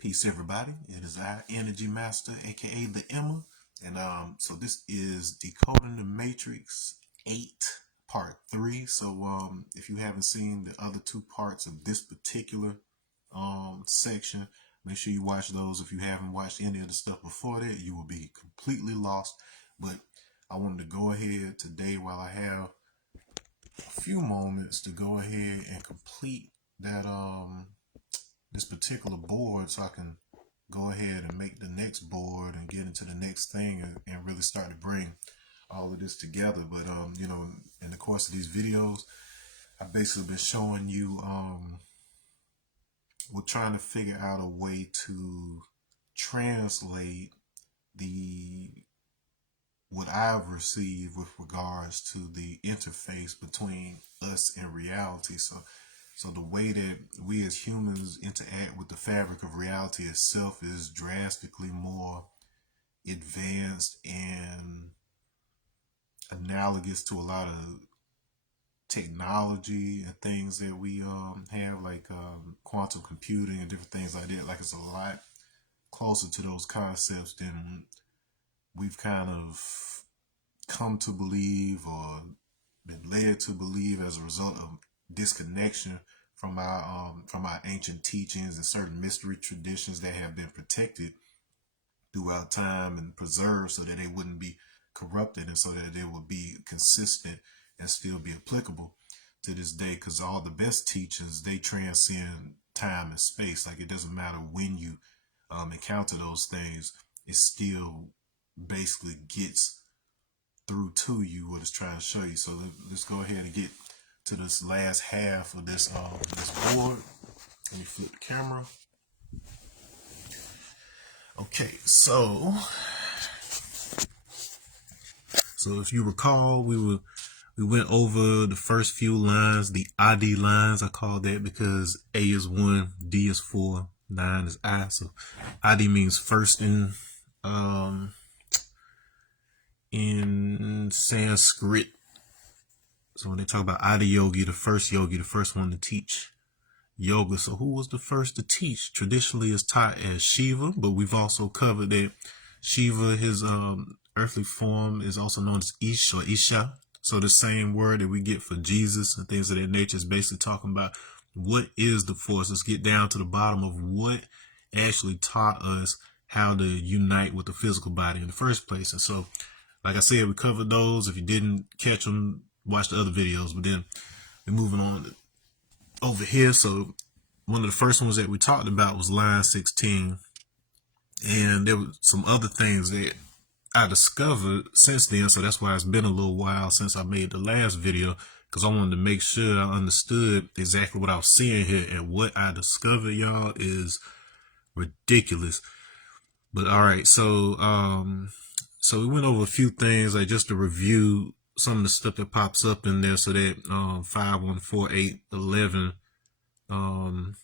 Peace, everybody. It is I, Energy Master, aka the Emma, and so this is Decoding the Matrix 8, Part 3. So if you haven't seen the other two parts of this particular section, make sure you watch those. If you haven't watched any of the stuff before that, you will be completely lost. But I wanted to go ahead today while I have a few moments to go ahead and complete that this particular board, so I can go ahead and make the next board and get into the next thing and really start to bring all of this together. But you know, in the course of these videos, I've basically been showing you we're trying to figure out a way to translate what I've received with regards to the interface between us and reality. So the way that we as humans interact with the fabric of reality itself is drastically more advanced and analogous to a lot of technology and things that we have, like quantum computing and different things like that. Like, it's a lot closer to those concepts than we've kind of come to believe or been led to believe as a result of disconnection from our ancient teachings and certain mystery traditions that have been protected throughout time and preserved so that they wouldn't be corrupted and so that they would be consistent and still be applicable to this day. Because all the best teachings, they transcend time and space. Like, it doesn't matter when you encounter those things, it still basically gets through to you what it's trying to show you. So let's go ahead and get to this last half of this board. Let me flip the camera. Okay, so if you recall, we went over the first few lines, the Adi lines. I call that because A is 1, D is 4, 9 is I. So Adi means first in Sanskrit. So when they talk about Adi Yogi, the first one to teach yoga. So who was the first to teach? Traditionally is taught as Shiva, but we've also covered that Shiva, his earthly form, is also known as Ish or Isha. So the same word that we get for Jesus and things of that nature is basically talking about what is the force. Let's get down to the bottom of what actually taught us how to unite with the physical body in the first place. And so, like I said, we covered those. If you didn't catch them, watch the other videos. But then we're moving on over here. So one of the first ones that we talked about was line 16. And there were some other things that I discovered since then. So that's why it's been a little while since I made the last video, because I wanted to make sure I understood exactly what I was seeing here. And what I discovered, y'all, is ridiculous. But all right, so we went over a few things, like just to review some of the stuff that pops up in there. So that 5, 1, 4, 8, 11, 9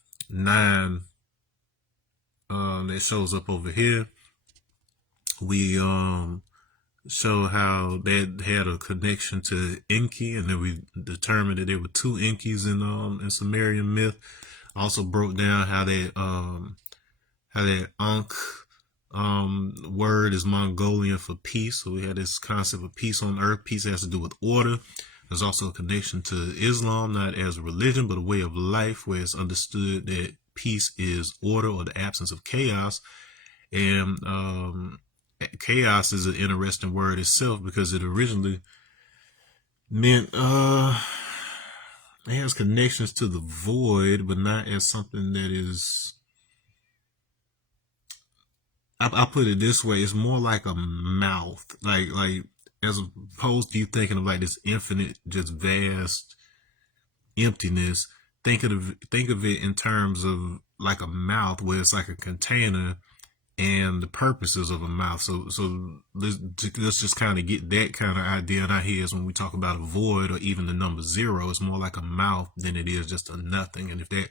that shows up over here. We show how that had a connection to Enki, and then we determined that there were 2 Enkis in Sumerian myth. Also broke down how that Ankh word is Mongolian for peace. So we had this concept of peace on earth. Peace has to do with order. There's also a connection to Islam, not as a religion, but a way of life, where it's understood that peace is order or the absence of chaos. And chaos is an interesting word itself, because it originally meant it has connections to the void, but not as something that is, I put it this way, it's more like a mouth, like as opposed to you thinking of like this infinite, just vast emptiness. Think of it in terms of like a mouth, where it's like a container and the purposes of a mouth. So let's just kind of get that kind of idea in our heads when we talk about a void, or even the number 0. It's more like a mouth than it is just a nothing. And if that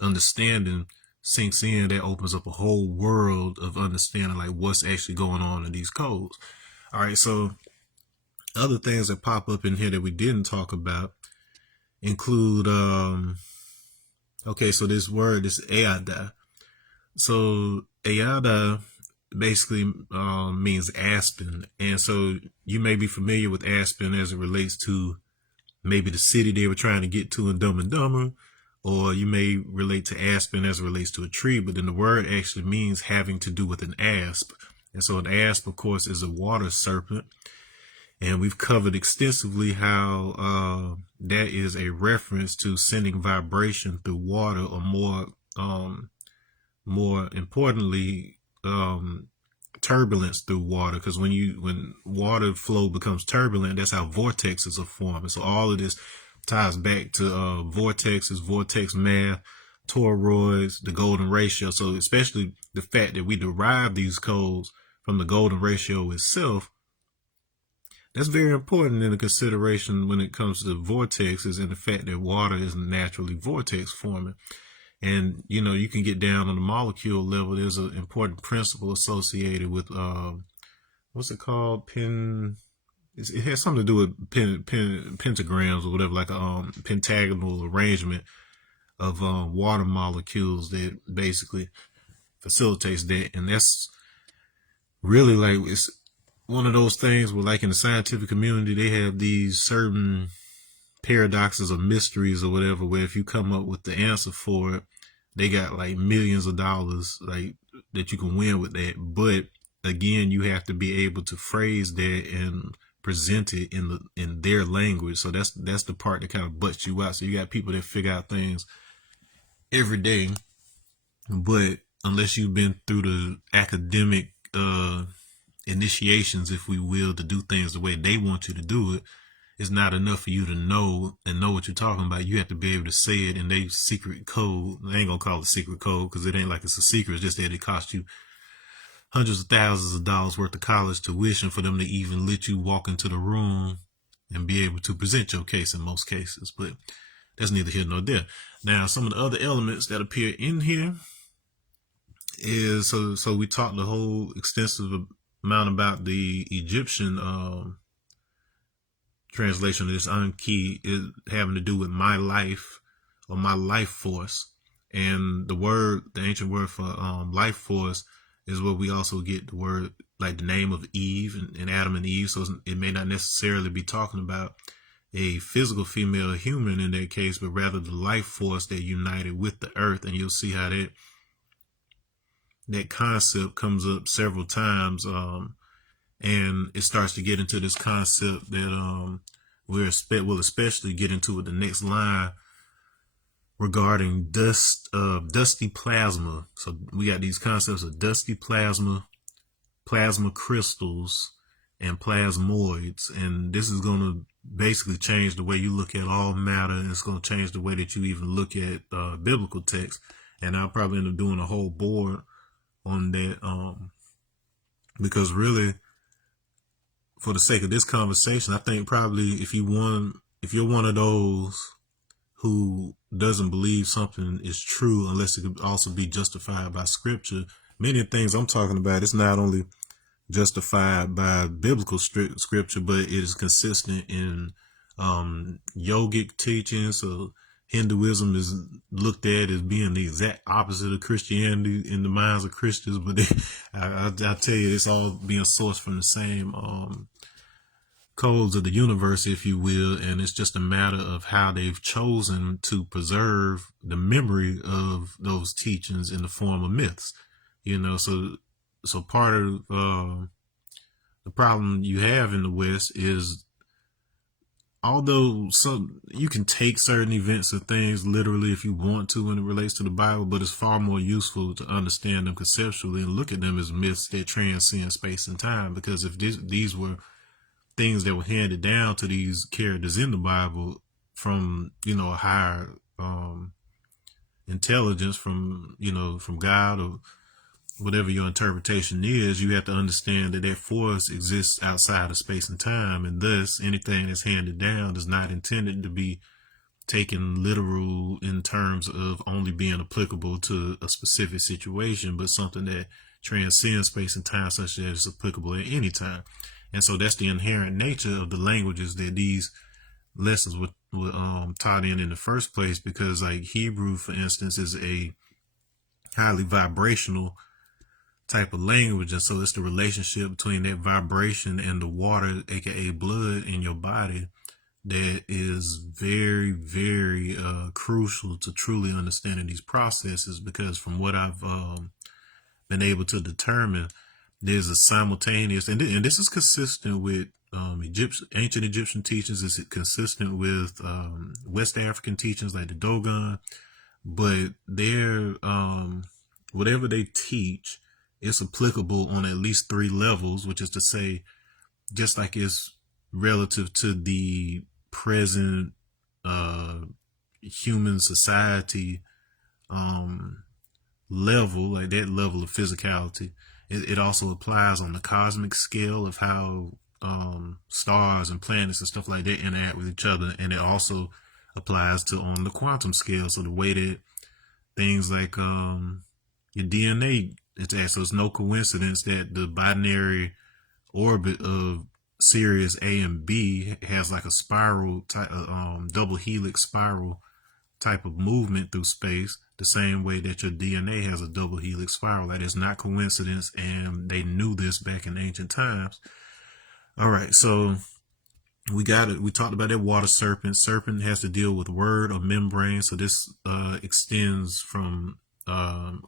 understanding sinks in, that opens up a whole world of understanding, like what's actually going on in these codes. All right, so other things that pop up in here that we didn't talk about include okay, so this word, this Eada, So Ayada basically means aspen, and so you may be familiar with aspen as it relates to maybe the city they were trying to get to in Dumb and Dumber, or you may relate to aspen as it relates to a tree, but then the word actually means having to do with an asp. And so an asp, of course, is a water serpent. And we've covered extensively how that is a reference to sending vibration through water, or more importantly, turbulence through water. Because when water flow becomes turbulent, that's how vortexes are formed. And so all of this ties back to vortexes, vortex math, toroids, the golden ratio. So especially the fact that we derive these codes from the golden ratio itself, that's very important in the consideration when it comes to vortexes, and the fact that water is naturally vortex forming. And, you can get down on the molecule level. There's an important principle associated with, what's it called? It has something to do with pentagrams or whatever, like a pentagonal arrangement of water molecules that basically facilitates that. And that's really like, it's one of those things where, like, in the scientific community, they have these certain paradoxes or mysteries or whatever, where if you come up with the answer for it, they got like millions of dollars like that you can win with that. But again, you have to be able to phrase that and present it in their language. So that's the part that kind of butts you out. So you got people that figure out things every day, but unless you've been through the academic initiations, if we will, to do things the way they want you to do it, it's not enough for you to know what you're talking about. You have to be able to say it in their secret code. I ain't gonna call it secret code because it ain't like it's a secret. It's just that it costs you hundreds of thousands of dollars worth of college tuition for them to even let you walk into the room and be able to present your case in most cases. But that's neither here nor there. Now, some of the other elements that appear in here is, so we talked the whole extensive amount about the Egyptian translation of this Anki is having to do with my life, or my life force. And the ancient word for life force is where we also get the word, like the name of Eve and Adam and Eve. So it may not necessarily be talking about a physical female human in that case, but rather the life force that united with the earth. And you'll see how that concept comes up several times. And it starts to get into this concept that we'll especially get into with the next line regarding dusty plasma. So we got these concepts of dusty plasma, plasma crystals, and plasmoids. And this is going to basically change the way you look at all matter, and it's going to change the way that you even look at biblical text. And I'll probably end up doing a whole board on that, because really, for the sake of this conversation, I think probably if you're one of those who doesn't believe something is true unless it could also be justified by scripture, many of the things I'm talking about, it's not only justified by biblical scripture, but it is consistent in yogic teachings. So Hinduism is looked at as being the exact opposite of Christianity in the minds of Christians, but I tell you, it's all being sourced from the same codes of the universe, if you will, and it's just a matter of how they've chosen to preserve the memory of those teachings in the form of myths. So part of the problem you have in the West is, although you can take certain events or things literally if you want to when it relates to the Bible, but it's far more useful to understand them conceptually and look at them as myths that transcend space and time. Because if these were things that were handed down to these characters in the Bible from, a higher intelligence, from God, or whatever your interpretation is, you have to understand that force exists outside of space and time, and thus anything that's handed down is not intended to be taken literal in terms of only being applicable to a specific situation, but something that transcends space and time, such that it's applicable at any time. And so that's the inherent nature of the languages that these lessons were taught in the first place, because like Hebrew, for instance, is a highly vibrational type of language. And so it's the relationship between that vibration and the water, aka blood, in your body that is very, very crucial to truly understanding these processes. Because from what I've been able to determine, there's a simultaneous, and this is consistent with ancient Egyptian teachings. Is consistent with West African teachings like the Dogon, but they're whatever they teach, it's applicable on at least 3 levels, which is to say, just like it's relative to the present human society level, like that level of physicality, it also applies on the cosmic scale of how stars and planets and stuff like that interact with each other, and it also applies to on the quantum scale. So the way that things like your DNA is, so it's no coincidence that the binary orbit of Sirius A and B has like a spiral type, double helix spiral type of movement through space, the same way that your DNA has a double helix spiral. That is not coincidence, and they knew this back in ancient times. All right, so we got it. We talked about that water serpent. Serpent has to deal with word or membrane. So this extends from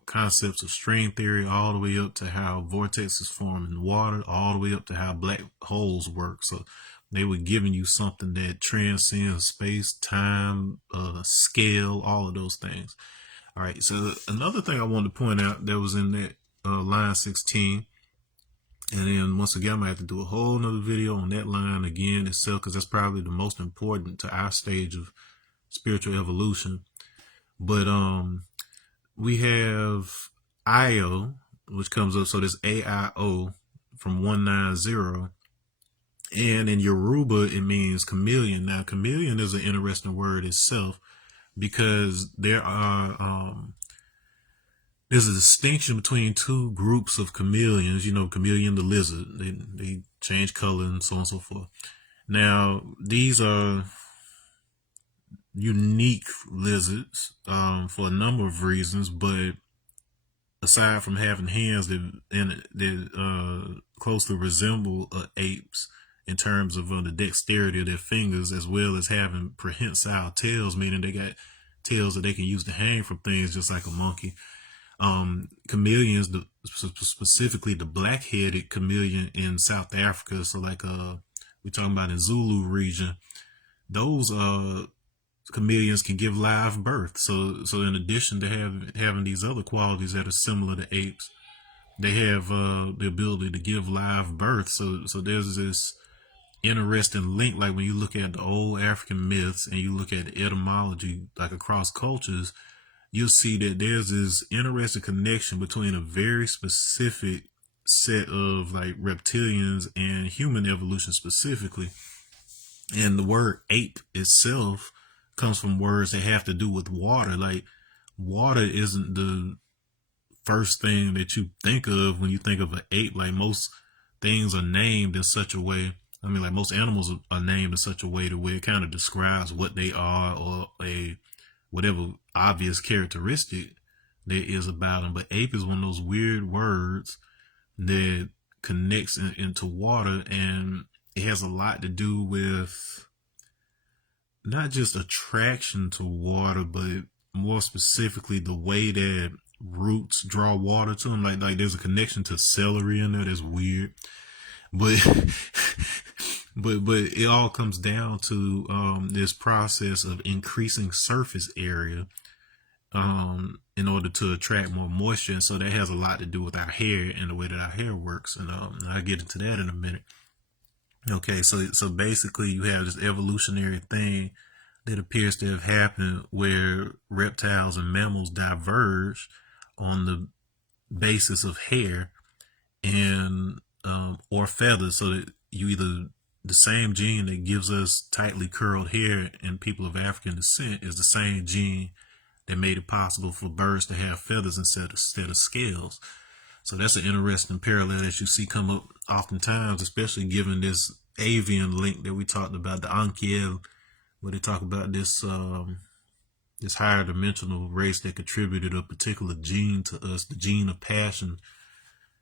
concepts of string theory all the way up to how vortexes form in water, all the way up to how black holes work. So they were giving you something that transcends space, time, scale, all of those things. All right. So another thing I wanted to point out that was in that line 16. And then once again, I'm gonna have to do a whole nother video on that line again itself, because that's probably the most important to our stage of spiritual evolution. But we have IO, which comes up. So there's AIO from 190. And in Yoruba, it means chameleon. Now, chameleon is an interesting word itself, because there's a distinction between 2 groups of chameleons. You know, chameleon, the lizard, they change color and so on and so forth. Now, these are unique lizards for a number of reasons, but aside from having hands that closely resemble apes in terms of the dexterity of their fingers, as well as having prehensile tails, meaning they got tails that they can use to hang from things just like a monkey. Chameleons, specifically the black-headed chameleon in South Africa, so like we're talking about in Zulu region, those chameleons can give live birth. So in addition to having these other qualities that are similar to apes, they have the ability to give live birth. So there's this interesting link. Like when you look at the old African myths and you look at the etymology, like across cultures, you'll see that there's this interesting connection between a very specific set of like reptilians and human evolution specifically. And the word ape itself comes from words that have to do with water. Like, water isn't the first thing that you think of when you think of an ape. Like, most things are named in such a way. I mean, like, most animals are named in such a way to where it kind of describes what they are, or whatever obvious characteristic there is about them. But ape is one of those weird words that connects into water, and it has a lot to do with not just attraction to water, but more specifically the way that roots draw water to them. Like there's a connection to celery in there that's weird, but but it all comes down to this process of increasing surface area in order to attract more moisture. And so that has a lot to do with our hair and the way that our hair works, and I'll get into that in a minute. Okay, so basically you have this evolutionary thing that appears to have happened where reptiles and mammals diverge on the basis of hair and or feathers. So that you either, the same gene that gives us tightly curled hair in people of African descent is the same gene that made it possible for birds to have feathers instead of scales. So that's an interesting parallel that you see come up oftentimes, especially given this avian link that we talked about, the Ankiel, where they talk about this this higher dimensional race that contributed a particular gene to us, the gene of passion,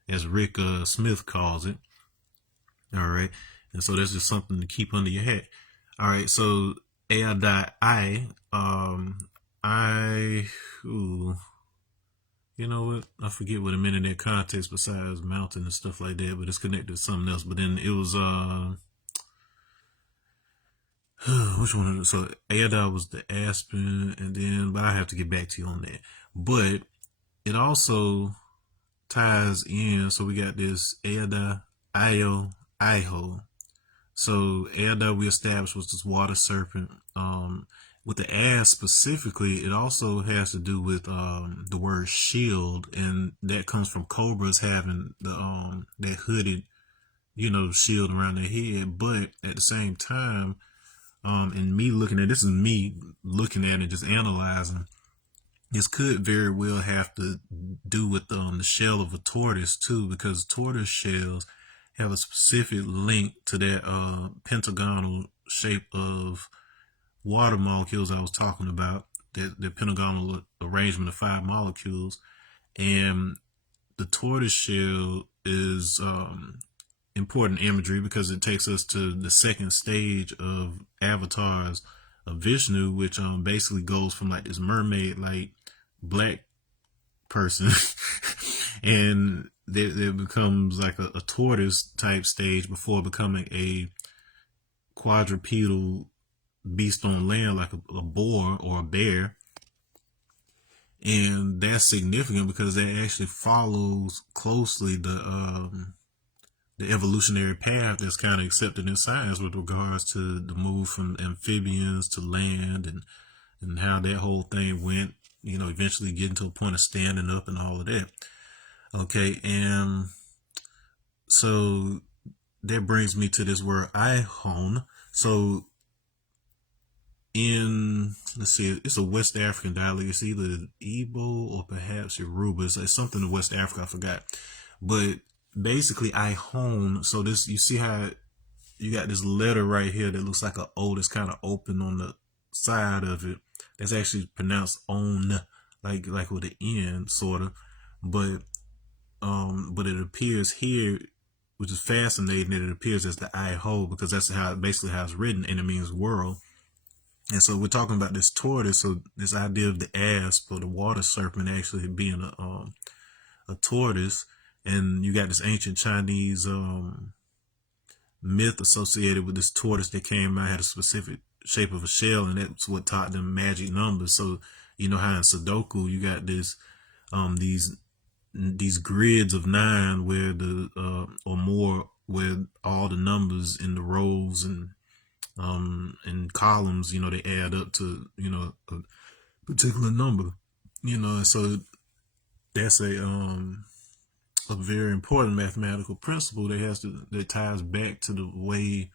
as Rick Smith calls it. All right. And so that's just something to keep under your hat. All right. So AI, you know what? I forget what it meant in that context besides mountain and stuff like that, but it's connected to something else. But then it was, which one? So AI was the aspen, and then, but I have to get back to you on that. But it also ties in. So we got this Ada, Io, Iho. So Ada we established was this water serpent. With the ass specifically, it also has to do with the word shield, and that comes from cobras having the that hooded, shield around their head. But at the same time, and me looking at this is me looking at it, just analyzing. This could very well have to do with the shell of a tortoise too, because tortoise shells have a specific link to that pentagonal shape of water molecules I was talking about, the pentagonal arrangement of 5 molecules. And the tortoise shell is important imagery because it takes us to the second stage of avatars of Vishnu, which basically goes from like this mermaid like black person and there becomes like a tortoise type stage before becoming a quadrupedal beast on land like a boar or a bear. And that's significant because that actually follows closely the evolutionary path that's kind of accepted in science with regards to the move from amphibians to land, and how that whole thing went, eventually getting to a point of standing up and all of that. Okay, and so that brings me to this word ihon. So let's see, it's a West African dialect. It's either Igbo or perhaps Yoruba. It's something in West Africa, I forgot. But basically, ihon. So this, you see how you got this letter right here that looks like an O that's kind of open on the side of it. That's actually pronounced on, like with an N, sort of. But it appears here, which is fascinating, that it appears as the Iho, because that's basically how it's written, and it means world. And so we're talking about this tortoise. So this idea of the asp or the water serpent actually being a tortoise, and you got this ancient Chinese myth associated with this tortoise that came out, had a specific shape of a shell, and that's what taught them magic numbers. So you know how in Sudoku you got this these grids of 9 where or more, where all the numbers in the rows and columns, they add up to, a particular number, and so that's a very important mathematical principle that ties back to the way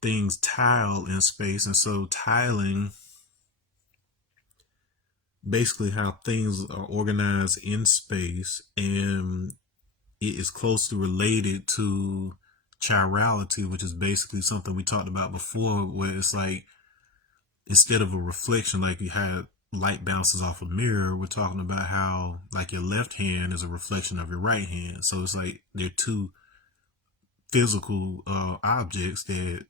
things tile in space. And so tiling, basically how things are organized in space, and it is closely related to chirality, which is basically something we talked about before, where it's like, instead of a reflection, like you had light bounces off a mirror, we're talking about how like your left hand is a reflection of your right hand. So it's like they're two physical objects that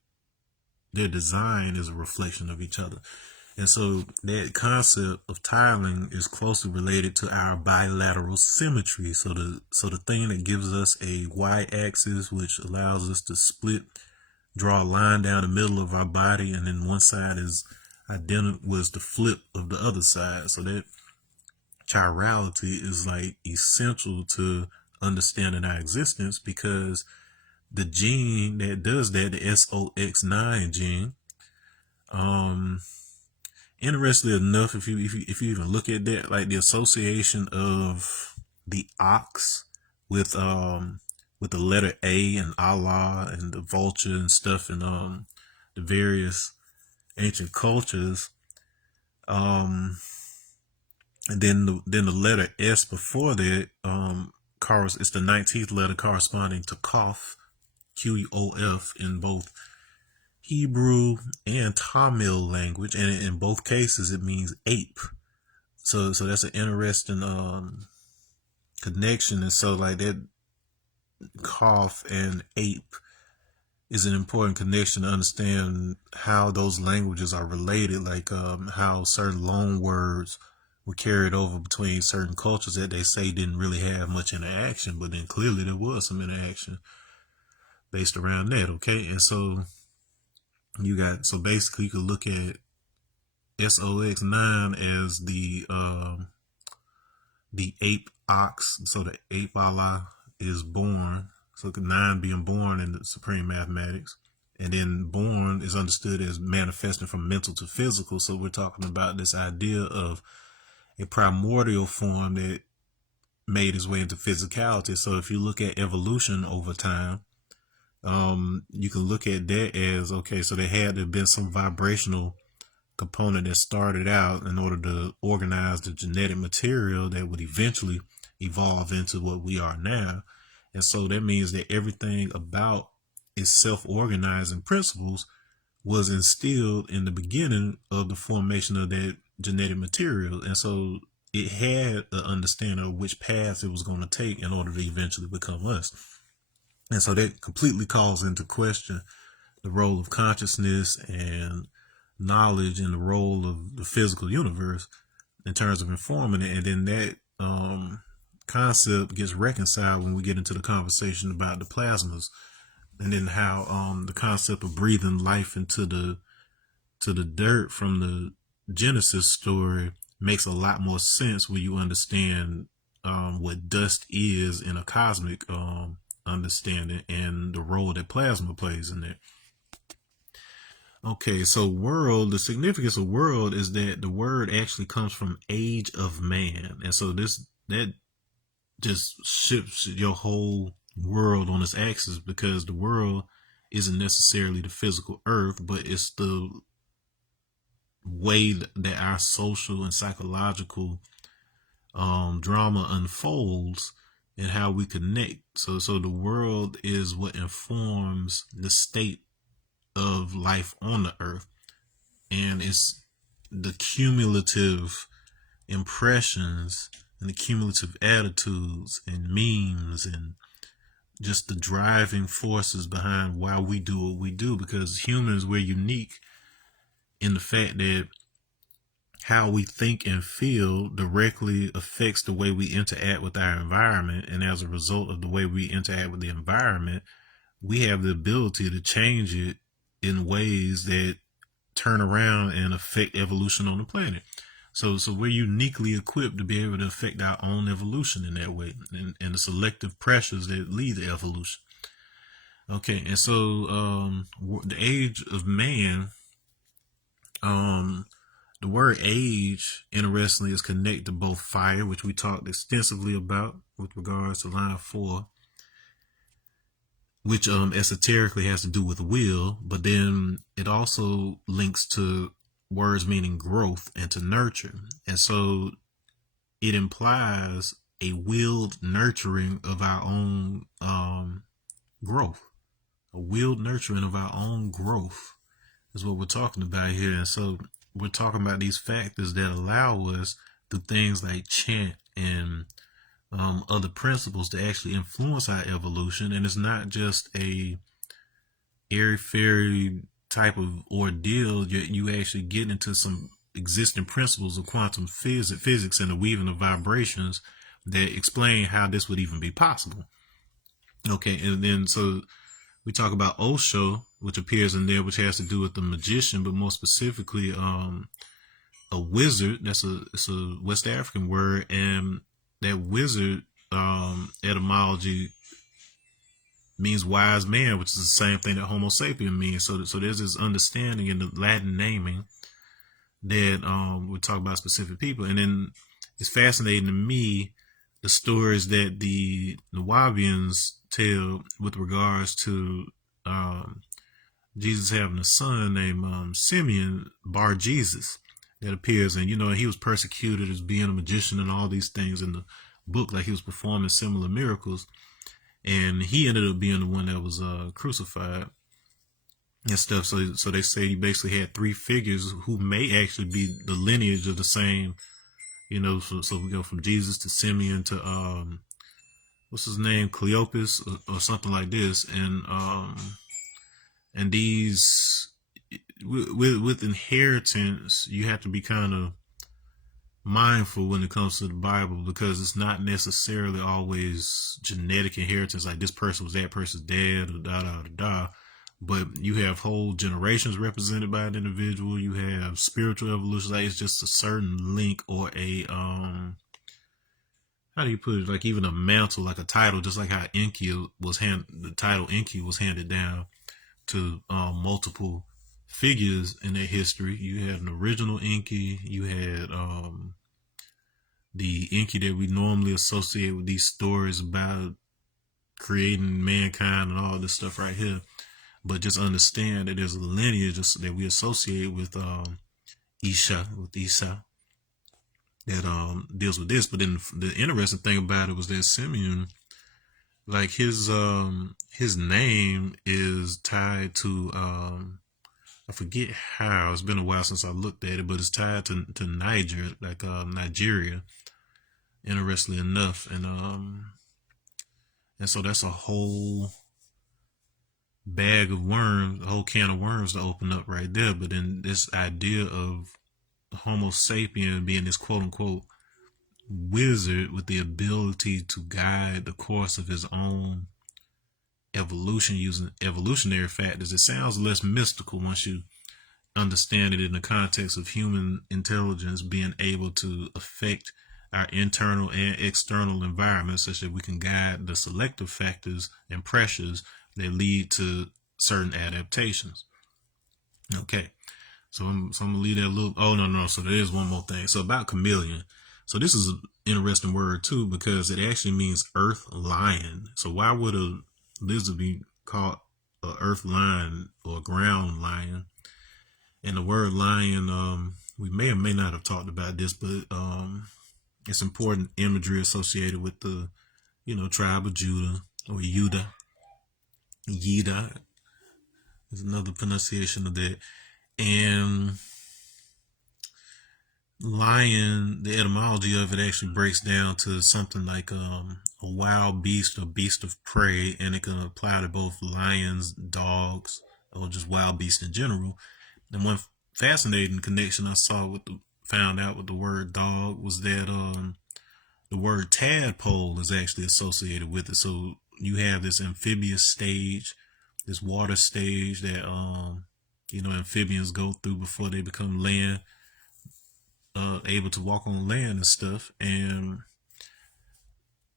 their design is a reflection of each other. And so that concept of tiling is closely related to our bilateral symmetry. So the thing that gives us a y-axis, which allows us to draw a line down the middle of our body, and then one side is identical was the flip of the other side. So that chirality is like essential to understanding our existence, because the gene that does that, the SOX9 gene, interestingly enough, if you even look at that, like the association of the ox with the letter A and Allah and the vulture and stuff, and the various ancient cultures, and then the letter S before that, it's the 19th letter corresponding to Qaf, QOF, in both Hebrew and Tamil language, and in both cases it means ape. So that's an interesting connection. And so like that cough and ape is an important connection to understand how those languages are related, like how certain loan words were carried over between certain cultures that they say didn't really have much interaction, but then clearly there was some interaction based around that. Okay, and so so basically you could look at SOX9 as the ape ox. So the ape Allah is born. So 9 being born in the supreme mathematics. And then born is understood as manifesting from mental to physical. So we're talking about this idea of a primordial form that made its way into physicality. So if you look at evolution over time, you can look at that as, okay, so there had to have been some vibrational component that started out in order to organize the genetic material that would eventually evolve into what we are now. And so that means that everything about its self-organizing principles was instilled in the beginning of the formation of that genetic material. And so it had an understanding of which paths it was going to take in order to eventually become us. And so that completely calls into question the role of consciousness and knowledge and the role of the physical universe in terms of informing it. And then that concept gets reconciled when we get into the conversation about the plasmas, and then how the concept of breathing life into the dirt from the Genesis story makes a lot more sense when you understand what dust is in a cosmic understanding and the role that plasma plays in it. Okay, so world, the significance of world is that the word actually comes from age of man. And so that just shifts your whole world on its axis, because the world isn't necessarily the physical earth, but it's the way that our social and psychological drama unfolds and how we connect. So the world is what informs the state of life on the earth, and it's the cumulative impressions and the cumulative attitudes and memes and just the driving forces behind why we do what we do. Because humans, we're unique in the fact that how we think and feel directly affects the way we interact with our environment, and as a result of the way we interact with the environment, we have the ability to change it in ways that turn around and affect evolution on the planet. So we're uniquely equipped to be able to affect our own evolution in that way, and the selective pressures that lead to evolution. Okay, and so the age of man, the word age, interestingly, is connected to both fire, which we talked extensively about with regards to line 4, which esoterically has to do with will, but then it also links to words meaning growth and to nurture. And so it implies a willed nurturing of our own growth. A willed nurturing of our own growth is what we're talking about here. And so we're talking about these factors that allow us, through things like chant and other principles, to actually influence our evolution. And it's not just a airy-fairy type of ordeal. You actually get into some existing principles of quantum physics and the weaving of vibrations that explain how this would even be possible. Okay, and then so we talk about Osho, which appears in there, which has to do with the magician, but more specifically a wizard. It's a West African word, and that wizard etymology means wise man, which is the same thing that Homo sapien means. So there's this understanding in the Latin naming that we talk about specific people. And then it's fascinating to me the stories that the Nawabians tell with regards to Jesus having a son named Simeon Bar Jesus that appears, and he was persecuted as being a magician and all these things in the book, like he was performing similar miracles, and he ended up being the one that was crucified. and stuff. So they say he basically had three figures who may actually be the lineage of the same. So we go from Jesus to Simeon to what's his name, Cleopas or something like this, and these with inheritance, you have to be kind of mindful when it comes to the Bible, because it's not necessarily always genetic inheritance, like this person was that person's dad or da da da da. But you have whole generations represented by an individual. You have spiritual evolution, like it's just a certain link or a how do you put it? Like even a mantle, like a title, just like how the title Enki was handed down to multiple figures in their history. You had an original Enki. You had the Enki that we normally associate with these stories about creating mankind and all this stuff right here. But just understand that there's a lineage that we associate with Isha, that deals with this. But then the interesting thing about it was that Simeon, like his name is tied to I forget how. It's been a while since I looked at it, but it's tied to Niger, like Nigeria. Interestingly enough, and so that's a whole bag of worms, a whole can of worms to open up right there. But then this idea of Homo sapien being this quote unquote wizard with the ability to guide the course of his own evolution using evolutionary factors, it sounds less mystical once you understand it in the context of human intelligence being able to affect our internal and external environment such that we can guide the selective factors and pressures that lead to certain adaptations. Okay, so I'm gonna leave that a little. Oh no. So there is one more thing. So about chameleon. So this is an interesting word too, because it actually means earth lion. So why would a lizard be called a earth lion or a ground lion? And the word lion, we may or may not have talked about this, but it's important imagery associated with the, tribe of Judah or Yudah. Yida is another pronunciation of that. And lion, the etymology of it actually breaks down to something like a wild beast or beast of prey, and it can apply to both lions, dogs, or just wild beasts in general. And one fascinating connection I found out with the word dog was that the word tadpole is actually associated with it. So you have this amphibious stage, this water stage that amphibians go through before they become land, able to walk on land and stuff. And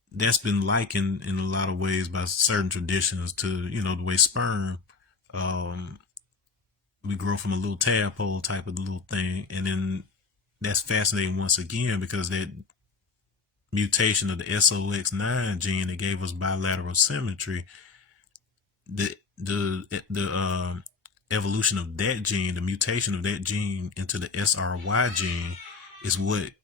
that's been likened in a lot of ways by certain traditions to the way sperm, we grow from a little tadpole type of little thing. And then that's fascinating once again, because that mutation of the SOX9 gene that gave us bilateral symmetry, the evolution of that gene, the mutation of that gene into the SRY gene is what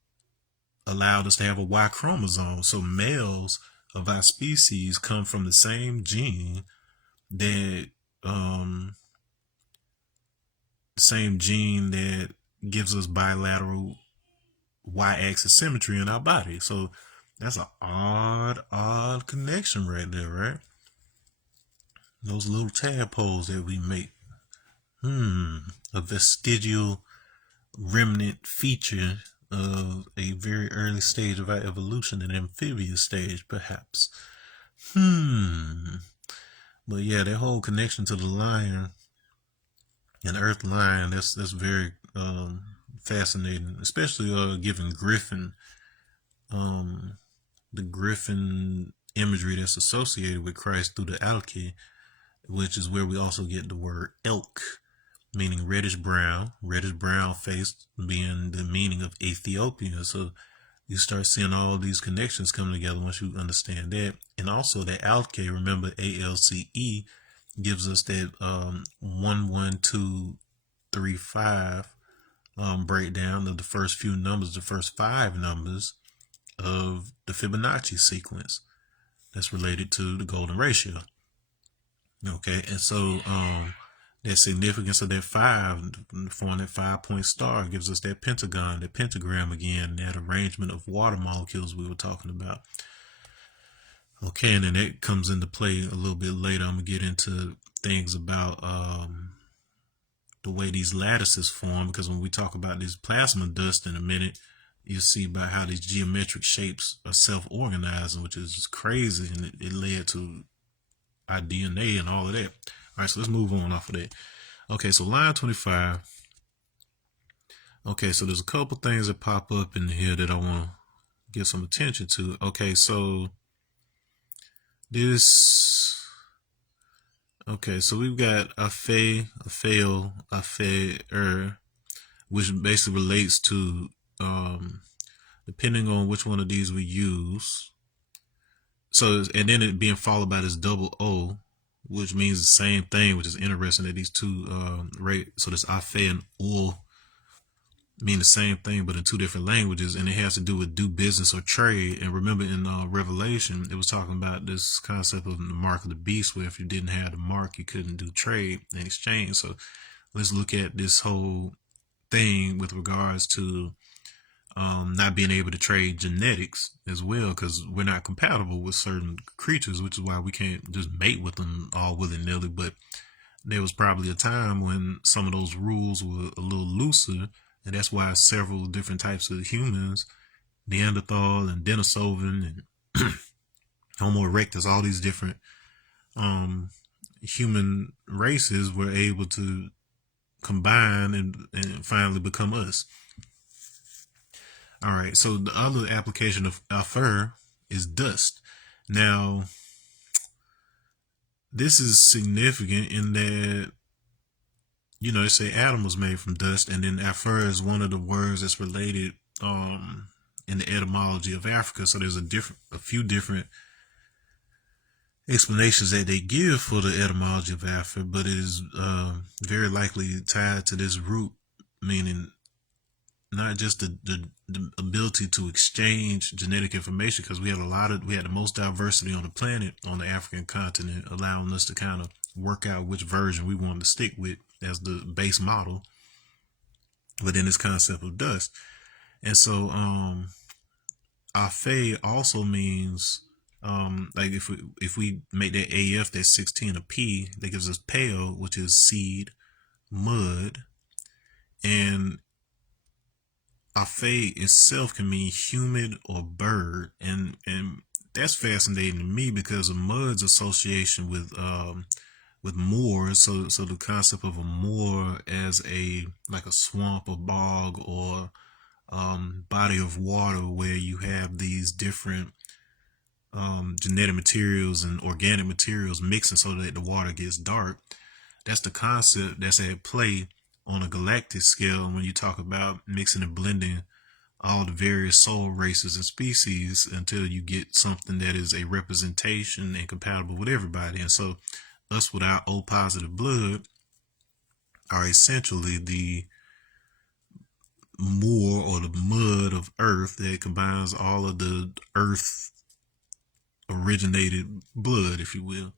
allowed us to have a Y chromosome. So males of our species come from the same gene that gives us bilateral Y-axis symmetry in our body. So that's an odd connection right there, right? Those little tadpoles that we make. A vestigial remnant feature of a very early stage of our evolution, an amphibious stage, perhaps. But yeah, that whole connection to the lion and earth lion, that's very fascinating, especially given Griffin, the Griffin imagery that's associated with Christ through the Alki, which is where we also get the word elk, meaning reddish brown face being the meaning of Ethiopia. So you start seeing all these connections coming together once you understand that. And also that Alke, remember ALCE gives us that 11235 breakdown of the first few numbers, the first 5 numbers of the Fibonacci sequence that's related to the golden ratio. Okay, and so that significance of that 5, forming that 5-point star, gives us that pentagon, that pentagram again, that arrangement of water molecules we were talking about. Okay, and then that comes into play a little bit later. I'm going to get into things about the way these lattices form, because when we talk about this plasma dust in a minute, you'll see about how these geometric shapes are self-organizing, which is just crazy, and it led to our DNA and all of that. All right, so let's move on off of that. Okay, so line 25. Okay, so there's a couple things that pop up in here that I want to give some attention to. Okay, so this. Okay, so we've got a fail, a fair, which basically relates to depending on which one of these we use. So, and then it being followed by this double O, which means the same thing, which is interesting that these two so this afe and ul mean the same thing, but in two different languages, and it has to do with do business or trade. And remember in Revelation, it was talking about this concept of the mark of the beast, where if you didn't have the mark, you couldn't do trade and exchange. So let's look at this whole thing with regards to not being able to trade genetics as well, because we're not compatible with certain creatures, which is why we can't just mate with them all willy-nilly. But there was probably a time when some of those rules were a little looser, and that's why several different types of humans, Neanderthal and Denisovan and Homo erectus, all these different human races were able to combine and finally become us. All right, so the other application of afer is dust. Now, this is significant in that, you know, they say Adam was made from dust, and then afer is one of the words that's related in the etymology of Africa. So there's a few different explanations that they give for the etymology of Africa, but it is very likely tied to this root, meaning not just the ability to exchange genetic information, because we had the most diversity on the planet, on the African continent, allowing us to kind of work out which version we wanted to stick with as the base model within this concept of dust. And so afe also means like if we make that AF, that's 16 a P, that gives us pale, which is seed, mud, and afe itself can mean humid or bird, and that's fascinating to me because of mud's association with moors. So the concept of a moor as like a swamp or bog or body of water where you have these different genetic materials and organic materials mixing so that the water gets dark. That's the concept that's at play on a galactic scale when you talk about mixing and blending all the various soul races and species until you get something that is a representation and compatible with everybody. And so us with our O positive blood are essentially the moor or the mud of earth that combines all of the earth originated blood, if you will,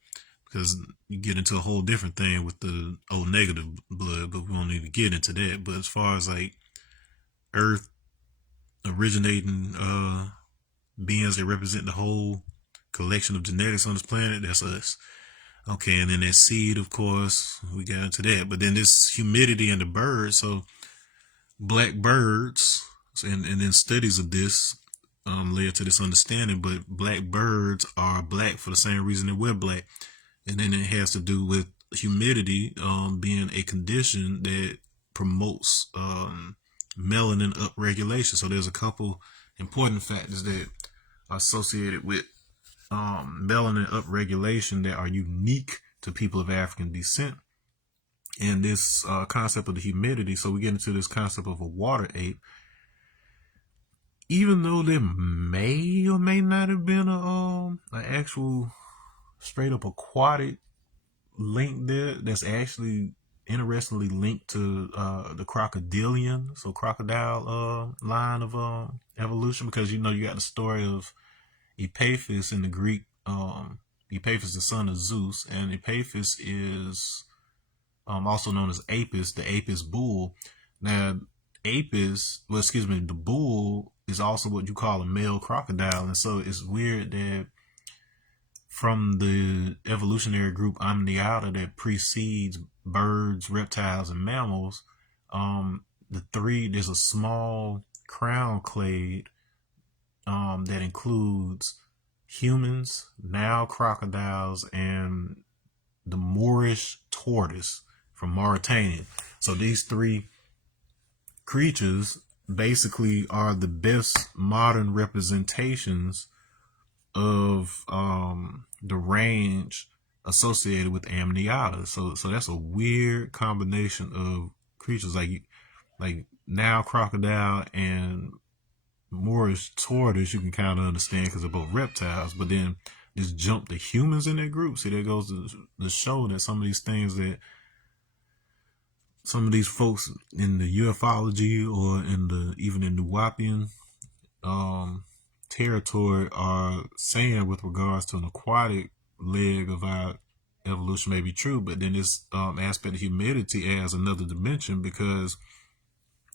because you get into a whole different thing with the O negative blood, but we won't need to get into that. But as far as like earth originating beings that represent the whole collection of genetics on this planet, that's us. Okay, and then that seed, of course, we got into that. But then this humidity in the birds, so black birds, and then studies of this led to this understanding, but black birds are black for the same reason that we're black. And then it has to do with humidity being a condition that promotes melanin upregulation. So there's a couple important factors that are associated with melanin upregulation that are unique to people of African descent. And this concept of the humidity, so we get into this concept of a water ape. Even though there may or may not have been an actual straight up aquatic link there, that's actually interestingly linked to the crocodilian, so crocodile line of evolution, because you know you got the story of Epaphus in the Greek. Epaphus, the son of Zeus, and Epaphus is also known as Apis, the Apis bull. Now, the bull is also what you call a male crocodile. And so it's weird that from the evolutionary group Amniota that precedes birds, reptiles, and mammals, there's a small crown clade that includes humans, Nile crocodiles, and the Moorish tortoise from Mauritania. So these three creatures basically are the best modern representations of the range associated with Amniota. So that's a weird combination of creatures like Nile crocodile and Moorish tortoise. You can kind of understand because they're both reptiles, but then just jump the humans in that group. See, there goes the show that some of these things that some of these folks in the ufology or even in the Wapian territory are saying with regards to an aquatic leg of our evolution may be true, but then this aspect of humidity adds another dimension, because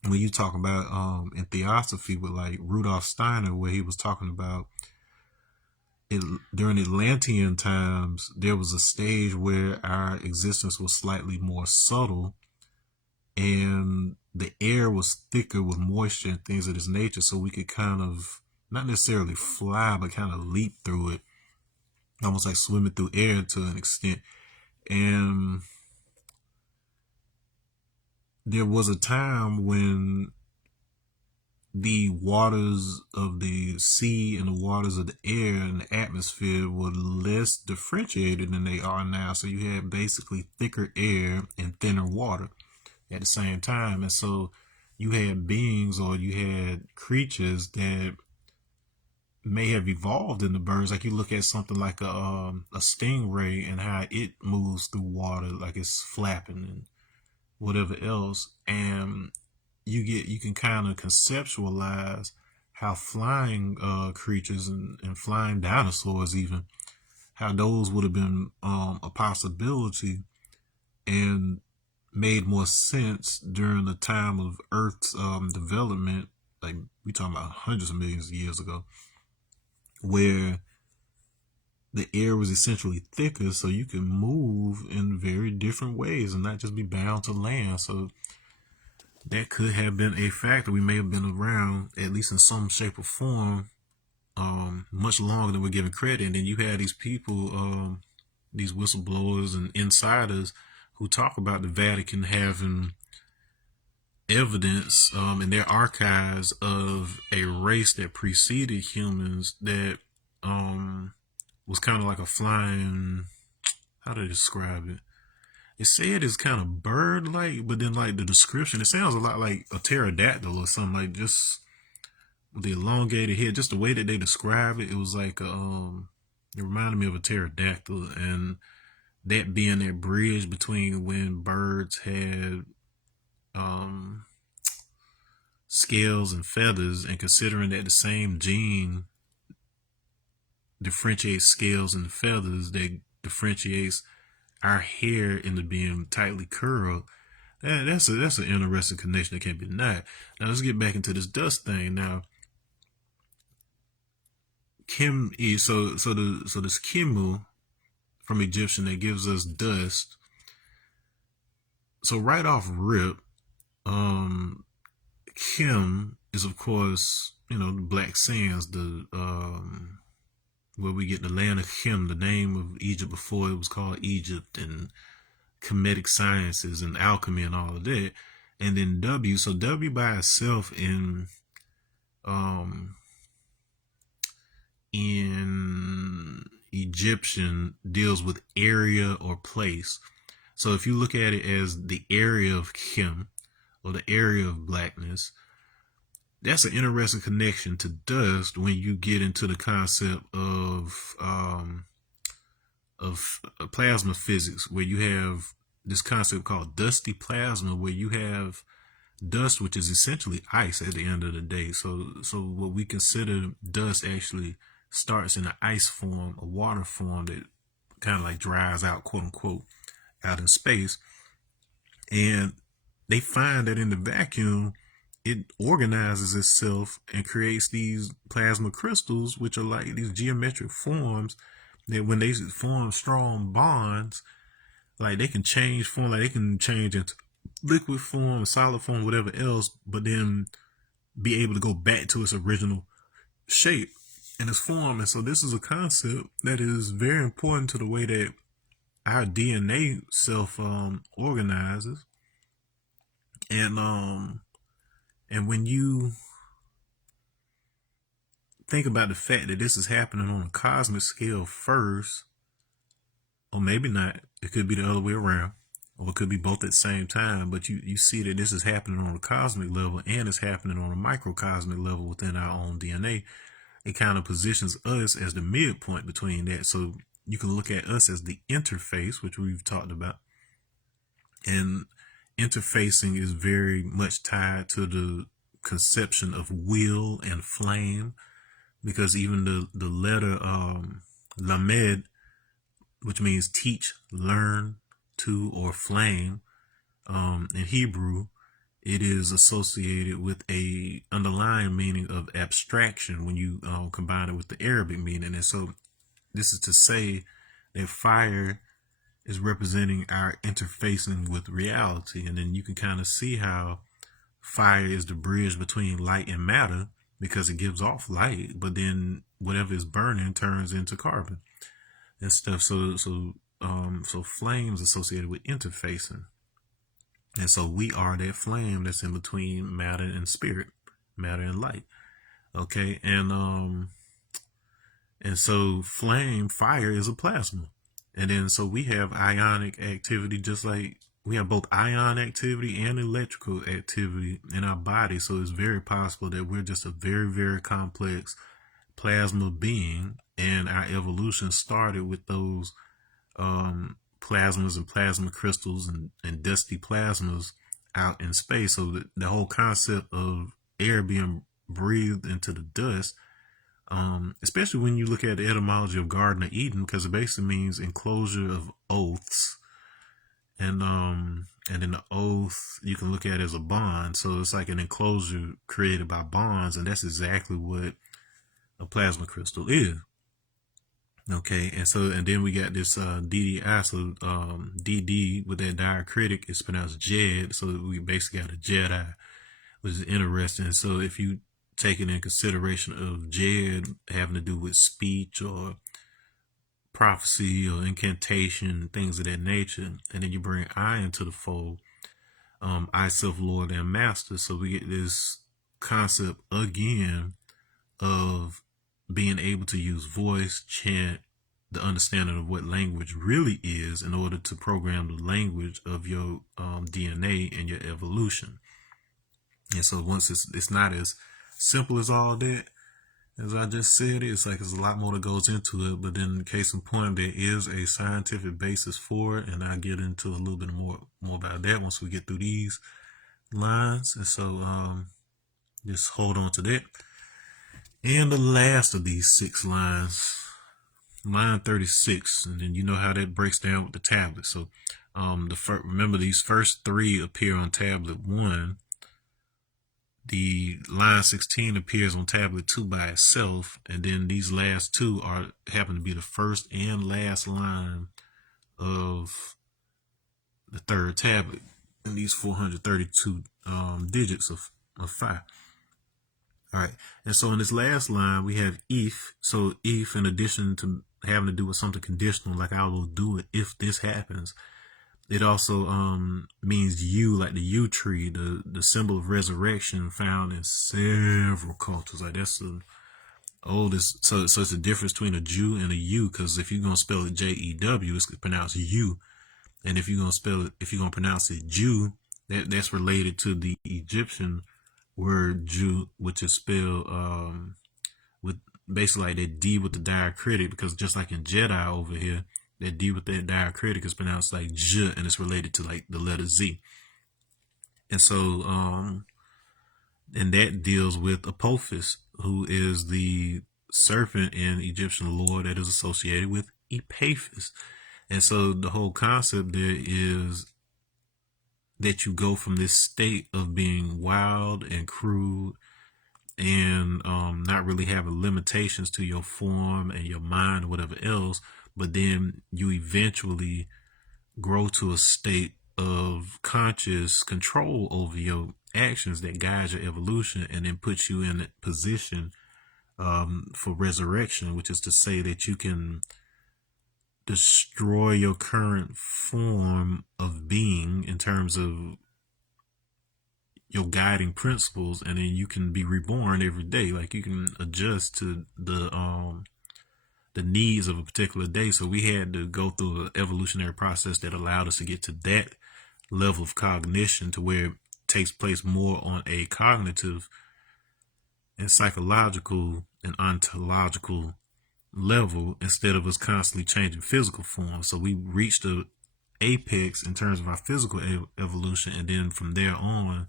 when you talk about in theosophy with like Rudolf Steiner, where he was talking about during Atlantean times, there was a stage where our existence was slightly more subtle and the air was thicker with moisture and things of this nature, so we could kind of not necessarily fly, but kind of leap through it, almost like swimming through air to an extent. And there was a time when the waters of the sea and the waters of the air and the atmosphere were less differentiated than they are now. So you had basically thicker air and thinner water at the same time. And so you had beings, or you had creatures that may have evolved in the birds. Like you look at something like a stingray and how it moves through water, like it's flapping and whatever else. And you can kind of conceptualize how flying creatures and flying dinosaurs, even how those would have been a possibility and made more sense during the time of Earth's development, like we talking about hundreds of millions of years ago, where the air was essentially thicker, so you can move in very different ways and not just be bound to land. So that could have been a factor. We may have been around, at least in some shape or form, much longer than we're giving credit. And then you had these people, these whistleblowers and insiders who talk about the Vatican having evidence in their archives of a race that preceded humans that was kind of like a flying, how do they describe it? They say it is kind of bird-like, but then like the description, it sounds a lot like a pterodactyl or something, like just the elongated head, just the way that they describe it. It was like it reminded me of a pterodactyl, and that being that bridge between when birds had scales and feathers, and considering that the same gene differentiates scales and feathers, that differentiates our hair into being tightly curled. That's an interesting connection that can't be denied. Now let's get back into this dust thing. Now, so this Kimu from Egyptian that gives us dust. So right off rip, Kim is of course, the Black Sands, the where we get the land of Kim, the name of Egypt before it was called Egypt, and Kemetic sciences and alchemy and all of that. And then W, so W by itself in Egyptian deals with area or place. So if you look at it as the area of Kim or the area of blackness, that's an interesting connection to dust when you get into the concept of plasma physics, where you have this concept called dusty plasma, where you have dust, which is essentially ice at the end of the day. So what we consider dust actually starts in an ice form, a water form that kind of like dries out, quote unquote, out in space. And they find that in the vacuum, it organizes itself and creates these plasma crystals, which are like these geometric forms that when they form strong bonds, like they can change form, like they can change into liquid form, solid form, whatever else, but then be able to go back to its original shape and its form. And so this is a concept that is very important to the way that our DNA self organizes. And when you think about the fact that this is happening on a cosmic scale first, or maybe not, it could be the other way around, or it could be both at the same time, but you see that this is happening on a cosmic level and it's happening on a microcosmic level within our own DNA. It kind of positions us as the midpoint between that. So you can look at us as the interface, which we've talked about. And interfacing is very much tied to the conception of will and flame, because even the letter lamed, which means teach, learn, to, or flame, in Hebrew, it is associated with a underlying meaning of abstraction when you combine it with the Arabic meaning. And so this is to say that fire is representing our interfacing with reality. And then you can kind of see how fire is the bridge between light and matter, because it gives off light, but then whatever is burning turns into carbon and stuff. So flames associated with interfacing. And so we are that flame that's in between matter and spirit, matter and light. Okay. And so fire is a plasma. And then so we have ionic activity, just like we have both ion activity and electrical activity in our body. So it's very possible that we're just a very, very complex plasma being, and our evolution started with those plasmas and plasma crystals and dusty plasmas out in space. So the whole concept of air being breathed into the dust, especially when you look at the etymology of Garden of Eden, because it basically means enclosure of oaths. And then the oath you can look at as a bond. So it's like an enclosure created by bonds, and that's exactly what a plasma crystal is. Okay, and then we got this DDI, so DD with that diacritic is pronounced Jed, so we basically got a Jedi, which is interesting. So if you take it in consideration of Jed having to do with speech or prophecy or incantation, things of that nature, and then you bring I into the fold, I, self, Lord, and Master. So we get this concept again of being able to use voice, chant, the understanding of what language really is in order to program the language of your DNA and your evolution. And so once it's not as simple as all that, as I just said, it's like there's a lot more that goes into it. But then, case in point, there is a scientific basis for it, and I'll get into a little bit more about that once we get through these lines. And so just hold on to that. And the last of these 6 lines, line 36, and then you know how that breaks down with the tablet. So remember, these first 3 appear on tablet 1. The line 16 appears on tablet 2 by itself, and then these last 2 happen to be the first and last line of the 3rd tablet in these 432 digits of 5. All right, and so in this last line we have if. So if, in addition to having to do with something conditional, like I will do it if this happens, it also means you, like the yew tree, the symbol of resurrection found in several cultures. Like that's the oldest. So it's the difference between a Jew and a yew, because if you're gonna spell it Jew, it's pronounced you, and if you're gonna pronounce it Jew, that's related to the Egyptian word Jew, which is spelled with basically like that D with the diacritic, because just like in Jedi over here, that D with that diacritic is pronounced like J, and it's related to like the letter Z. And so, and that deals with Apophis, who is the serpent in Egyptian lore that is associated with Epaphus. And so the whole concept there is that you go from this state of being wild and crude and not really having limitations to your form and your mind or whatever else, but then you eventually grow to a state of conscious control over your actions that guides your evolution and then puts you in a position for resurrection, which is to say that you can destroy your current form of being in terms of your guiding principles, and then you can be reborn every day. Like, you can adjust to the needs of a particular day. So we had to go through an evolutionary process that allowed us to get to that level of cognition, to where it takes place more on a cognitive and psychological and ontological level, instead of us constantly changing physical form. So we reached the apex in terms of our physical evolution, and then from there on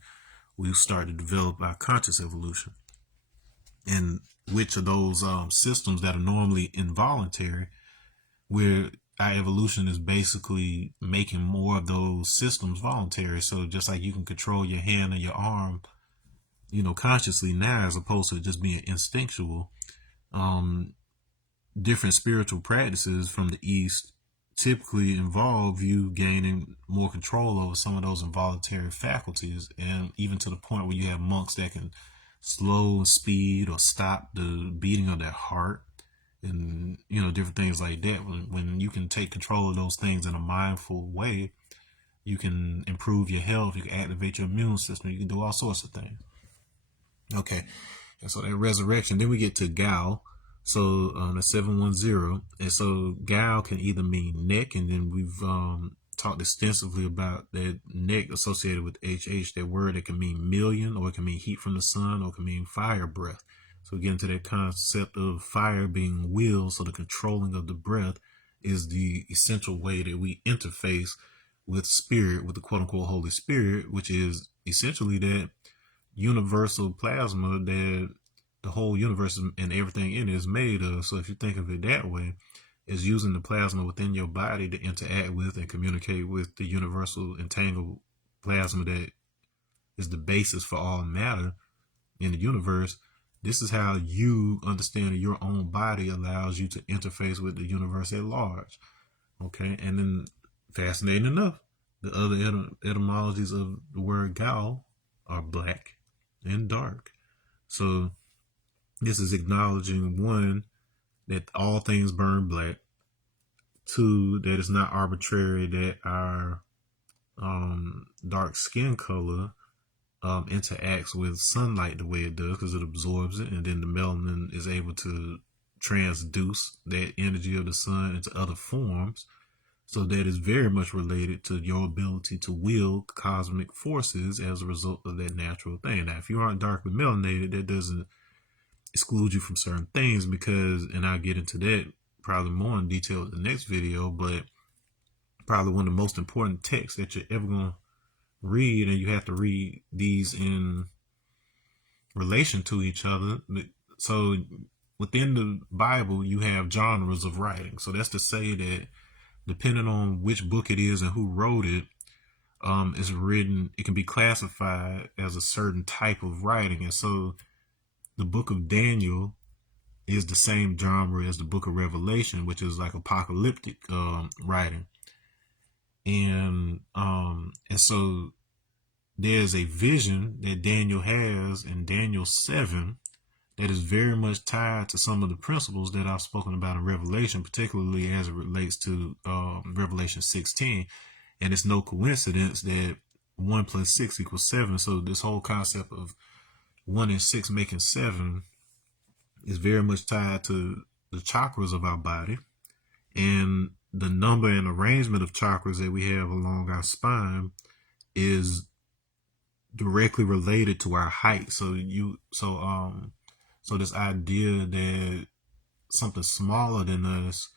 we start to develop our conscious evolution. And which of those systems that are normally involuntary, where our evolution is basically making more of those systems voluntary. So just like you can control your hand and your arm, consciously now, as opposed to just being instinctual, different spiritual practices from the East typically involve you gaining more control over some of those involuntary faculties, and even to the point where you have monks that can slow speed or stop the beating of their heart, and different things like that. When you can take control of those things in a mindful way, you can improve your health, you can activate your immune system, you can do all sorts of things. Okay, and so that resurrection, then we get to Gao. So the 710, and so Gao can either mean neck, and then we've talked extensively about that neck associated with HH, that word that can mean million, or it can mean heat from the sun, or it can mean fire breath. So we get into that concept of fire being will, so the controlling of the breath is the essential way that we interface with spirit, with the quote-unquote Holy Spirit, which is essentially that universal plasma that the whole universe and everything in it is made of. So if you think of it that way, is using the plasma within your body to interact with and communicate with the universal entangled plasma that is the basis for all matter in the universe. This is how you understand your own body allows you to interface with the universe at large. Okay, and then fascinating enough, the other etymologies of the word Gao are black and dark. So this is acknowledging, one, that all things burn black. Two, that it's not arbitrary that our dark skin color interacts with sunlight the way it does, because it absorbs it, and then the melanin is able to transduce that energy of the sun into other forms. So that is very much related to your ability to will cosmic forces as a result of that natural thing. Now, if you aren't darkly melanated, that doesn't exclude you from certain things, because, and I'll get into that probably more in detail in the next video, but probably one of the most important texts that you're ever going to read, and you have to read these in relation to each other. So within the Bible, you have genres of writing. So that's to say that depending on which book it is and who wrote it, is written, it can be classified as a certain type of writing. And so the book of Daniel is the same genre as the book of Revelation, which is like apocalyptic writing. And so there's a vision that Daniel has in Daniel 7 that is very much tied to some of the principles that I've spoken about in Revelation, particularly as it relates to Revelation 16. And it's no coincidence that 1 plus 6 equals 7. So this whole concept of 1 and 6 making 7 is very much tied to the chakras of our body, and the number and arrangement of chakras that we have along our spine is directly related to our height. So this idea that something smaller than us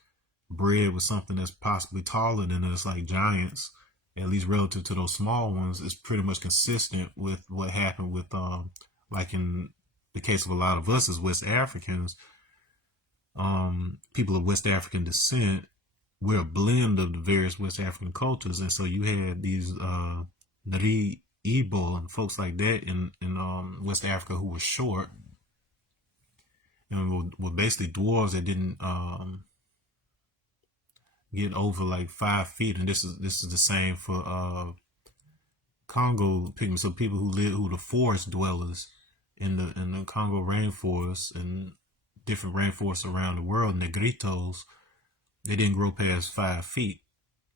bred with something that's possibly taller than us, like giants, at least relative to those small ones, is pretty much consistent with what happened with like in the case of a lot of us as West Africans, people of West African descent. We're a blend of the various West African cultures, and so you had these Nari Igbo and folks like that in West Africa who were short and were basically dwarves that didn't get over like 5 feet. And this is the same for Congo pygmies, so people who the forest dwellers in the Congo rainforest and different rainforests around the world, negritos, they didn't grow past 5 feet,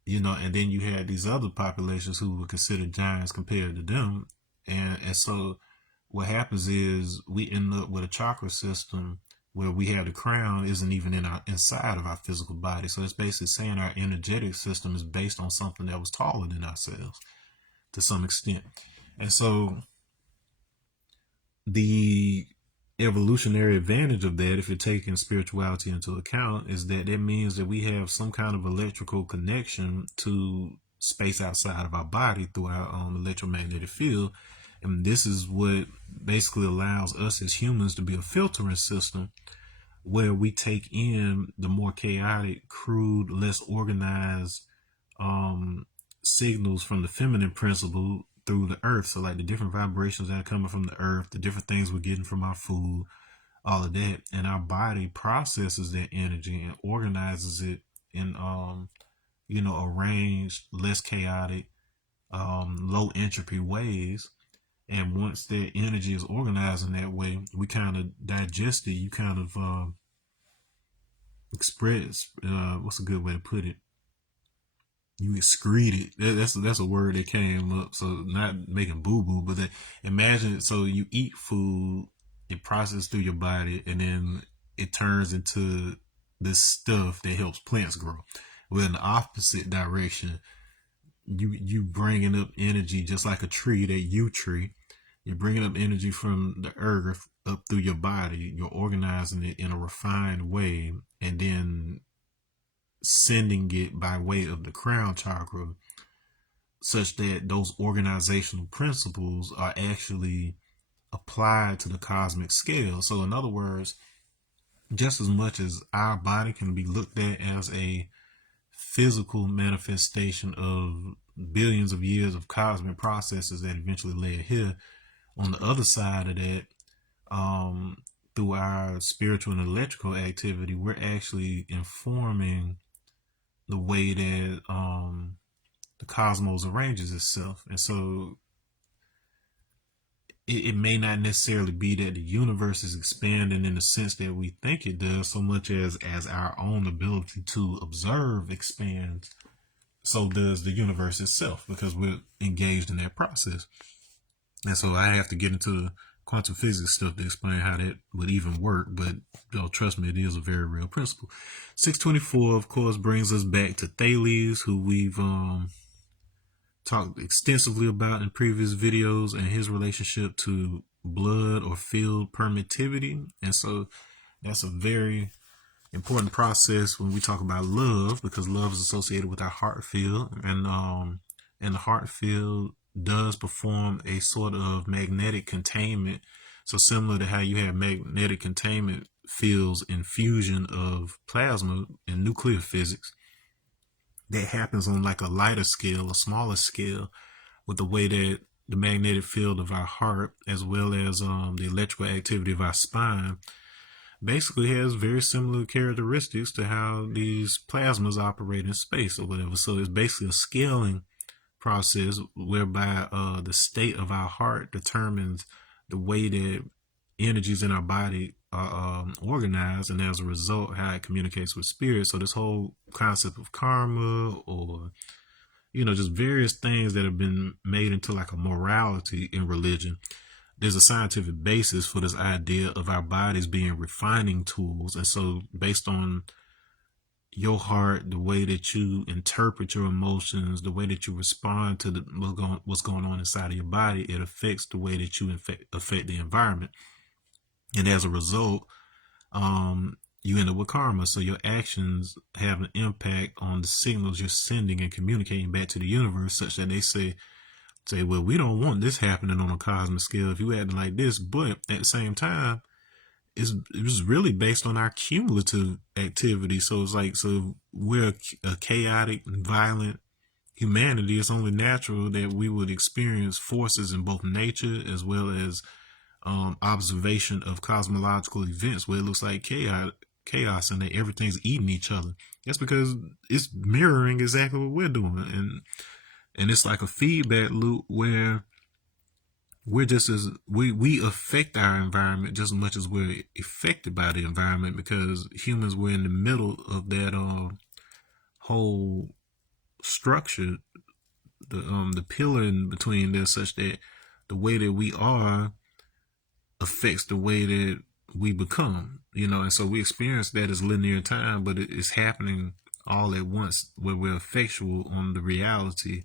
and then you had these other populations who were considered giants compared to them. And so what happens is we end up with a chakra system where we have the crown isn't even inside of our physical body. So it's basically saying our energetic system is based on something that was taller than ourselves to some extent. And so the evolutionary advantage of that, if you're taking spirituality into account, is that it means that we have some kind of electrical connection to space outside of our body through our electromagnetic field. And this is what basically allows us as humans to be a filtering system where we take in the more chaotic, crude, less organized signals from the feminine principle through the earth. So like the different vibrations that are coming from the earth, the different things we're getting from our food, all of that, and our body processes that energy and organizes it in arranged, less chaotic, low entropy ways. And once that energy is organized in that way, we kind of digest it. You kind of express, what's a good way to put it? You excrete it. That's a word that came up. So not making boo boo, but imagine. So you eat food, it processes through your body, and then it turns into this stuff that helps plants grow. Well, in the opposite direction, you bringing up energy just like a tree, that yew tree. You're bringing up energy from the earth up through your body. You're organizing it in a refined way, and then sending it by way of the crown chakra, such that those organizational principles are actually applied to the cosmic scale. So in other words, just as much as our body can be looked at as a physical manifestation of billions of years of cosmic processes that eventually led here, on the other side of that, through our spiritual and electrical activity, we're actually informing the way that the cosmos arranges itself. And so it may not necessarily be that the universe is expanding in the sense that we think it does, so much as our own ability to observe expands, so does the universe itself, because we're engaged in that process. And so I have to get into the quantum physics stuff to explain how that would even work, but trust me, it is a very real principle. 624, of course, brings us back to Thales, who we've talked extensively about in previous videos, and his relationship to blood or field permittivity. And so that's a very important process when we talk about love, because love is associated with our heart field, and the heart field does perform a sort of magnetic containment. So similar to how you have magnetic containment fields in fusion of plasma in nuclear physics, that happens on like a lighter scale, a smaller scale, with the way that the magnetic field of our heart, as well as the electrical activity of our spine, basically has very similar characteristics to how these plasmas operate in space or whatever. So it's basically a scaling process whereby the state of our heart determines the way that energies in our body are organized, and as a result, how it communicates with spirit. So this whole concept of karma, or just various things that have been made into like a morality in religion, there's a scientific basis for this idea of our bodies being refining tools. And so based on your heart, the way that you interpret your emotions, the way that you respond to what's going on inside of your body, it affects the way that you affect the environment. And as a result, you end up with karma. So your actions have an impact on the signals you're sending and communicating back to the universe, such that they say, well, we don't want this happening on a cosmic scale if you acting like this. But at the same time, it was really based on our cumulative activity. So it's like, so we're a chaotic, violent, humanity, it's only natural that we would experience forces in both nature as well as observation of cosmological events where it looks like chaos and that everything's eating each other. That's because it's mirroring exactly what we're doing, and it's like a feedback loop where we affect our environment just as much as we're affected by the environment, because humans were in the middle of that whole structure, the pillar in between there, such that the way that we are affects the way that we become, and so we experience that as linear time, but it's happening all at once where we're effectual on the reality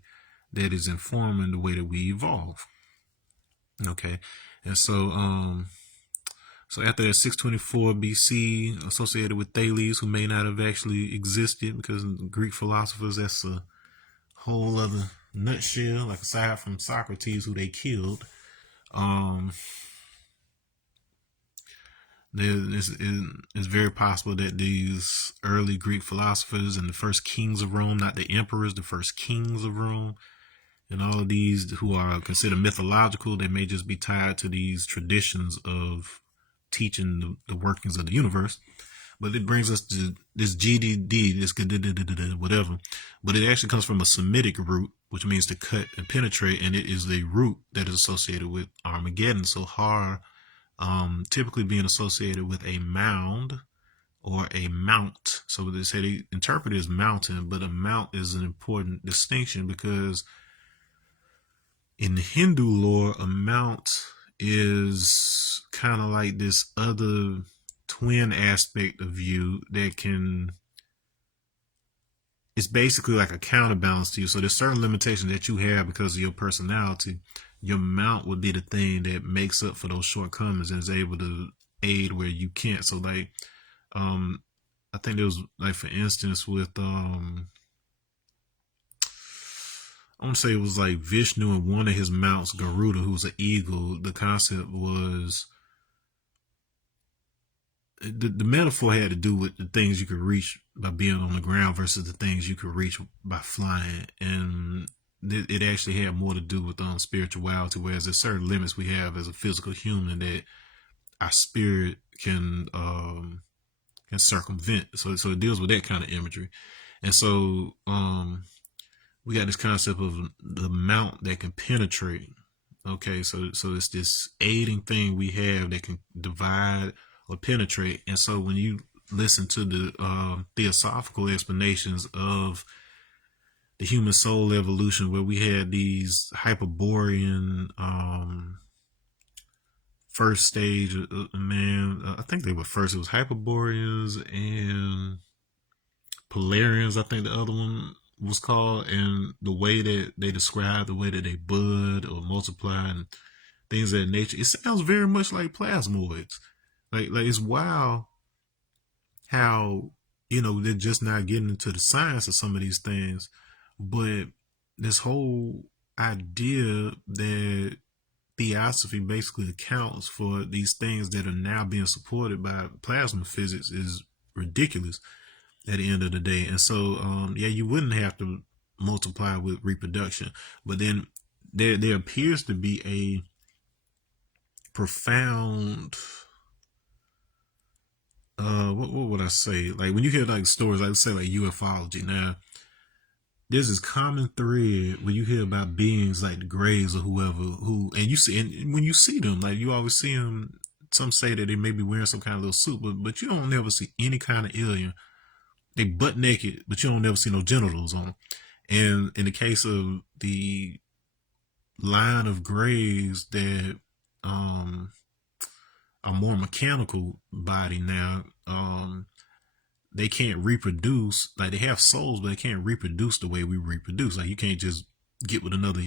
that is informing the way that we evolve. Okay. And so after that 624 BC, associated with Thales, who may not have actually existed, because Greek philosophers, that's a whole other nutshell, like aside from Socrates, who they killed. It's very possible that these early Greek philosophers and the first kings of Rome, not the emperors, the first kings of Rome, and all of these who are considered mythological, they may just be tied to these traditions of teaching the workings of the universe. But it brings us to this GDD, this whatever. But it actually comes from a Semitic root, which means to cut and penetrate, and it is a root that is associated with Armageddon. So Har, typically being associated with a mound or a mount. So they say they interpret it as mountain, but a mount is an important distinction, because in Hindu lore, a mount is kind of like this other twin aspect of you that it's basically like a counterbalance to you. So there's certain limitations that you have because of your personality. Your mount would be the thing that makes up for those shortcomings and is able to aid where you can't. So like, I think there was, like, for instance, with I want to say it was like Vishnu and one of his mounts, Garuda, who's an eagle. The concept was, the metaphor had to do with the things you could reach by being on the ground versus the things you could reach by flying. And it actually had more to do with spirituality, whereas there's certain limits we have as a physical human that our spirit can circumvent. So it deals with that kind of imagery. And so we got this concept of the mount that can penetrate. Okay, so it's this aiding thing we have that can divide or penetrate. And so when you listen to the theosophical explanations of the human soul evolution, where we had these Hyperborean first stage, I think they were first. It was Hyperboreans and Polarians, I think the other one was called, and the way that they describe the way that they bud or multiply and things of that nature, it sounds very much like plasmoids. Like it's wild how, they're just not getting into the science of some of these things, but this whole idea that theosophy basically accounts for these things that are now being supported by plasma physics is ridiculous at the end of the day. And so, you wouldn't have to multiply with reproduction, but then there appears to be a profound, what would I say? Like when you hear like stories, like say like ufology. Now, there's this common thread when you hear about beings like the Greys or whoever and you see, and when you see them, like you always see them. Some say that they may be wearing some kind of little suit, but you don't never see any kind of alien. They butt naked, but you don't never see no genitals on them. And in the case of the line of Greys that are more mechanical body now, they can't reproduce. Like they have souls, but they can't reproduce the way we reproduce. Like you can't just get with another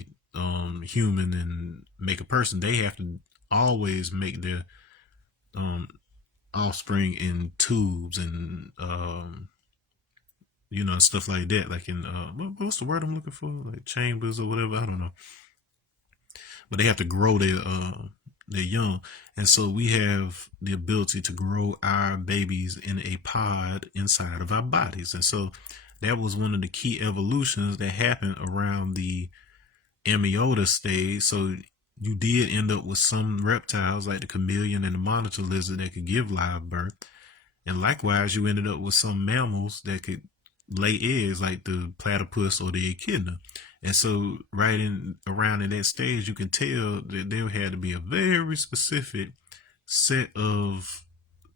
human and make a person. They have to always make their offspring in tubes and stuff like that. Like in what's the word I'm looking for? Like chambers or whatever. I don't know. But they have to grow their young, and so we have the ability to grow our babies in a pod inside of our bodies, and so that was one of the key evolutions that happened around the amniota stage. So you did end up with some reptiles like the chameleon and the monitor lizard that could give live birth. And likewise, you ended up with some mammals that could lay eggs like the platypus or the echidna. And so right in around in that stage, you can tell that there had to be a very specific set of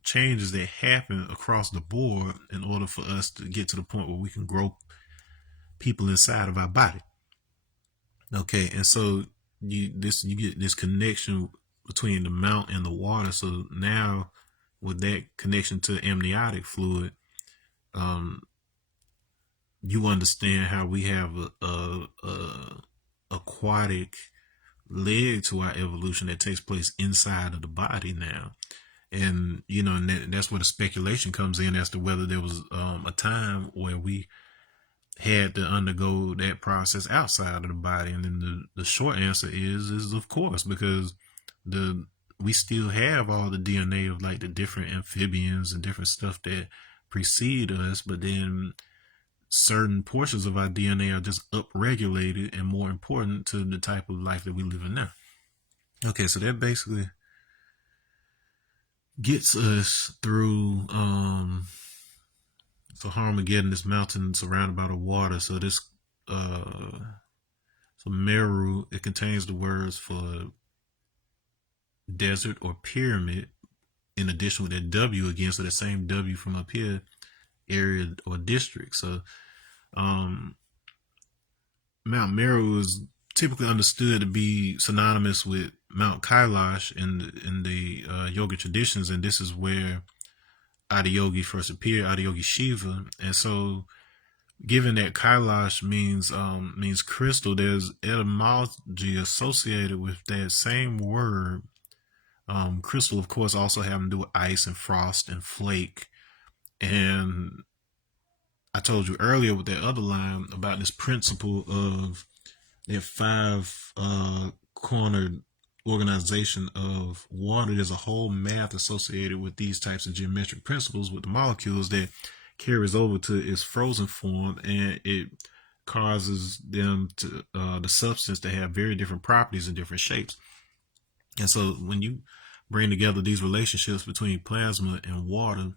changes that happen across the board in order for us to get to the point where we can grow people inside of our body. Okay, and so you get this connection between the mount and the water. So now with that connection to amniotic fluid, you understand how we have a aquatic leg to our evolution that takes place inside of the body now. And and that's where the speculation comes in as to whether there was a time where we had to undergo that process outside of the body. And then the short answer is of course, because we still have all the DNA of like the different amphibians and different stuff that precede us, but then certain portions of our DNA are just upregulated and more important to the type of life that we live in now. Okay, so that basically gets us through so Armageddon, this mountain surrounded by the water. So this so Meru, it contains the words for desert or pyramid in addition with that W again, so that same W from up here, area or district. So Mount Meru is typically understood to be synonymous with Mount Kailash in the yoga traditions, and this is where Adiyogi first appeared, Adiyogi Shiva. And so given that Kailash means crystal, there's etymology associated with that same word. Crystal, of course, also having to do with ice and frost and flake. And I told you earlier with that other line about this principle of that five-cornered organization of water. There's a whole math associated with these types of geometric principles with the molecules that carries over to its frozen form, and it causes them to the substance to have very different properties and different shapes. And so when you bring together these relationships between plasma and water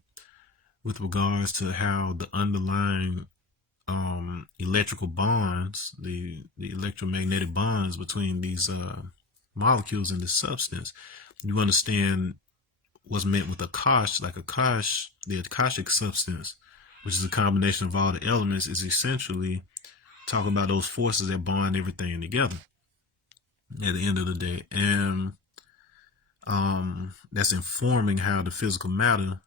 with regards to how the underlying electrical bonds, the electromagnetic bonds between these molecules in the substance, you understand what's meant with Akash. Like Akash, the Akashic substance, which is a combination of all the elements, is essentially talking about those forces that bond everything together at the end of the day. And that's informing how the physical matter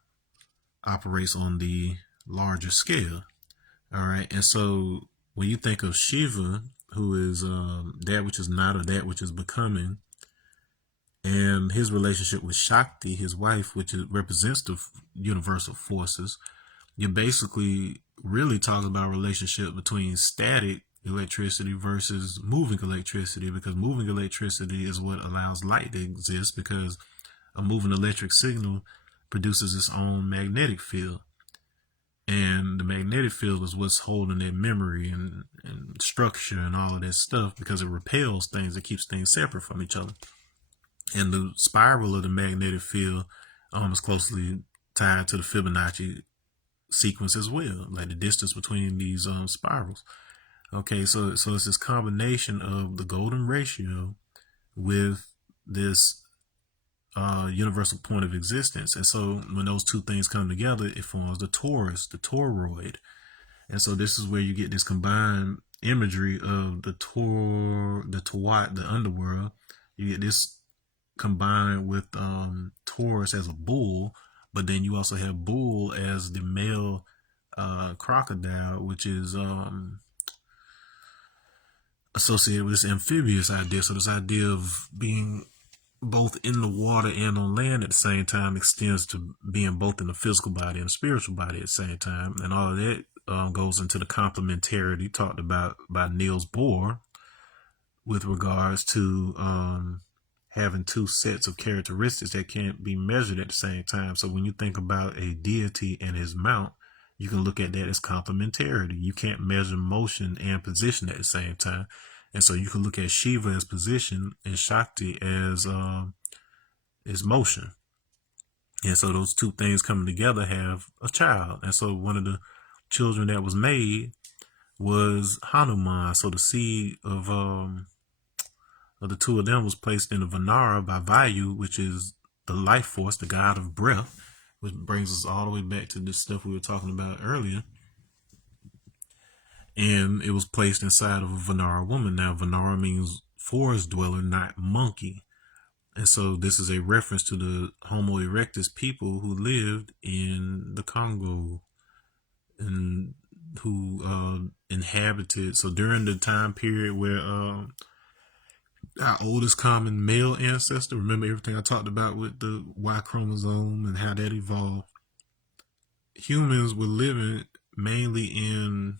operates on the larger scale. All right. And so when you think of Shiva, who is that which is not or that which is becoming, and his relationship with Shakti, his wife, which represents the universal forces, you're basically really talking about a relationship between static electricity versus moving electricity, because moving electricity is what allows light to exist, because a moving electric signal produces its own magnetic field. And the magnetic field is what's holding their memory and structure and all of that stuff, because it repels things, it keeps things separate from each other. And the spiral of the magnetic field is closely tied to the Fibonacci sequence as well, like the distance between these spirals. Okay, so it's this combination of the golden ratio with this universal point of existence. And so when those two things come together, it forms the torus, the toroid. And so this is where you get this combined imagery of the Tawat, the underworld. You get this combined with Taurus as a bull, but then you also have bull as the male crocodile, which is associated with this amphibious idea. So this idea of being both in the water and on land at the same time extends to being both in the physical body and the spiritual body at the same time. And all of that goes into the complementarity talked about by Niels Bohr with regards to having two sets of characteristics that can't be measured at the same time. So when you think about a deity and his mount, you can look at that as complementarity. You can't measure motion and position at the same time. And so you can look at Shiva as position and Shakti as motion. And so those two things coming together have a child. And so one of the children that was made was Hanuman. So the seed of the two of them was placed in the Vanara by Vayu, which is the life force, the god of breath, which brings us all the way back to this stuff we were talking about earlier. And it was placed inside of a Vanara woman. Now, Vanara means forest dweller, not monkey. And so this is a reference to the Homo erectus people who lived in the Congo and who inhabited. So during the time period where our oldest common male ancestor, remember everything I talked about with the Y chromosome and how that evolved, humans were living mainly in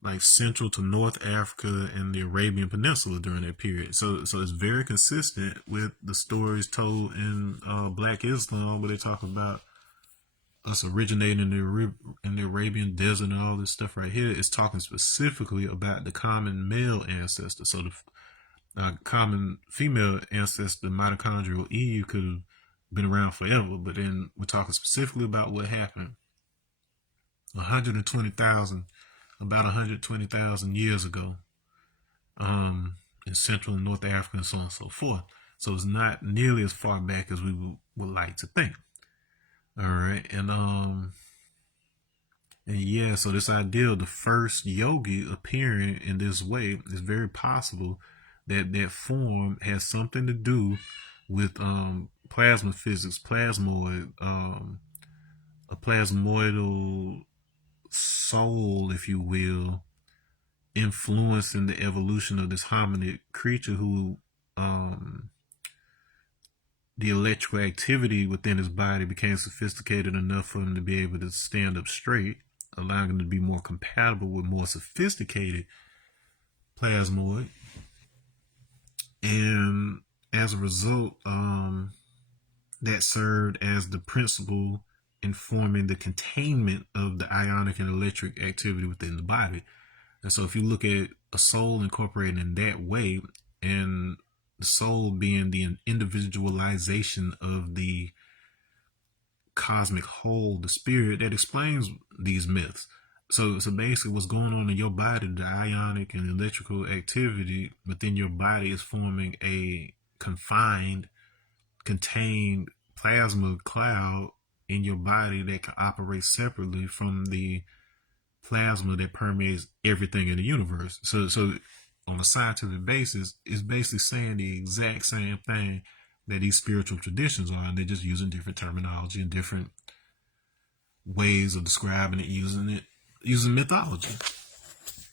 like Central to North Africa and the Arabian Peninsula during that period. So it's very consistent with the stories told in Black Islam, where they talk about us originating in the Arabian desert and all this stuff right here. It's talking specifically about the common male ancestor. So the common female ancestor, mitochondrial EU, could have been around forever, but then we're talking specifically about what happened 120,000 about 120,000 years ago in Central and North Africa and so on and so forth. So it's not nearly as far back as we would like to think. All right. And yeah, so this idea of the first yogi appearing in this way is very possible that that form has something to do with plasma physics, plasmoid, a plasmoidal soul, if you will, influencing the evolution of this hominid creature who the electrical activity within his body became sophisticated enough for him to be able to stand up straight, allowing him to be more compatible with more sophisticated plasmoid. And as a result, that served as the principle in forming the containment of the ionic and electric activity within the body. And so if you look at a soul incorporated in that way, and the soul being the individualization of the cosmic whole, the spirit, that explains these myths. So basically what's going on in your body, the ionic and electrical activity within your body is forming a contained plasma cloud in your body that can operate separately from the plasma that permeates everything in the universe. So on a scientific basis, it's basically saying the exact same thing that these spiritual traditions are, and they're just using different terminology and different ways of describing it using mythology.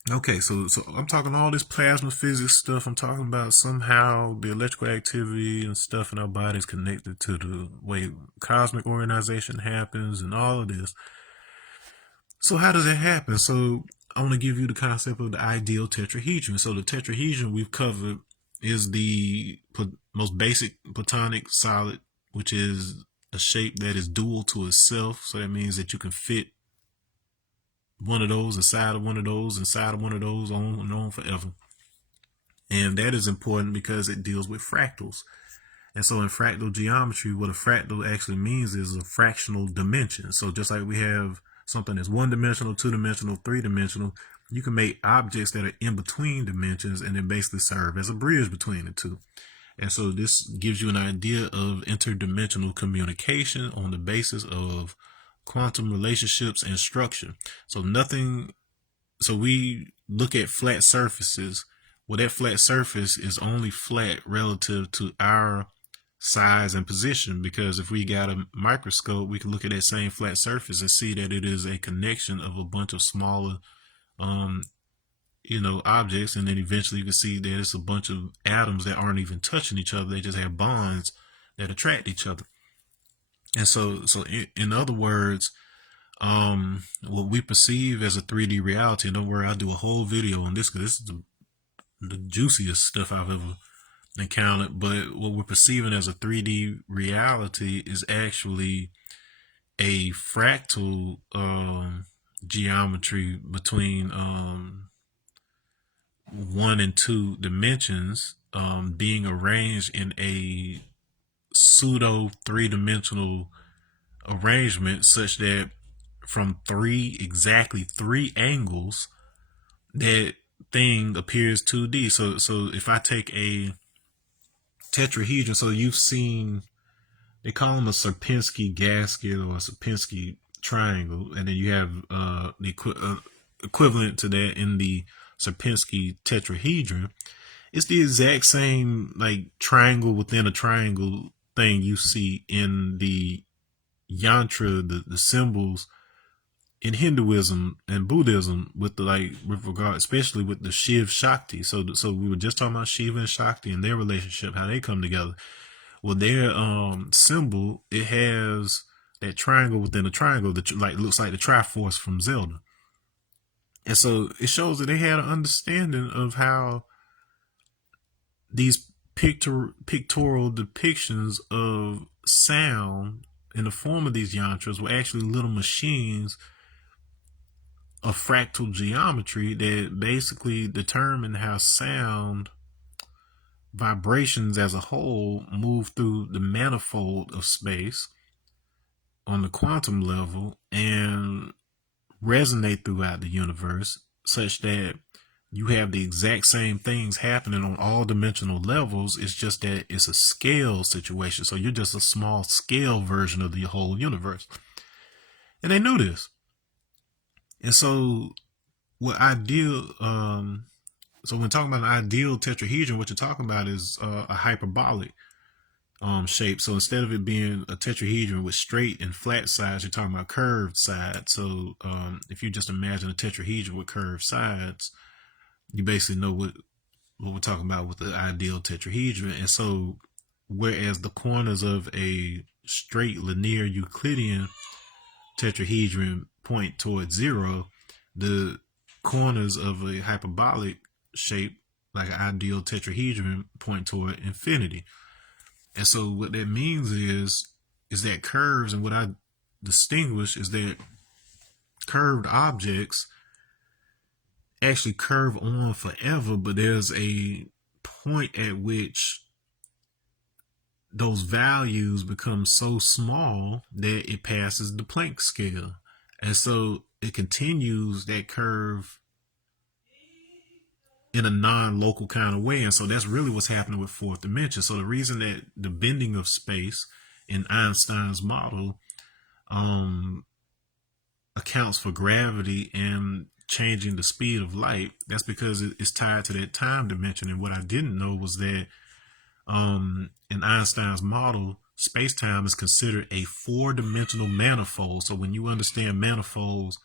Okay, so I'm talking all this plasma physics stuff. I'm talking about somehow the electrical activity and stuff in our bodies connected to the way cosmic organization happens and all of this. So how does it happen? So I want to give you the concept of the ideal tetrahedron. So the tetrahedron we've covered is the most basic platonic solid, which is a shape that is dual to itself. So that means that you can fit one of those inside of one of those inside of one of those, on and on forever. And that is important because it deals with fractals. And so in fractal geometry, what a fractal actually means is a fractional dimension. So just like we have something that's one-dimensional, two-dimensional, three-dimensional, you can make objects that are in between dimensions and then basically serve as a bridge between the two. And so this gives you an idea of interdimensional communication on the basis of quantum relationships and structure. So we look at flat surfaces. Well, that flat surface is only flat relative to our size and position, because if we got a microscope, we can look at that same flat surface and see that it is a connection of a bunch of smaller objects, and then eventually you can see that it's a bunch of atoms that aren't even touching each other. They just have bonds that attract each other. And so in other words, what we perceive as a 3D reality, and don't worry, I'll do a whole video on this because this is the juiciest stuff I've ever encountered. But what we're perceiving as a 3D reality is actually a fractal geometry between 1 and 2 dimensions being arranged in a pseudo three-dimensional arrangement such that from exactly three angles, that thing appears 2D. So if I take a tetrahedron, so you've seen, they call them a Sierpinski gasket or a Sierpinski triangle, and then you have the equivalent to that in the Sierpinski tetrahedron. It's the exact same like triangle within a triangle thing you see in the yantra, the symbols in Hinduism and Buddhism, with the with regard, especially with the Shiv Shakti. So we were just talking about Shiva and Shakti and their relationship, how they come together. Well, their symbol, it has that triangle within a triangle that looks like the Triforce from Zelda. And so it shows that they had an understanding of how these pictorial depictions of sound in the form of these yantras were actually little machines of fractal geometry that basically determine how sound vibrations as a whole move through the manifold of space on the quantum level and resonate throughout the universe, such that you have the exact same things happening on all dimensional levels. It's just that it's a scale situation. So you're just a small scale version of the whole universe. And they knew this. And so what ideal, so when talking about an ideal tetrahedron, what you're talking about is a hyperbolic shape. So instead of it being a tetrahedron with straight and flat sides, you're talking about curved sides. So if you just imagine a tetrahedron with curved sides, you basically know what we're talking about with the ideal tetrahedron. And so whereas the corners of a straight linear Euclidean tetrahedron point towards zero, the corners of a hyperbolic shape, like an ideal tetrahedron, point toward infinity. And so what that means is that curves, and what I distinguish is that curved objects actually curve on forever, but there's a point at which those values become so small that it passes the Planck scale. And so it continues that curve in a non-local kind of way. And so that's really what's happening with fourth dimension. So the reason that the bending of space in Einstein's model accounts for gravity and changing the speed of light, that's because it's tied to that time dimension. And what I didn't know was that in Einstein's model, space-time is considered a four-dimensional manifold. So when you understand manifolds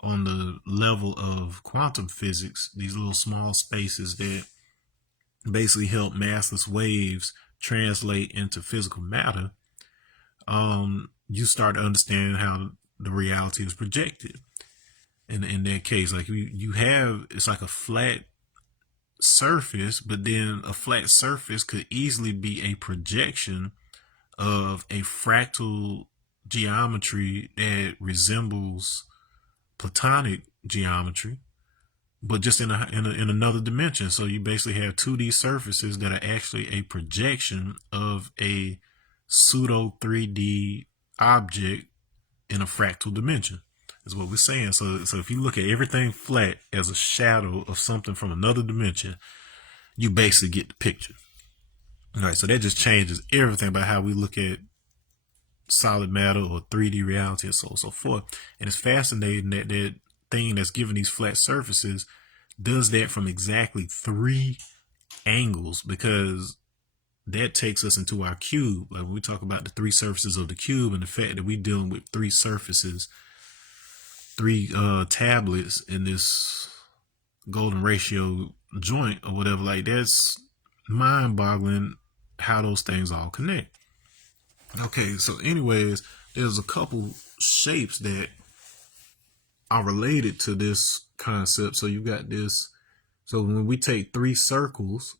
on the level of quantum physics, these little small spaces that basically help massless waves translate into physical matter, you start to understand how the reality is projected. In that case, like you have, it's like a flat surface, but then a flat surface could easily be a projection of a fractal geometry that resembles Platonic geometry, but just in another dimension. So you basically have 2D surfaces that are actually a projection of a pseudo 3D object in a fractal dimension, is what we're saying. So if you look at everything flat as a shadow of something from another dimension, you basically get the picture. All right, so that just changes everything about how we look at solid matter or 3D reality and so on and so forth. And it's fascinating that that thing that's giving these flat surfaces does that from exactly 3 angles, because that takes us into our cube. Like when we talk about the 3 surfaces of the cube and the fact that we're dealing with 3 surfaces, 3 tablets in this golden ratio joint or whatever, like that's mind-boggling how those things all connect. Okay, so anyways, there's a couple shapes that are related to this concept. So you got this, so when we take 3 circles,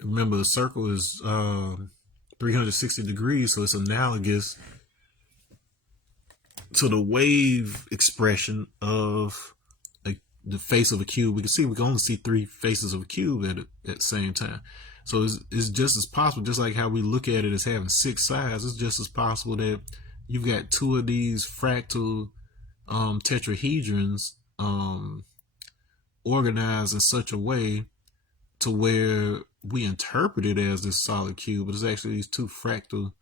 remember a circle is 360 degrees, so it's analogous So the wave expression of the face of a cube, we can only see three faces of a cube at the same time. So it's just as possible, just like how we look at it as having six sides, it's just as possible that you've got two of these fractal tetrahedrons organized in such a way to where we interpret it as this solid cube, but it's actually these two fractal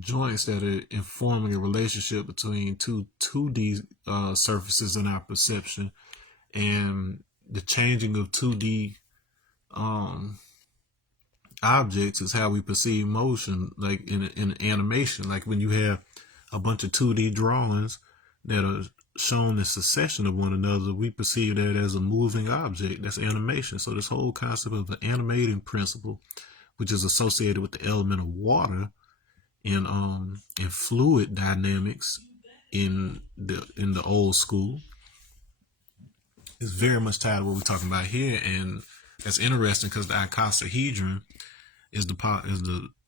joints that are informing a relationship between two 2D surfaces in our perception, and the changing of 2D objects is how we perceive motion, like in animation. Like when you have a bunch of 2D drawings that are shown in succession of one another, we perceive that as a moving object. That's animation. So this whole concept of the animating principle, which is associated with the element of water in fluid dynamics in the old school, is very much tied to what we're talking about here. And that's interesting because the icosahedron is the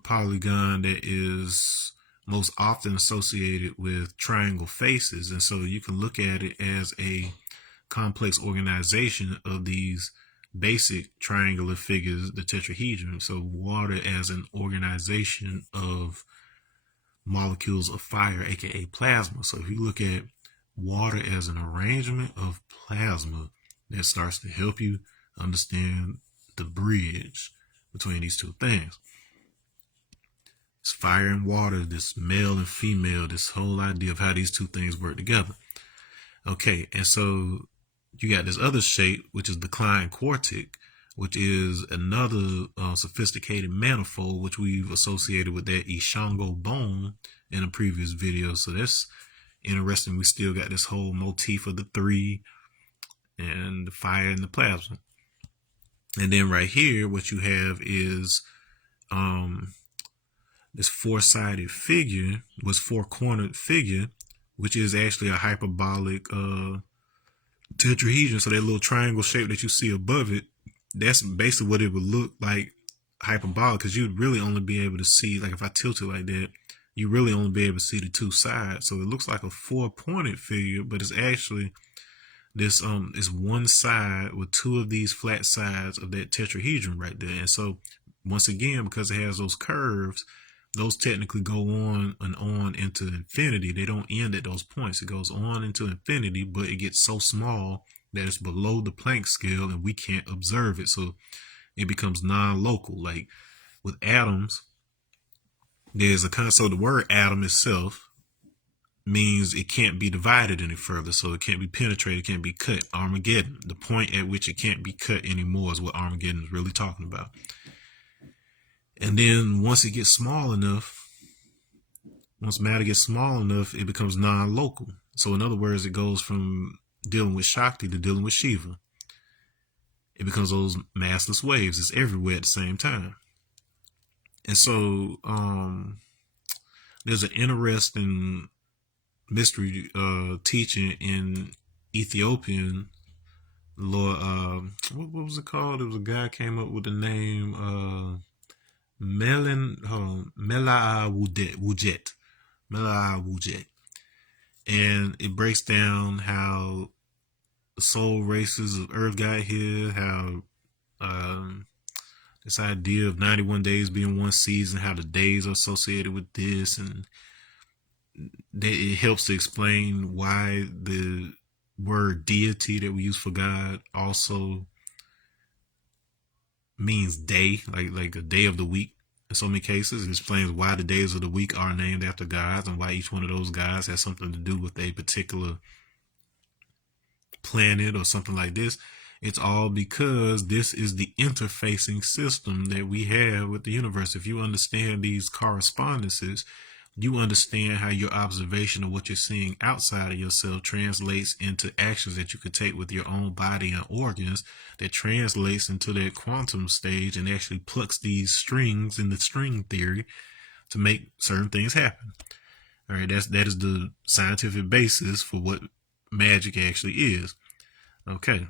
polygon that is most often associated with triangle faces, and so you can look at it as a complex organization of these basic triangular figures, the tetrahedron. So water as an organization of molecules of fire, aka plasma. So if you look at water as an arrangement of plasma, that starts to help you understand the bridge between these two things. It's fire and water, this male and female, this whole idea of how these two things work together. Okay, and so you got this other shape, which is the Klein quartic, which is another sophisticated manifold, which we've associated with that Ishango bone in a previous video. So that's interesting. We still got this whole motif of the three and the fire and the plasma. And then right here, what you have is this four-sided figure, four-cornered figure, which is actually a hyperbolic tetrahedron. So that little triangle shape that you see above it, that's basically what it would look like hyperbolic, because you'd really only be able to see, like if I tilt it like that, you really only be able to see the two sides. So it looks like a four-pointed figure, but it's actually this is one side with two of these flat sides of that tetrahedron right there. And so once again, because it has those curves, those technically go on and on into infinity. They don't end at those points. It goes on into infinity, but it gets so small that it's below the Planck scale and we can't observe it. So it becomes non-local. Like with atoms, there's a concept. So the word atom itself means it can't be divided any further. So it can't be penetrated, it can't be cut. Armageddon, the point at which it can't be cut anymore, is what Armageddon is really talking about. And then once it gets small enough, once matter gets small enough, it becomes non-local. So in other words, it goes from dealing with Shakti to dealing with Shiva. It becomes those massless waves. It's everywhere at the same time. And so there's an interesting mystery teaching in Ethiopian law. What was it called? There was a guy came up with the name Mela Wujet. And it breaks down how the soul races of Earth got here, how this idea of 91 days being one season, how the days are associated with this, and it helps to explain why the word deity that we use for God also means day, like a day of the week. In so many cases, it explains why the days of the week are named after gods and why each one of those gods has something to do with a particular planet or something like this. It's all because this is the interfacing system that we have with the universe. If you understand these correspondences, you understand how your observation of what you're seeing outside of yourself translates into actions that you could take with your own body and organs, that translates into that quantum stage and actually plucks these strings in the string theory to make certain things happen. All right, that is the scientific basis for what magic actually is. Okay.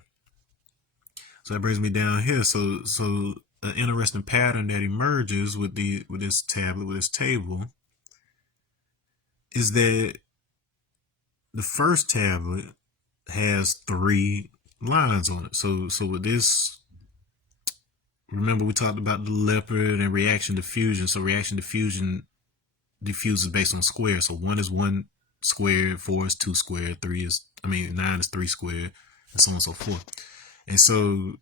So that brings me down here. So an interesting pattern that emerges with this tablet, with this table, is that the first tablet has 3 lines on it. So with this, remember we talked about the leopard and reaction diffusion. So reaction diffusion diffuses based on squares. So 1 is 1 squared, 4 is 2 squared, 9 is 3 squared, and so on and so forth. And so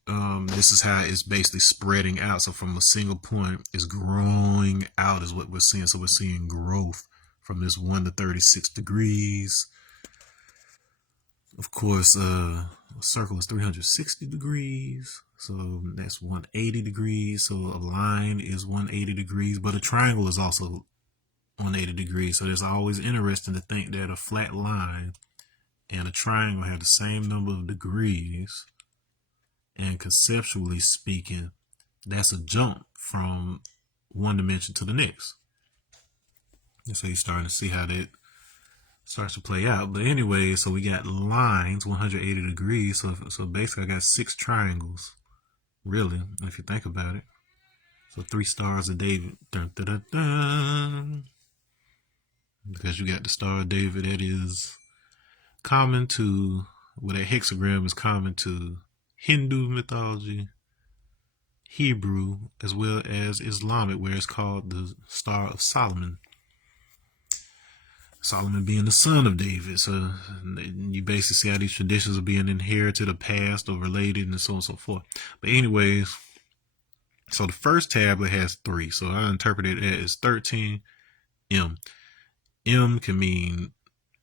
this is how it's basically spreading out. So from a single point, it's growing out is what we're seeing. So we're seeing growth from this 1 to 36 degrees. Of course, a circle is 360 degrees. So that's 180 degrees. So a line is 180 degrees, but a triangle is also 180 degrees. So it's always interesting to think that a flat line and a triangle have the same number of degrees. And conceptually speaking, that's a jump from one dimension to the next. And so you're starting to see how that starts to play out. But anyway, so we got lines 180 degrees. So basically I got 6 triangles, really, if you think about it. So 3 stars of David. Dun, dun, dun, dun. Because you got the Star of David that is common to, well, that hexagram is common to Hindu mythology, Hebrew, as well as Islamic, where it's called the Star of Solomon. Solomon being the son of David. So you basically see how these traditions are being inherited or passed or related and so on and so forth. But anyways, so the first tablet has 3. So I interpret it as 13 M. M can mean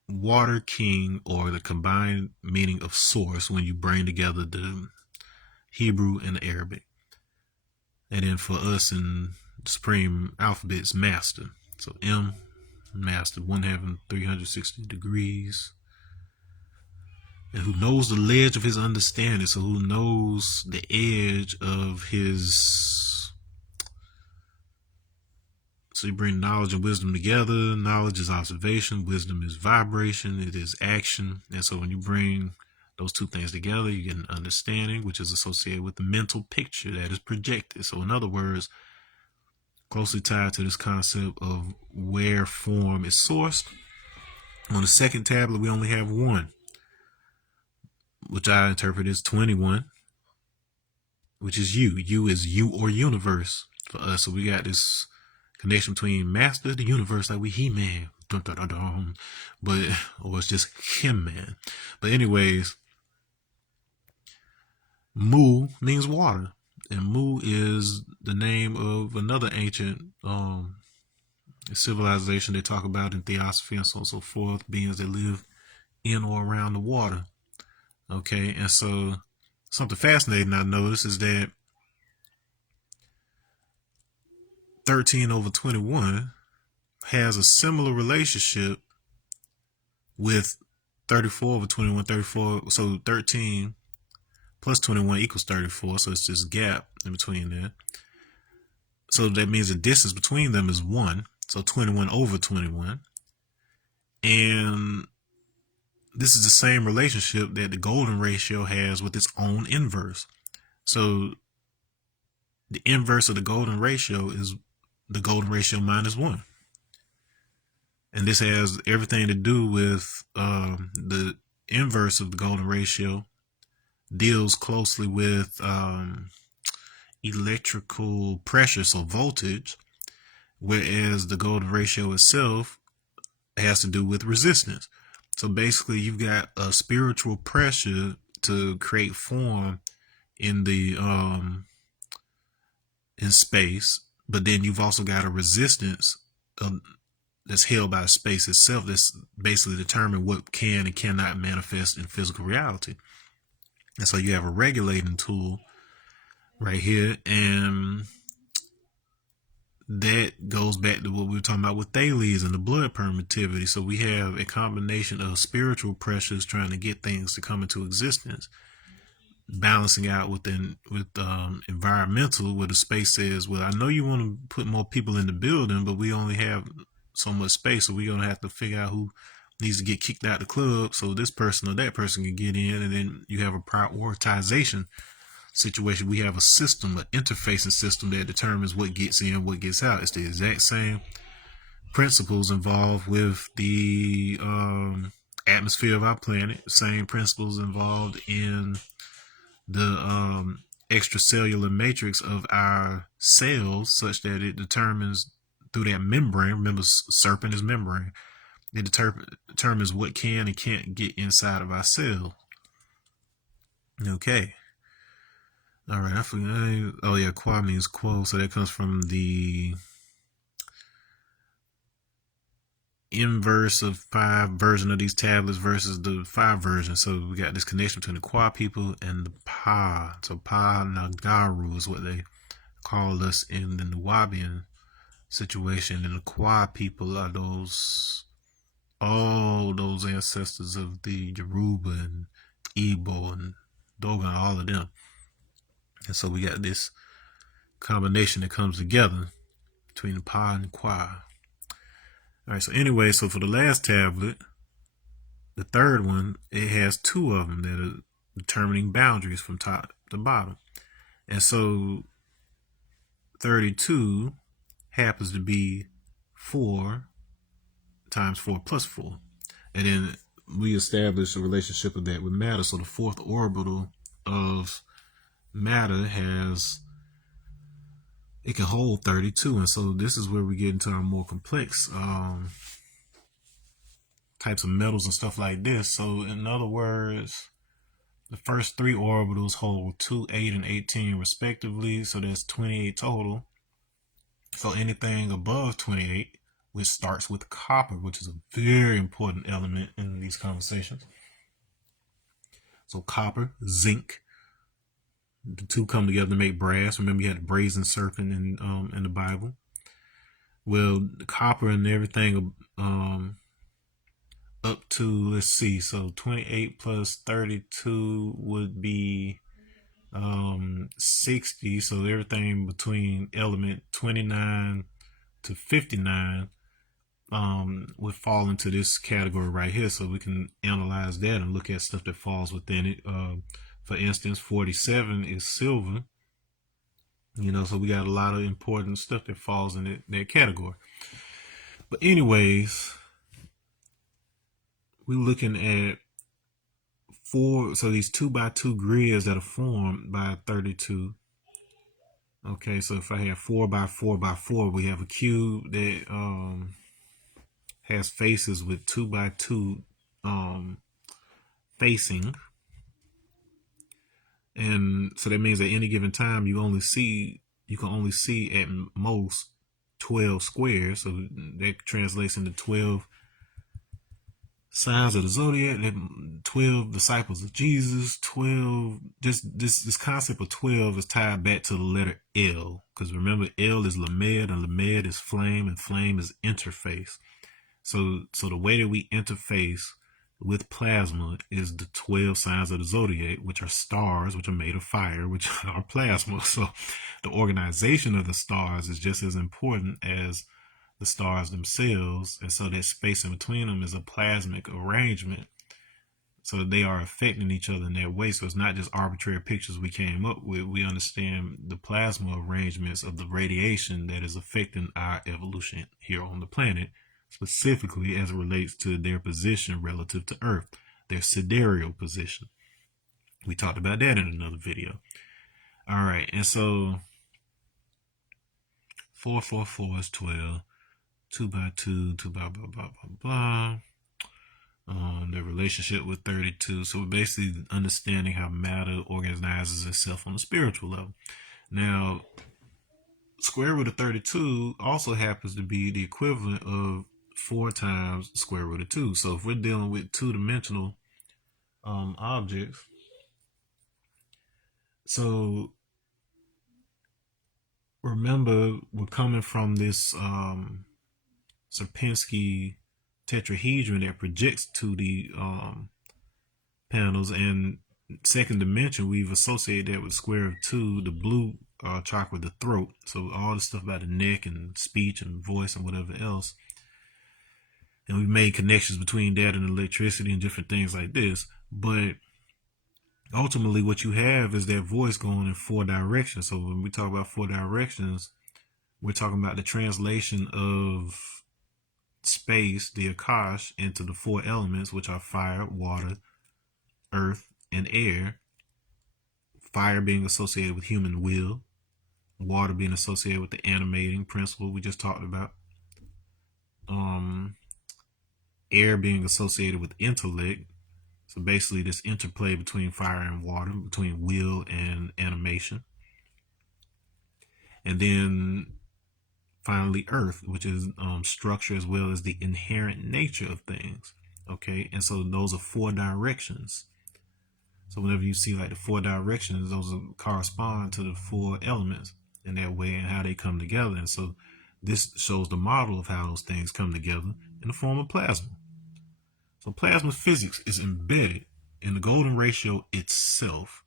water king or the combined meaning of source when you bring together the Hebrew and the Arabic. And then for us in the Supreme Alphabet, it's master. So M, master, one having 360 degrees. And who knows the ledge of his understanding. So who knows the edge of his. So you bring knowledge and wisdom together. Knowledge is observation. Wisdom is vibration. It is action. And so when you bring those 2 things together, you get an understanding, which is associated with the mental picture that is projected. So in other words, closely tied to this concept of where form is sourced. On the second tablet, we only have 1, which I interpret as 21, which is you. You is you or universe for us. So we got this connection between master, the universe, like we He-Man, but or it's just him, man. But anyways, Mu means water, and Mu is the name of another ancient civilization they talk about in theosophy and so on and so forth, beings that live in or around the water. Okay, and so something fascinating I noticed is that 13 over 21 has a similar relationship with 34 over 21. 34, so 13 plus 21 equals 34, so it's this gap in between there. So that means the distance between them is 1, so 21 over 21. And this is the same relationship that the golden ratio has with its own inverse. So the inverse of the golden ratio is the golden ratio minus 1. And this has everything to do with the inverse of the golden ratio deals closely with electrical pressure, so voltage, whereas the golden ratio itself has to do with resistance. So basically you've got a spiritual pressure to create form in the in space, but then you've also got a resistance that's held by space itself that's basically determined what can and cannot manifest in physical reality. And so you have a regulating tool right here, and that goes back to what we were talking about with Thales and the blood permittivity. So we have a combination of spiritual pressures trying to get things to come into existence, balancing out with environmental, where the space says, well, I know you want to put more people in the building, but we only have so much space, so we're going to have to figure out who needs to get kicked out the club so this person or that person can get in. And then you have a prioritization situation. We have a system, an interfacing system that determines what gets in, what gets out. It's the exact same principles involved with the atmosphere of our planet, same principles involved in the extracellular matrix of our cells, such that it determines through that membrane. Remember, serpent is membrane. It determines what can and can't get inside of our cell. Okay. All right. I forgot. Oh yeah, qua means quo, so that comes from the inverse of 5 version of these tablets versus the 5 version. So we got this connection between the Kwa people and the Pa. So Pa Nagaru is what they call us in the Nuwabian situation. And the Kwa people are all those ancestors of the Yoruba and Igbo and Dogon, all of them. And so we got this combination that comes together between the Pa and the Kwa. All right, so anyway, so for the last tablet, the third one, it has 2 of them that are determining boundaries from top to bottom. And so 32 happens to be 4 times 4 plus 4. And then we establish a relationship of that with matter. So the 4th orbital of matter it can hold 32. And so this is where we get into our more complex types of metals and stuff like this. So in other words, the first 3 orbitals hold 2, 8, and 18 respectively. So that's 28 total. So anything above 28, which starts with copper, which is a very important element in these conversations. So copper, zinc, the 2 come together to make brass. Remember, you had the brazen serpent in the Bible. Well, the copper and everything up to, let's see, so 28 plus 32 would be 60. So everything between element 29 to 59 would fall into this category right here. So we can analyze that and look at stuff that falls within it. For instance, 47 is silver. So we got a lot of important stuff that falls in that category. But anyways, we're looking at 4. So these 2x2 grids that are formed by 32. Okay, so if I have 4x4x4, we have a cube that has faces with 2x2 facing. And so that means at any given time you can only see at most 12 squares. So that translates into 12 signs of the zodiac, 12 disciples of Jesus, 12. This concept of 12 is tied back to the letter L, because remember, L is Lamed, and Lamed is flame, and flame is interface. So the way that we interface with plasma is the 12 signs of the zodiac, which are stars, which are made of fire, which are plasma. So the organization of the stars is just as important as the stars themselves. And so that space in between them is a plasmic arrangement. So they are affecting each other in that way. So it's not just arbitrary pictures we came up with. We understand the plasma arrangements of the radiation that is affecting our evolution here on the planet, specifically as it relates to their position relative to Earth, their sidereal position. We talked about that in another video. All right, and so 4, 4, 4 is 12. 2x2, 2 blah, blah, blah, blah, blah. The relationship with 32. So we're basically understanding how matter organizes itself on a spiritual level. Now, square root of 32 also happens to be the equivalent of 4 times square root of 2. So if we're dealing with 2-dimensional objects, so remember, we're coming from this Sierpinski tetrahedron that projects to the panels, and 2nd dimension we've associated that with square of 2, the blue chakra, the throat. So all the stuff about the neck and speech and voice and whatever else, and we've made connections between that and electricity and different things like this. But ultimately what you have is that voice going in 4 directions. So when we talk about 4 directions, we're talking about the translation of space, the Akash, into the four elements, which are fire, water, earth, and air. Fire being associated with human will, water being associated with the animating principle we just talked about, um, air being associated with intellect. So basically, this interplay between fire and water, between will and animation. And then finally, earth, which is structure as well as the inherent nature of things. Okay, and so those are four directions. So whenever you see like the four directions, those correspond to the four elements in that way and how they come together. And so this shows the model of how those things come together in the form of plasma. So plasma physics is embedded in the golden ratio itself.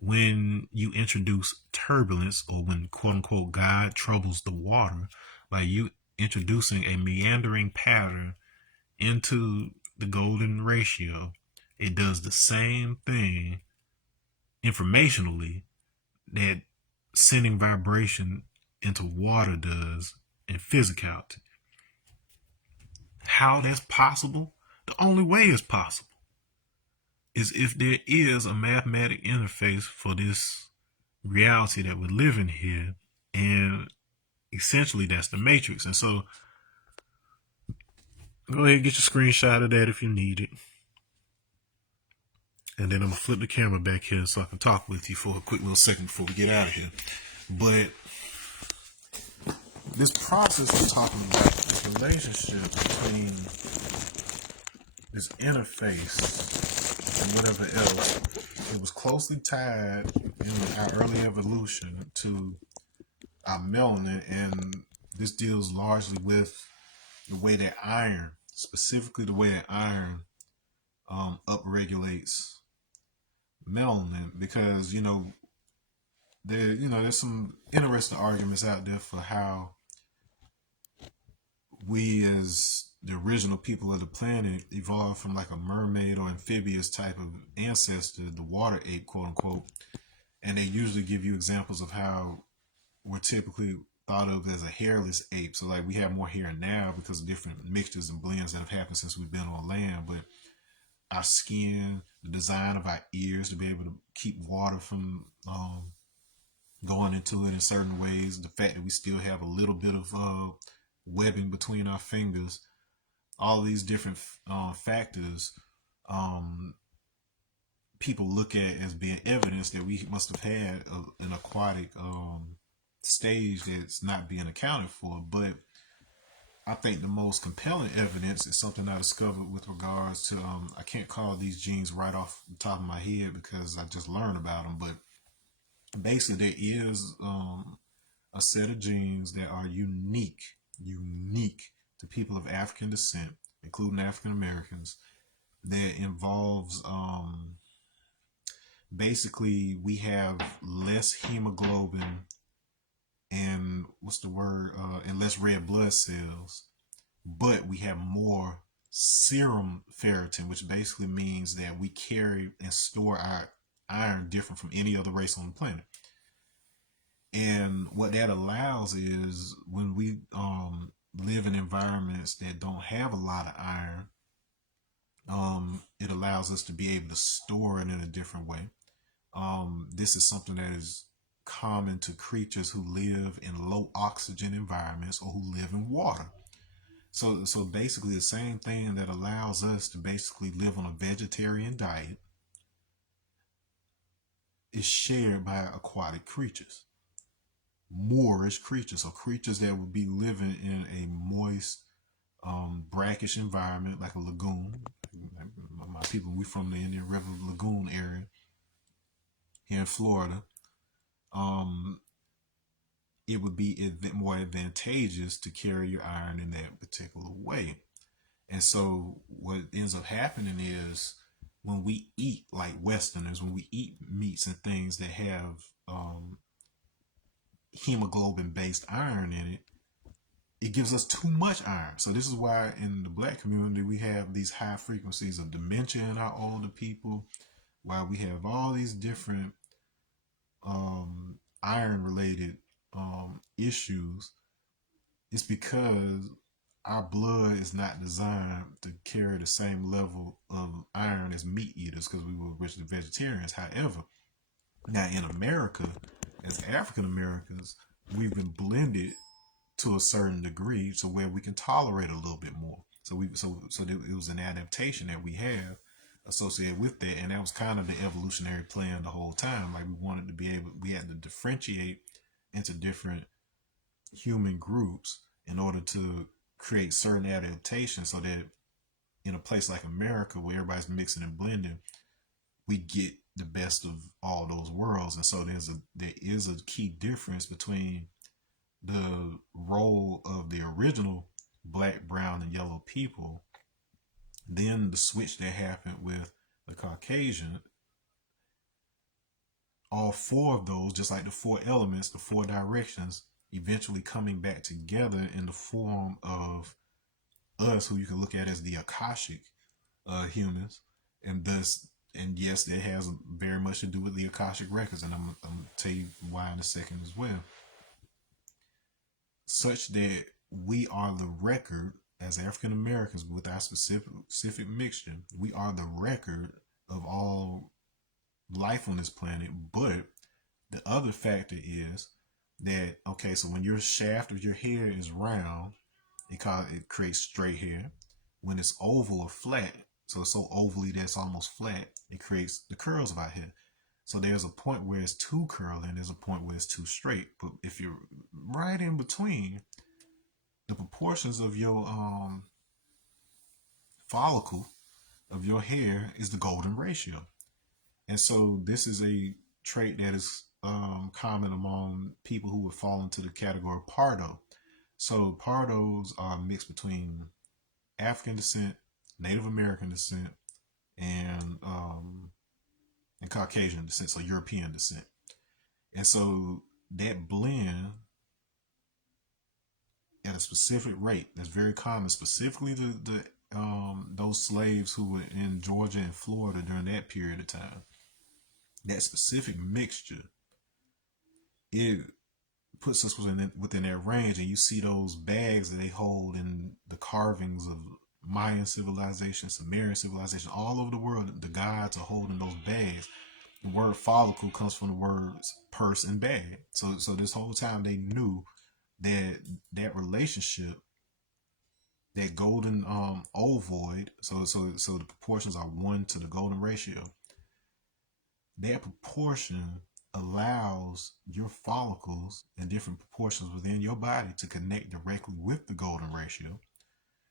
When you introduce turbulence, or when quote unquote God troubles the water by you introducing a meandering pattern into the golden ratio, it does the same thing informationally that sending vibration into water does in physicality. How that's possible? The only way it's possible is if there is a mathematic interface for this reality that we're living here, and essentially that's the matrix. And so go ahead and get your screenshot of that if you need it, and then I'm gonna flip the camera back here so I can talk with you for a quick little second before we get out of here. But this process we're talking about, this relationship between this interface and whatever else, it was closely tied in our early evolution to our melanin, and this deals largely with the way that iron, specifically the way that iron upregulates melanin, because there's some interesting arguments out there for how we as the original people of the planet evolved from like a mermaid or amphibious type of ancestor, the water ape, quote unquote. And they usually give you examples of how we're typically thought of as a hairless ape. So like we have more hair now because of different mixtures and blends that have happened since we've been on land. But our skin, the design of our ears to be able to keep water from going into it in certain ways, the fact that we still have a little bit of webbing between our fingers, all these different factors people look at as being evidence that we must have had an aquatic stage that's not being accounted for. But I think the most compelling evidence is something I discovered with regards to I can't call these genes right off the top of my head because I just learned about them, but basically there is a set of genes that are unique to people of African descent, including African Americans, that involves basically we have less hemoglobin and and less red blood cells, but we have more serum ferritin, which basically means that we carry and store our iron different from any other race on the planet. And what that allows is when we live in environments that don't have a lot of iron, it allows us to be able to store it in a different way. This is something that is common to creatures who live in low oxygen environments or who live in water. So basically the same thing that allows us to basically live on a vegetarian diet is shared by aquatic creatures, moorish creatures, so creatures that would be living in a moist, brackish environment like a lagoon. My people, we from the Indian River Lagoon area here in Florida. It would be more advantageous to carry your iron in that particular way. And so what ends up happening is when we eat like Westerners, when we eat meats and things that have hemoglobin based iron in it, it gives us too much iron. So this is why in the black community we have these high frequencies of dementia in our older people, why we have all these different iron related issues. It's because our blood is not designed to carry the same level of iron as meat eaters because we were originally vegetarians. However, now in America, as African Americans, we've been blended to a certain degree to where we can tolerate a little bit more. It was an adaptation that we have associated with that, and that was kind of the evolutionary plan the whole time. Like we wanted to be able, we had to differentiate into different human groups in order to create certain adaptations so that in a place like America where everybody's mixing and blending, we get the best of all those worlds. And so there is a key difference between the role of the original black, brown, and yellow people, then the switch that happened with the Caucasian. All four of those, just like the four elements, the four directions, eventually coming back together in the form of us, who you can look at as the Akashic humans, and thus, and yes, that has very much to do with the Akashic records, and I'm gonna tell you why in a second as well. Such that we are the record as African Americans with our specific mixture. We are the record of all life on this planet. But the other factor is that, okay, so when your shaft of your hair is round, it creates straight hair. When it's oval or flat, so it's so ovally that it's almost flat, it creates the curls of our hair. So there's a point where it's too curly and there's a point where it's too straight. But if you're right in between, the proportions of your follicle of your hair is the golden ratio. And so this is a trait that is common among people who would fall into the category of Pardo. So Pardos are mixed between African descent, Native American descent, and Caucasian descent, so European descent. And so that blend at a specific rate that's very common, specifically the those slaves who were in Georgia and Florida during that period of time. That specific mixture, it puts us within that range, and you see those bags that they hold in the carvings of Mayan civilization, Sumerian civilization, all over the world. The gods are holding those bags. The word follicle comes from the words purse and bag. So this whole time they knew that relationship, that golden ovoid. So the proportions are 1 to the golden ratio. That proportion allows your follicles in different proportions within your body to connect directly with the golden ratio,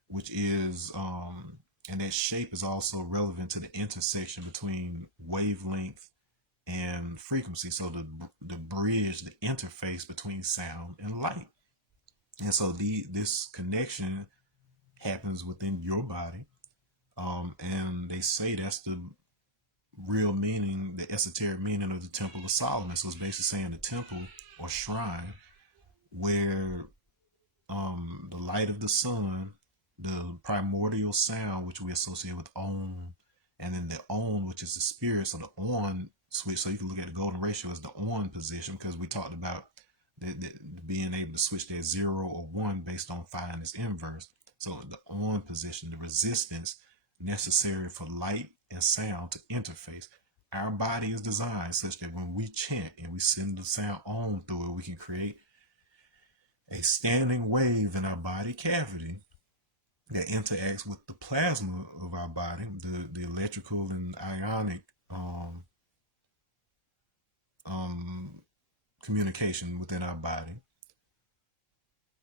which is and that shape is also relevant to the intersection between wavelength and frequency. So the bridge, the interface between sound and light. And so this connection happens within your body. And they say that's the real meaning, the esoteric meaning of the Temple of Solomon. So it's basically saying the temple or shrine where the light of the sun, the primordial sound, which we associate with Om, and then the On, which is the spirit. So the On switch, so you can look at the golden ratio as the on position, because we talked about being able to switch that 0 or 1 based on finding its inverse. So the on position, the resistance necessary for light and sound to interface. Our body is designed such that when we chant and we send the sound on through it, we can create a standing wave in our body cavity that interacts with the plasma of our body, the electrical and ionic communication within our body,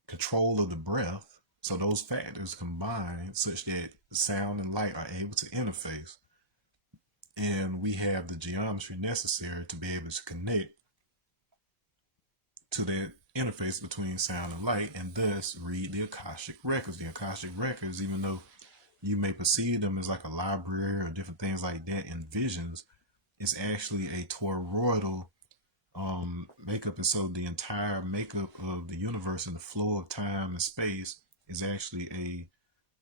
control of the breath. So those factors combine such that sound and light are able to interface, and we have the geometry necessary to be able to connect to that interface between sound and light, and thus read the Akashic records. The Akashic records, even though you may perceive them as like a library or different things like that in visions, it's actually a toroidal makeup. And so the entire makeup of the universe and the flow of time and space is actually a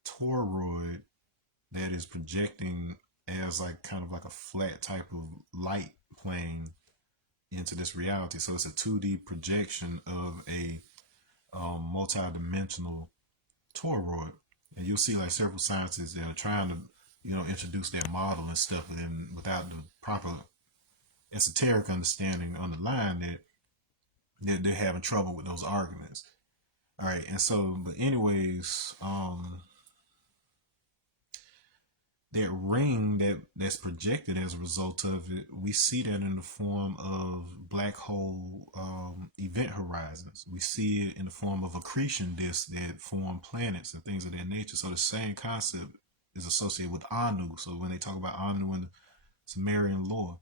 toroid that is projecting as like kind of like a flat type of light plane into this reality. So it's a 2D projection of a multi-dimensional toroid, and you'll see like several scientists that are trying to, introduce that model and stuff, but then without the proper esoteric understanding underlying that, they're having trouble with those arguments. All right, and so, but anyways, that ring that's projected as a result of it, we see that in the form of black hole event horizons. We see it in the form of accretion disks that form planets and things of that nature. So the same concept is associated with Anu. So when they talk about Anu in the Sumerian lore,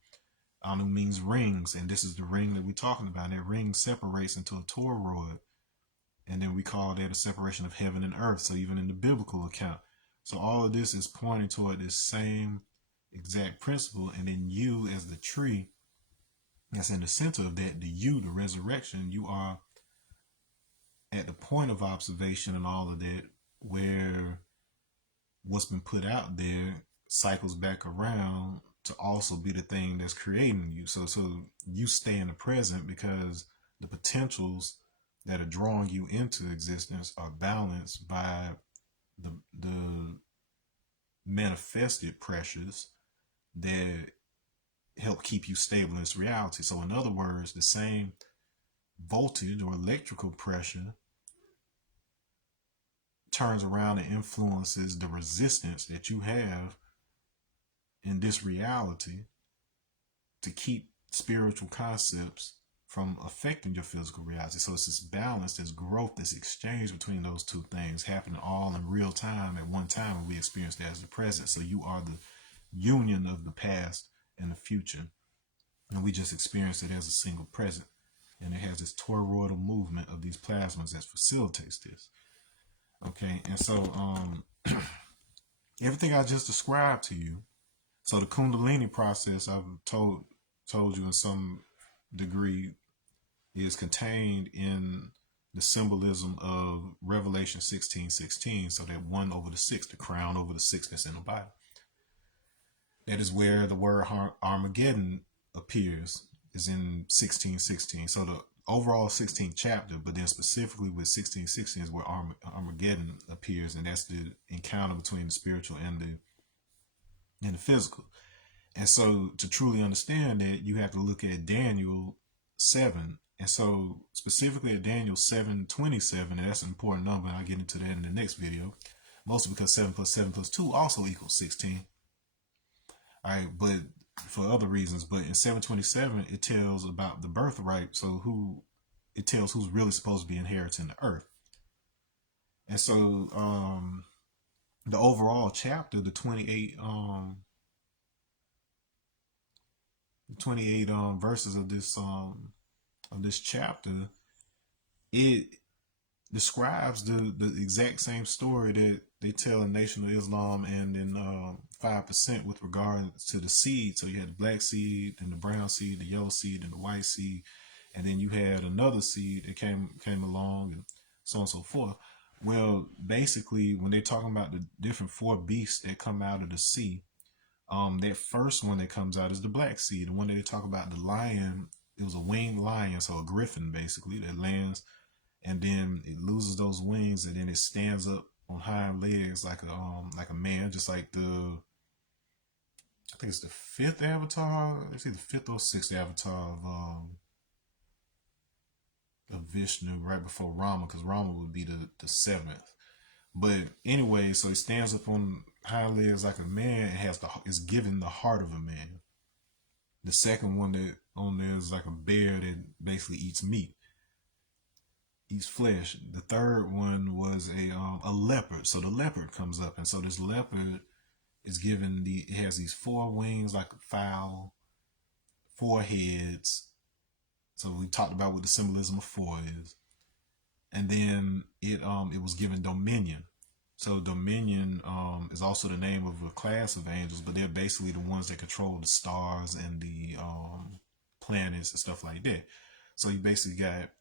Anu means rings, and this is the ring that we're talking about. And that ring separates into a toroid, and then we call that a separation of heaven and earth. So even in the biblical account, so all of this is pointing toward this same exact principle. And then you, as the tree that's in the center of that, the resurrection, you are at the point of observation and all of that, where what's been put out there cycles back around to also be the thing that's creating you. So you stay in the present because the potentials that are drawing you into existence are balanced by the manifested pressures that help keep you stable in this reality. So in other words, the same voltage or electrical pressure turns around and influences the resistance that you have in this reality to keep spiritual concepts from affecting your physical reality. So it's this balance, this growth, this exchange between those two things happening all in real time at one time, and we experience that as the present. So you are the union of the past and the future, and we just experience it as a single present. And it has this toroidal movement of these plasmas that facilitates this. Okay, and so everything I just described to you. So the Kundalini process, I've told you in some degree, is contained in the symbolism of Revelation 16:16. So that 1 over the 6, the crown over the sickness in the body. That is where the word Armageddon appears, is in 16:16. So the overall 16th chapter, but then specifically with 16:16 is where Armageddon appears, and that's the encounter between the spiritual and the physical. And so to truly understand that, you have to look at Daniel 7. And so specifically at Daniel 7:27, and that's an important number, and I'll get into that in the next video, mostly because 7 plus 7 plus 2 also equals 16. All right, but for other reasons. But in 7:27, it tells about the birthright. So it tells who's really supposed to be inheriting the earth. And so the overall chapter, the 28 verses of this chapter, it describes the exact same story that they tell in Nation of Islam and in 5% with regard to the seed. So you had the black seed, and the brown seed, the yellow seed, and the white seed, and then you had another seed that came along, and so on and so forth. Well, basically, when they're talking about the different 4 beasts that come out of the sea, that first one that comes out is the black seed. And when they talk about the lion, it was a winged lion, so a griffin basically, that lands, and then it loses those wings, and then it stands up on hind legs like a man, just like I think it's the 5th avatar. It's either 5th or 6th avatar of Vishnu, right before Rama, because Rama would be the 7th. But anyway, so he stands up on hind legs like a man and is given the heart of a man. The second one that on there is like a bear that basically eats meat, eats flesh. The third one was a leopard. So the leopard comes up, and so this leopard is given it has these 4 wings like a fowl, 4 heads. So we talked about what the symbolism of 4 is. And then it was given dominion. So dominion is also the name of a class of angels, but they're basically the ones that control the stars and the planets and stuff like that. So you basically got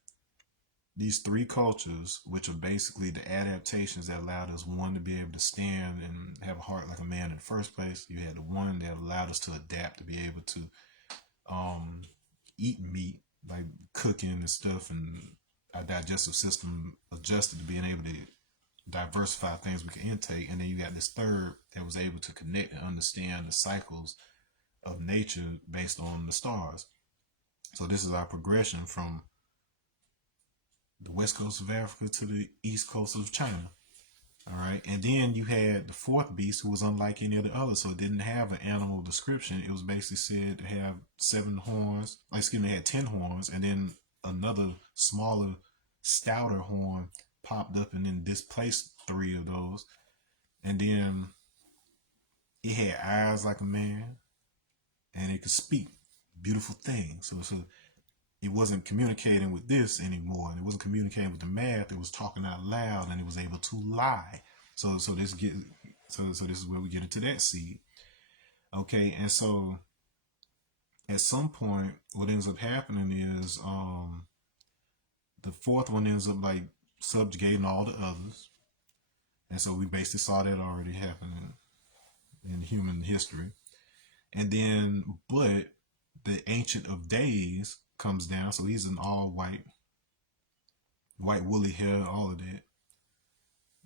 these 3 cultures, which are basically the adaptations that allowed us, one, to be able to stand and have a heart like a man in the first place. You had the one that allowed us to adapt, to be able to eat meat, like cooking and stuff, and our digestive system adjusted to being able to diversify things we can intake. And then you got this third that was able to connect and understand the cycles of nature based on the stars. So this is our progression from the west coast of Africa to the east coast of China. All right. And then you had the fourth beast, who was unlike any of the others. So it didn't have an animal description. It was basically said to have 7 horns. Excuse me, it had 10 horns. And then another smaller, stouter horn popped up and then displaced 3 of those. And then it had eyes like a man and it could speak beautiful things. So it wasn't communicating with this anymore. It wasn't communicating with the math. It was talking out loud, and it was able to lie. So this is where we get into that seed. Okay, and so at some point, what ends up happening is the fourth one ends up like subjugating all the others, and so we basically saw that already happening in human history. And then, but the Ancient of Days comes down, so he's an all white woolly hair, all of that.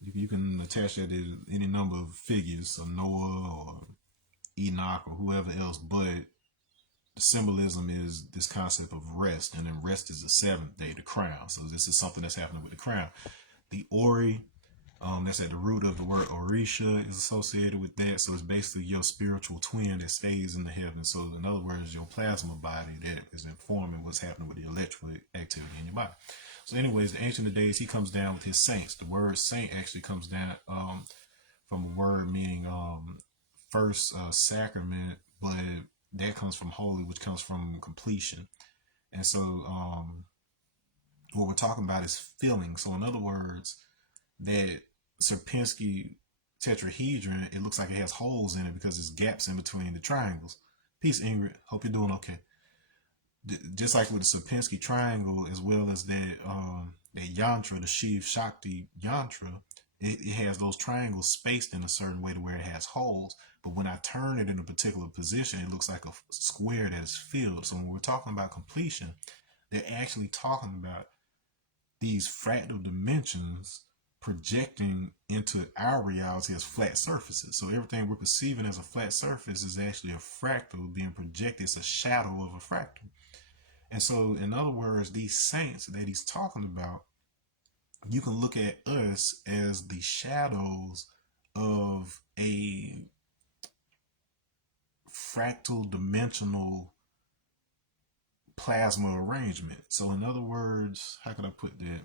You can attach that to any number of figures, so Noah or Enoch or whoever else, but the symbolism is this concept of rest, and then rest is the 7th day, the crown. So this is something that's happening with the crown. The Ori, that's at the root of the word Orisha, is associated with that. So it's basically your spiritual twin that stays in the heavens. So in other words, your plasma body that is informing what's happening with the electrical activity in your body. So anyways, the Ancient of Days, he comes down with his saints. The word saint actually comes down from a word meaning first sacrament, but that comes from holy, which comes from completion. And so what we're talking about is filling. So in other words, that Sierpinski tetrahedron, it looks like it has holes in it because there's gaps in between the triangles. Peace, Ingrid. Hope you're doing okay. Just like with the Sierpinski triangle, as well as that yantra, the Shiv Shakti yantra, it has those triangles spaced in a certain way to where it has holes. But when I turn it in a particular position, it looks like a square that is filled. So when we're talking about completion, they're actually talking about these fractal dimensions projecting into our reality as flat surfaces. So everything we're perceiving as a flat surface is actually a fractal being projected. It's a shadow of a fractal. And so, in other words, these saints that he's talking about, you can look at us as the shadows of a fractal dimensional plasma arrangement. So in other words, how can I put that?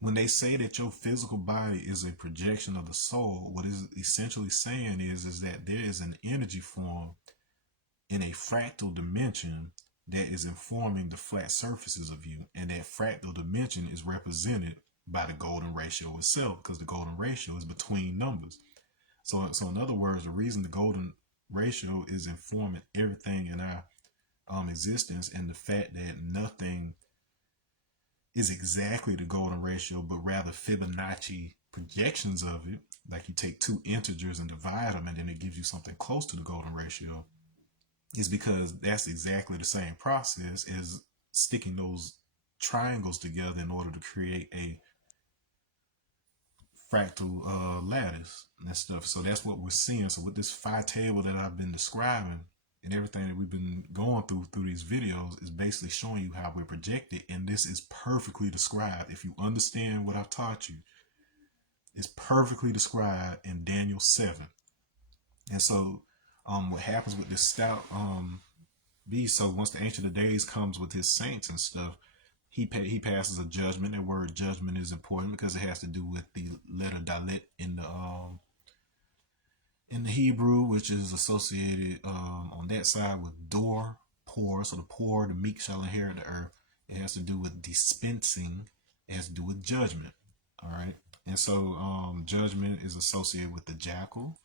When they say that your physical body is a projection of the soul, what is essentially saying is that there is an energy form in a fractal dimension that is informing the flat surfaces of you. And that fractal dimension is represented by the golden ratio itself, because the golden ratio is between numbers. So in other words, the reason the golden ratio is informing everything in our existence, and the fact that nothing is exactly the golden ratio, but rather Fibonacci projections of it. Like you take 2 integers and divide them, and then it gives you something close to the golden ratio, is because that's exactly the same process as sticking those triangles together in order to create a fractal lattice and stuff. So that's what we're seeing. So with this phi table that I've been describing, and everything that we've been going through these videos, is basically showing you how we're projected. And this is perfectly described. If you understand what I've taught you, it's perfectly described in Daniel 7. And so what happens with this stout beast, so once the Ancient of Days comes with his saints and stuff, he passes a judgment. That word judgment is important because it has to do with the letter dalet in the Hebrew, which is associated on that side with door, poor. So the poor, the meek shall inherit the earth. It has to do with dispensing. It has to do with judgment. All right. And so judgment is associated with the jackal.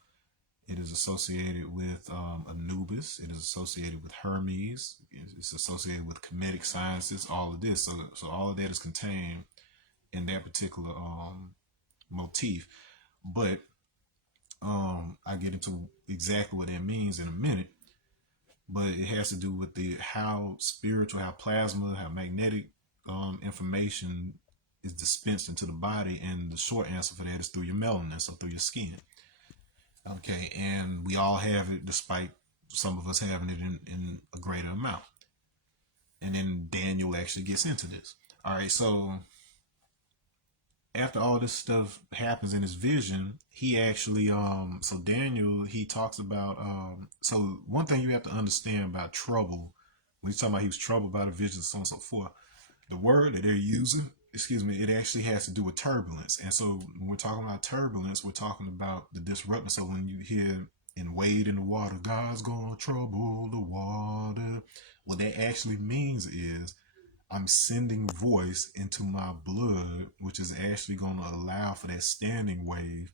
It is associated with Anubis. It is associated with Hermes. It's associated with comedic sciences, all of this. So all of that is contained in that particular motif. But I get into exactly what that means in a minute. But it has to do with how spiritual, how plasma, how magnetic information is dispensed into the body, and the short answer for that is through your melanin, so through your skin. Okay, and we all have it, despite some of us having it in a greater amount. And then Daniel actually gets into this. All right, so after all this stuff happens in his vision, he actually so Daniel, he talks about so one thing you have to understand about trouble, when he's talking about he was troubled by the vision, so on and so forth, the word that they're using, it actually has to do with turbulence. And so when we're talking about turbulence, we're talking about the disruption. So when you hear in wade in the water, God's gonna trouble the water, what that actually means is I'm sending voice into my blood, which is actually going to allow for that standing wave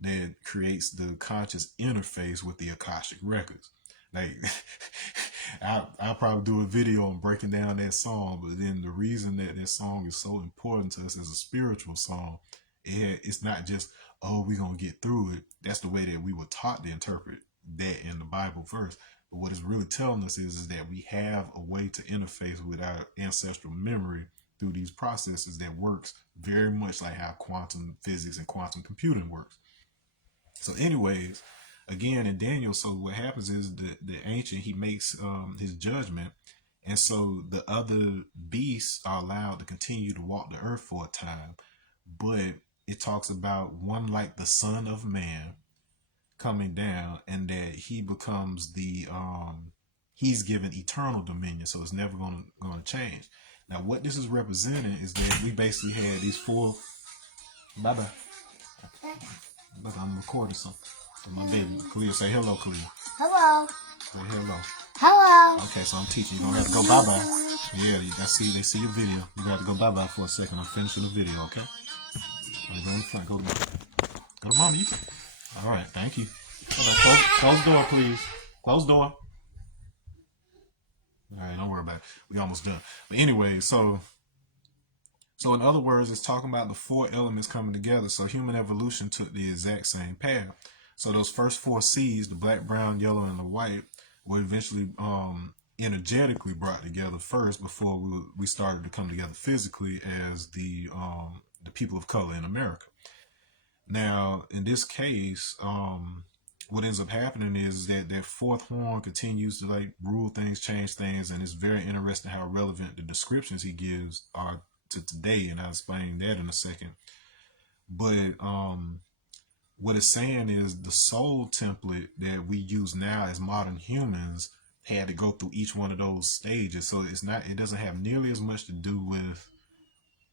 that creates the conscious interface with the Akashic records. Like, I'll probably do a video on breaking down that song, but then the reason that song is so important to us as a spiritual song, it's not just, oh, we're going to get through it. That's the way that we were taught to interpret that in the Bible verse. But what it's really telling us is that we have a way to interface with our ancestral memory through these processes that works very much like how quantum physics and quantum computing works. So anyways, again, in Daniel, so what happens is the ancient, he makes his judgment. And so the other beasts are allowed to continue to walk the earth for a time. But it talks about one like the Son of Man coming down, and that he becomes he's given eternal dominion, so it's never going to change. Now what this is representing is that we basically had these four. Bye-bye. Look, I'm recording something. So my baby Khalil, say hello. Khalil, hello. Say hello. Hello. Okay, so I'm teaching you. You don't have to go bye-bye. Yeah, they see your video. You got to go bye-bye for a second. I'm finishing the video. Okay, right, go in the front. Go to mommy. All right, thank you. Close door, please. Close door. All right, don't worry about it. We almost done. But anyway, so in other words, it's talking about the four elements coming together. So human evolution took the exact same path. So those first four C's, the black, brown, yellow, and the white, were eventually energetically brought together first before we started to come together physically as the people of color in America. Now, in this case, what ends up happening is that fourth horn continues to like rule things, change things, and it's very interesting how relevant the descriptions he gives are to today, and I'll explain that in a second. But what it's saying is the soul template that we use now as modern humans had to go through each one of those stages. So it doesn't have nearly as much to do with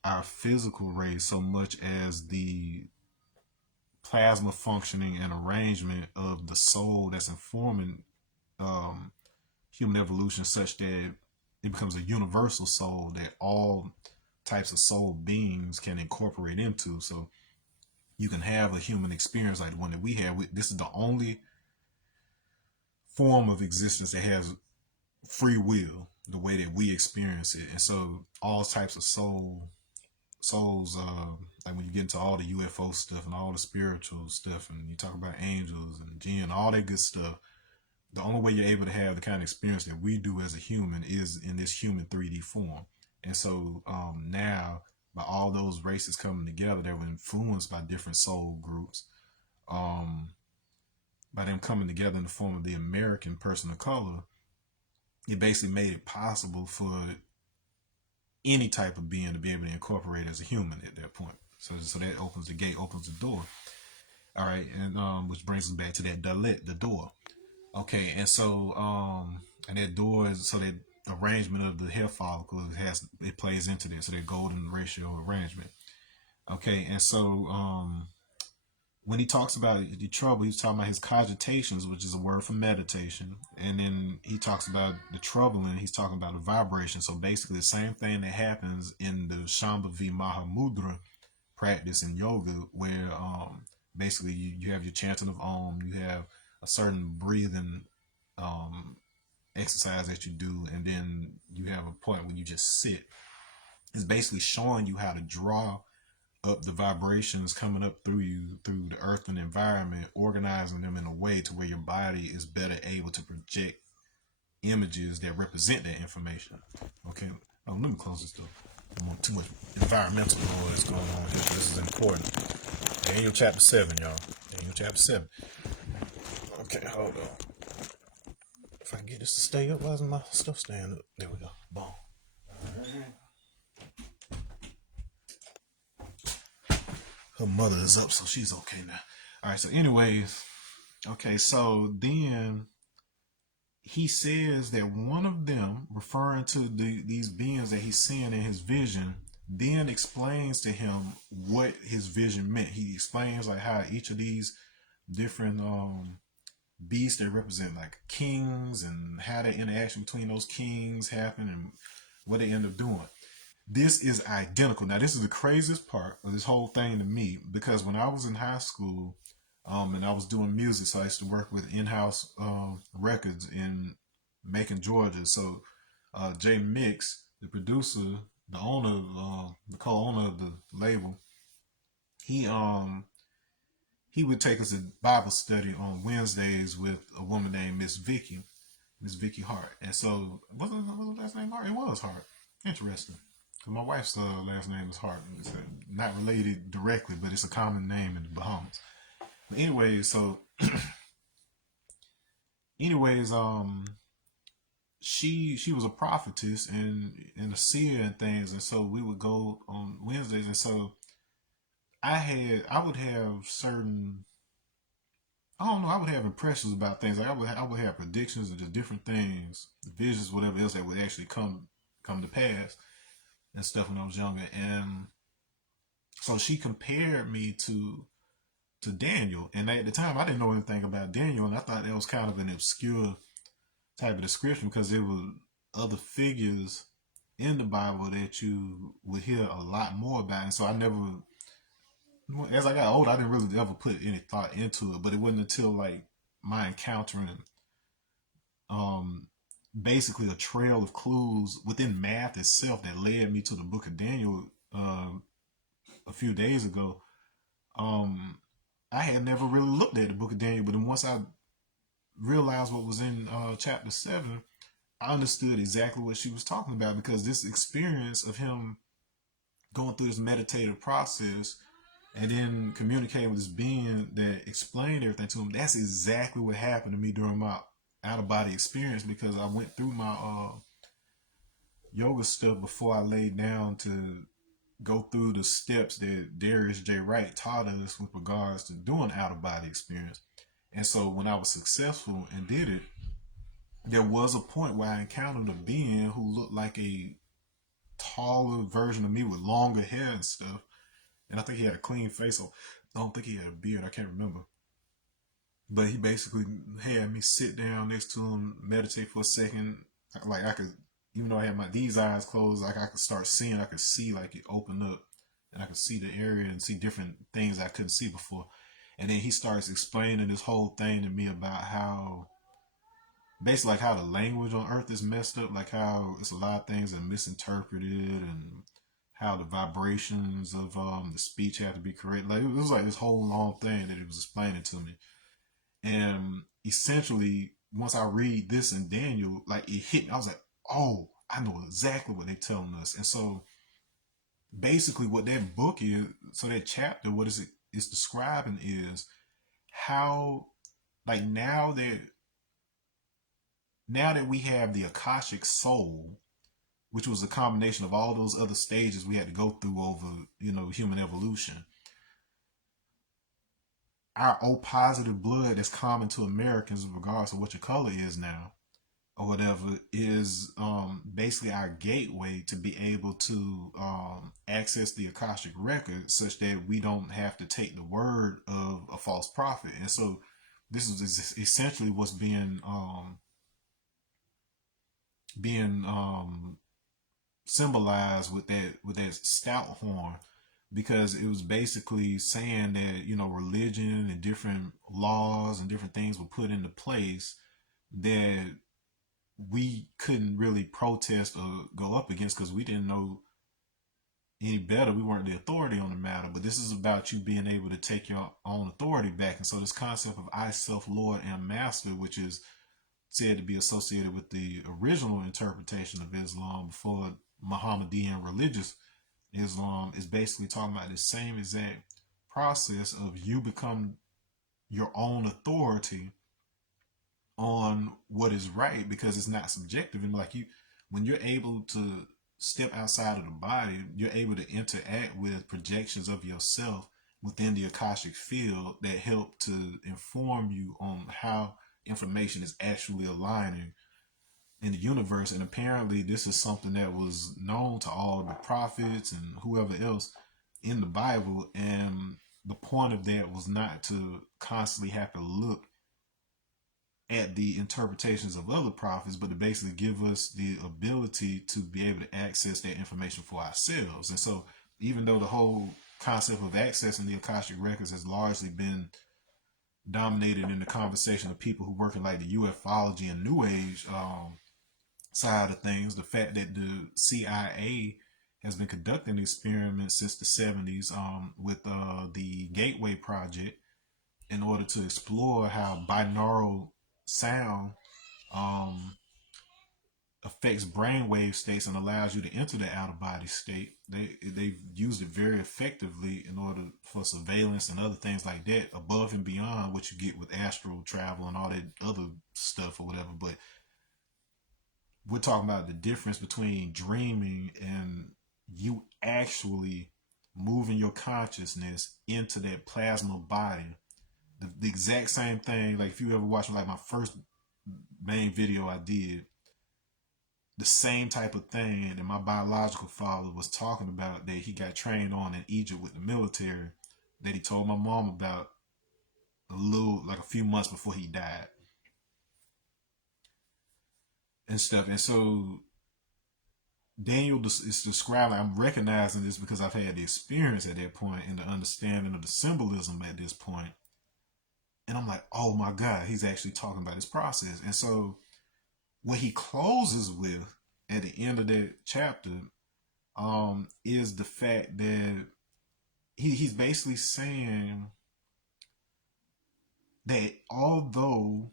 our physical race so much as the plasma functioning and arrangement of the soul that's informing human evolution, such that it becomes a universal soul that all types of soul beings can incorporate into. So you can have a human experience like the one that we have. This is the only form of existence that has free will the way that we experience it. And so all types of souls, like when you get into all the UFO stuff and all the spiritual stuff, and you talk about angels and jinn, all that good stuff, the only way you're able to have the kind of experience that we do as a human is in this human 3D form. And so now, by all those races coming together that were influenced by different soul groups, by them coming together in the form of the American person of color, it basically made it possible for any type of being to be able to incorporate as a human at that point. So that opens the gate, opens the door. All right, and which brings us back to that dalit, the door. Okay, and so and that door is so that arrangement of the hair follicle it plays into this, so that golden ratio arrangement. Okay, and so when he talks about the trouble, he's talking about his cogitations, which is a word for meditation. And then he talks about the troubling, he's talking about the vibration. So basically the same thing that happens in the Shambhavi Mahamudra practice in yoga, where basically you have your chanting of Om, you have a certain breathing exercise that you do, and then you have a point when you just sit. It's basically showing you how to draw up the vibrations coming up through you, through the earth and environment, organizing them in a way to where your body is better able to project images that represent that information. Okay. Oh, let me close this door. Too much environmental noise going on here. This is important. Daniel chapter 7, y'all. Daniel chapter 7. Okay, hold on. If I can get this to stay up, why isn't my stuff staying up? There we go. Boom. Her mother is up, so she's okay now. All right, so anyways, okay, so then he says that one of them, referring to these beings that he's seeing in his vision, then explains to him what his vision meant. He explains like how each of these different beasts that represent like kings and how the interaction between those kings happen and what they end up doing. This is identical. Now, this is the craziest part of this whole thing to me, because when I was in high school, and I was doing music, so I used to work with in-house records in Macon, Georgia. So Jay Mix, the producer, the owner, the co-owner of the label, he would take us to Bible study on Wednesdays with a woman named Miss Vicky Hart. And so, was her last name Hart? It was Hart. Interesting. My wife's last name is Hart. It's not related directly, but it's a common name in the Bahamas. But anyways, she was a prophetess and a seer and things, and so we would go on Wednesdays, and so I would have certain, I don't know, I would have impressions about things. Like I would have predictions of the different things, visions, whatever else that would actually come to pass and stuff when I was younger. And so she compared me to Daniel, and at the time I didn't know anything about Daniel, and I thought that was kind of an obscure type of description because there were other figures in the Bible that you would hear a lot more about. And so I never, as I got older, I didn't really ever put any thought into it. But it wasn't until like my encountering basically a trail of clues within math itself that led me to the book of Daniel a few days ago. I had never really looked at the book of Daniel, but then once I realized what was in chapter 7, I understood exactly what she was talking about, because this experience of him going through this meditative process and then communicating with this being that explained everything to him, that's exactly what happened to me during my out-of-body experience, because I went through my yoga stuff before I laid down to go through the steps that Darius J. Wright taught us with regards to doing out-of-body experience. And so when I was successful and did it, there was a point where I encountered a being who looked like a taller version of me with longer hair and stuff. And I think he had a clean face. So I don't think he had a beard. I can't remember. But he basically had me sit down next to him, meditate for a second. Like I could, even though I had these eyes closed, like I could start seeing. I could see like it open up, and I could see the area and see different things I couldn't see before. And then he starts explaining this whole thing to me about how, basically, like how the language on Earth is messed up, like how it's a lot of things that are misinterpreted, and how the vibrations of the speech have to be correct. Like it was like this whole long thing that he was explaining to me. And essentially, once I read this in Daniel, like it hit me. I was like, oh, I know exactly what they're telling us. And so basically what that book is, so that chapter, what is it is describing is how, like now that we have the Akashic soul, which was a combination of all those other stages we had to go through over, human evolution. Our O positive blood that's common to Americans, regardless of what your color is now, or whatever, is basically our gateway to be able to access the Akashic record, such that we don't have to take the word of a false prophet. And so this is essentially what's being symbolized with that stout horn, because it was basically saying that religion and different laws and different things were put into place that we couldn't really protest or go up against because we didn't know any better. We weren't the authority on the matter. But this is about you being able to take your own authority back. And so this concept of I, self, Lord, and Master, which is said to be associated with the original interpretation of Islam before Mohammedan religious Islam is basically talking about the same exact process of you become your own authority on what is right, because it's not subjective. And like you, when you're able to step outside of the body, you're able to interact with projections of yourself within the Akashic field that help to inform you on how information is actually aligning in the universe. And apparently this is something that was known to all the prophets and whoever else in the Bible. And the point of that was not to constantly have to look at the interpretations of other prophets, but to basically give us the ability to be able to access that information for ourselves. And so even though the whole concept of accessing the Akashic records has largely been dominated in the conversation of people who work in like the ufology and new age side of things, the fact that the CIA has been conducting experiments since the 70s with the Gateway Project in order to explore how binaural sound affects brainwave states and allows you to enter the outer body state. They've used it very effectively in order for surveillance and other things like that, above and beyond what you get with astral travel and all that other stuff or whatever. But we're talking about the difference between dreaming and you actually moving your consciousness into that plasma body. The exact same thing. Like if you ever watched like my first main video I did, the same type of thing that my biological father was talking about that he got trained on in Egypt with the military, that he told my mom about a few months before he died and stuff. And so Daniel is describing, I'm recognizing this because I've had the experience at that point and the understanding of the symbolism at this point. And I'm like, oh my God, he's actually talking about this process. And so what he closes with at the end of that chapter is the fact that he's basically saying that although,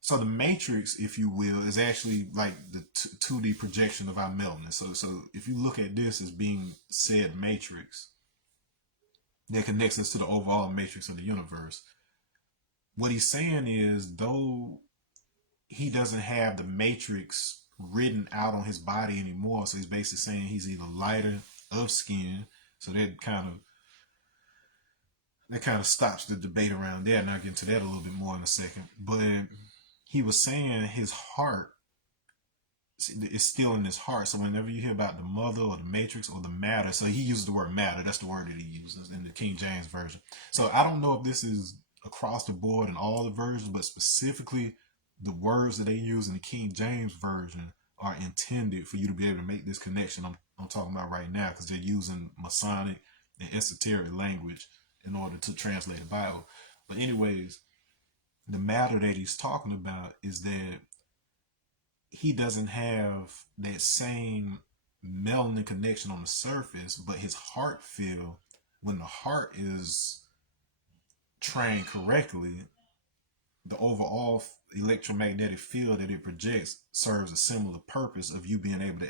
so the matrix, if you will, is actually like the 2D projection of our melanin. So if you look at this as being said matrix that connects us to the overall matrix of the universe, what he's saying is, though he doesn't have the matrix written out on his body anymore, so he's basically saying he's either lighter of skin, so that kind of stops the debate around there, and I'll get into that a little bit more in a second. But he was saying his heart is still in his heart. So whenever you hear about the mother or the matrix or the matter, so he uses the word matter, that's the word that he uses in the King James Version. So I don't know if this is across the board in all the versions, but specifically the words that they use in the King James Version are intended for you to be able to make this connection I'm talking about right now, because they're using Masonic and esoteric language in order to translate the Bible. But anyways, the matter that he's talking about is that he doesn't have that same melanin connection on the surface, but his heart feel, when the heart is trained correctly, the overall electromagnetic field that it projects serves a similar purpose of you being able to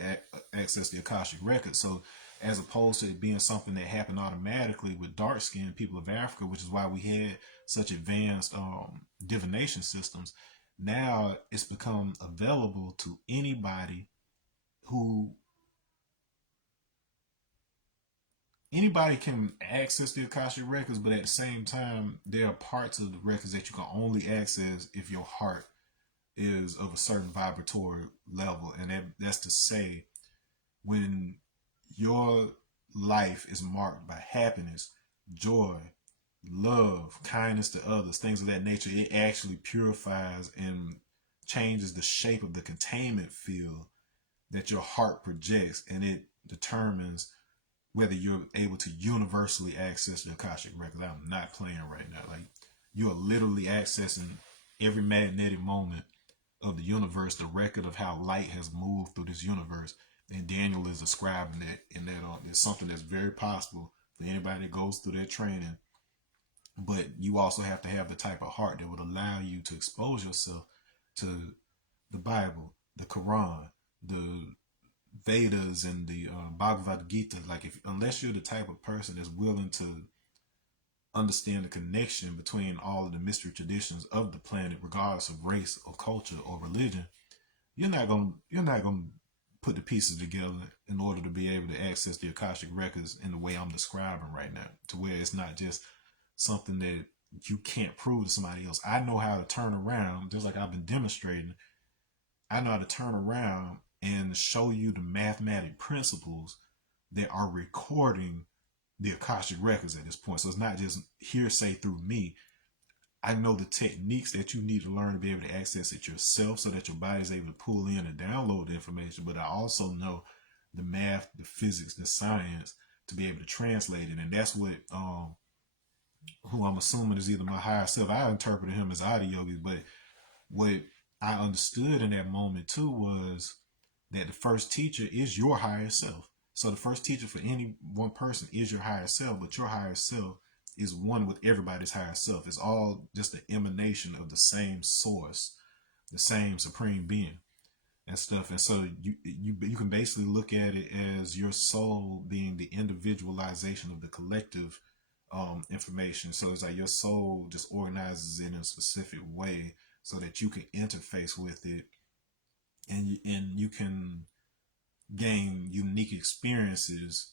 access the Akashic record. So as opposed to it being something that happened automatically with dark skinned people of Africa, which is why we had such advanced divination systems, now it's become available to anybody can access the Akashic records, but at the same time, there are parts of the records that you can only access if your heart is of a certain vibratory level. And that's to say, when your life is marked by happiness, joy, love, kindness to others, things of that nature, it actually purifies and changes the shape of the containment field that your heart projects, and it determines whether you're able to universally access the Akashic record. I'm not playing right now. Like, you are literally accessing every magnetic moment of the universe, the record of how light has moved through this universe. And Daniel is describing that in that it's something that's very possible for anybody that goes through that training. But you also have to have the type of heart that would allow you to expose yourself to the Bible, the Quran, Vedas and the Bhagavad Gita, like if unless you're the type of person that's willing to understand the connection between all of the mystery traditions of the planet, regardless of race or culture or religion, you're not gonna put the pieces together in order to be able to access the Akashic records in the way I'm describing right now, to where it's not just something that you can't prove to somebody else. I know how to turn around, just like I've been demonstrating. I know how to turn around and show you the mathematic principles that are recording the Akashic records at this point. So it's not just hearsay through me. I know the techniques that you need to learn to be able to access it yourself so that your body is able to pull in and download the information. But I also know the math, the physics, the science to be able to translate it. And that's what who I'm assuming is either my higher self. I interpreted him as Adi Yogi, but what I understood in that moment too was that the first teacher is your higher self. So the first teacher for any one person is your higher self, but your higher self is one with everybody's higher self. It's all just an emanation of the same source, the same supreme being and stuff. And so you can basically look at it as your soul being the individualization of the collective information. So it's like your soul just organizes it in a specific way so that you can interface with it, and you can gain unique experiences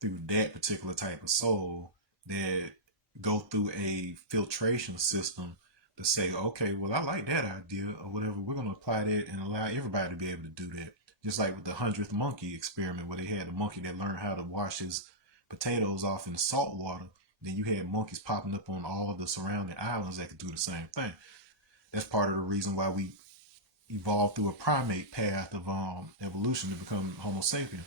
through that particular type of soul that go through a filtration system to say, okay, well, I like that idea or whatever. We're going to apply that and allow everybody to be able to do that. Just like with the 100th monkey experiment, where they had a monkey that learned how to wash his potatoes off in the salt water. Then you had monkeys popping up on all of the surrounding islands that could do the same thing. That's part of the reason why we evolved through a primate path of evolution to become Homo sapien.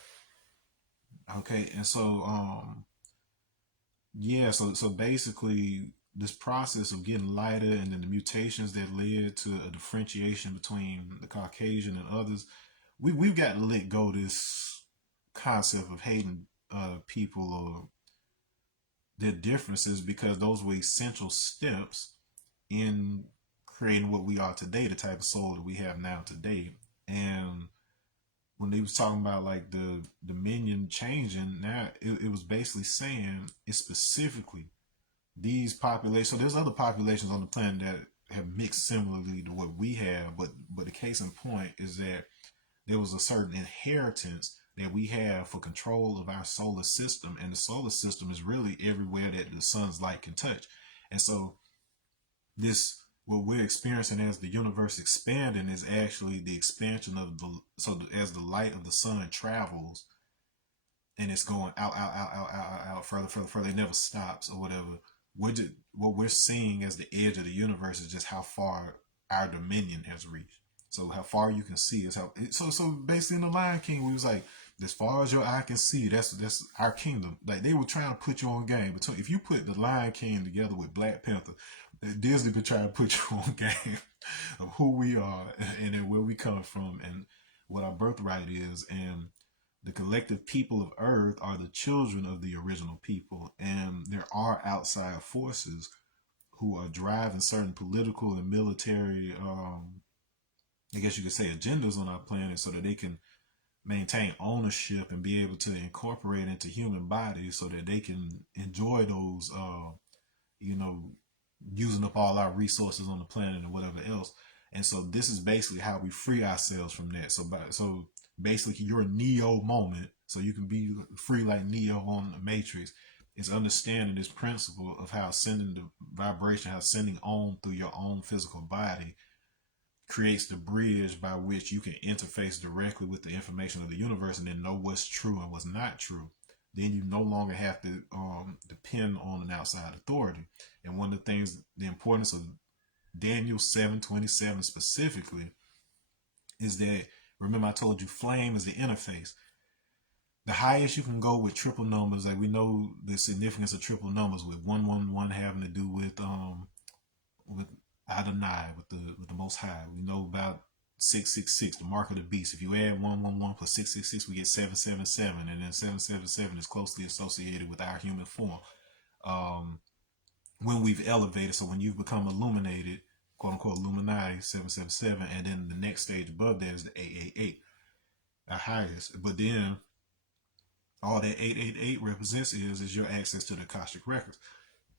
Okay, and so yeah, so basically this process of getting lighter and then the mutations that led to a differentiation between the Caucasian and others, we've got to let go of this concept of hating people or their differences, because those were essential steps in creating what we are today, the type of soul that we have now today. And when they was talking about like the dominion changing, now it was basically saying it's specifically these populations. So there's other populations on the planet that have mixed similarly to what we have, but the case in point is that there was a certain inheritance that we have for control of our solar system, and the solar system is really everywhere that the sun's light can touch. And so this, what we're experiencing as the universe expanding, is actually the expansion of the, so as the light of the sun travels and it's going out, further, further, further, it never stops or whatever. What we're seeing as the edge of the universe is just how far our dominion has reached. So how far you can see is how. So basically, in the Lion King, we was like, as far as your eye can see, that's our kingdom. Like they were trying to put you on game. But if you put the Lion King together with Black Panther, Disney been trying to put you on game of who we are and where we come from and what our birthright is. And the collective people of Earth are the children of the original people, and there are outside forces who are driving certain political and military, I guess you could say, agendas on our planet so that they can maintain ownership and be able to incorporate into human bodies so that they can enjoy those, you know, using up all our resources on the planet and whatever else. And so this is basically how we free ourselves from that. So basically your Neo moment, so you can be free like Neo on the Matrix, is understanding this principle of how sending the vibration, how sending on through your own physical body creates the bridge by which you can interface directly with the information of the universe and then know what's true and what's not true. Then you no longer have to depend on an outside authority. And one of the things, the importance of Daniel 7:27 specifically, is that, remember I told you flame is the interface. The highest you can go with triple numbers, like we know the significance of triple numbers, with 111 having to do with Adonai, with the Most High. We know about 666, the mark of the beast. If you add 111 plus 666, we get 777, and then 777 is closely associated with our human form. When we've elevated, so when you've become illuminated, quote unquote Illuminati, 777, and then the next stage above that is the 888. our highest. But then all that 888 represents is your access to the Akashic records.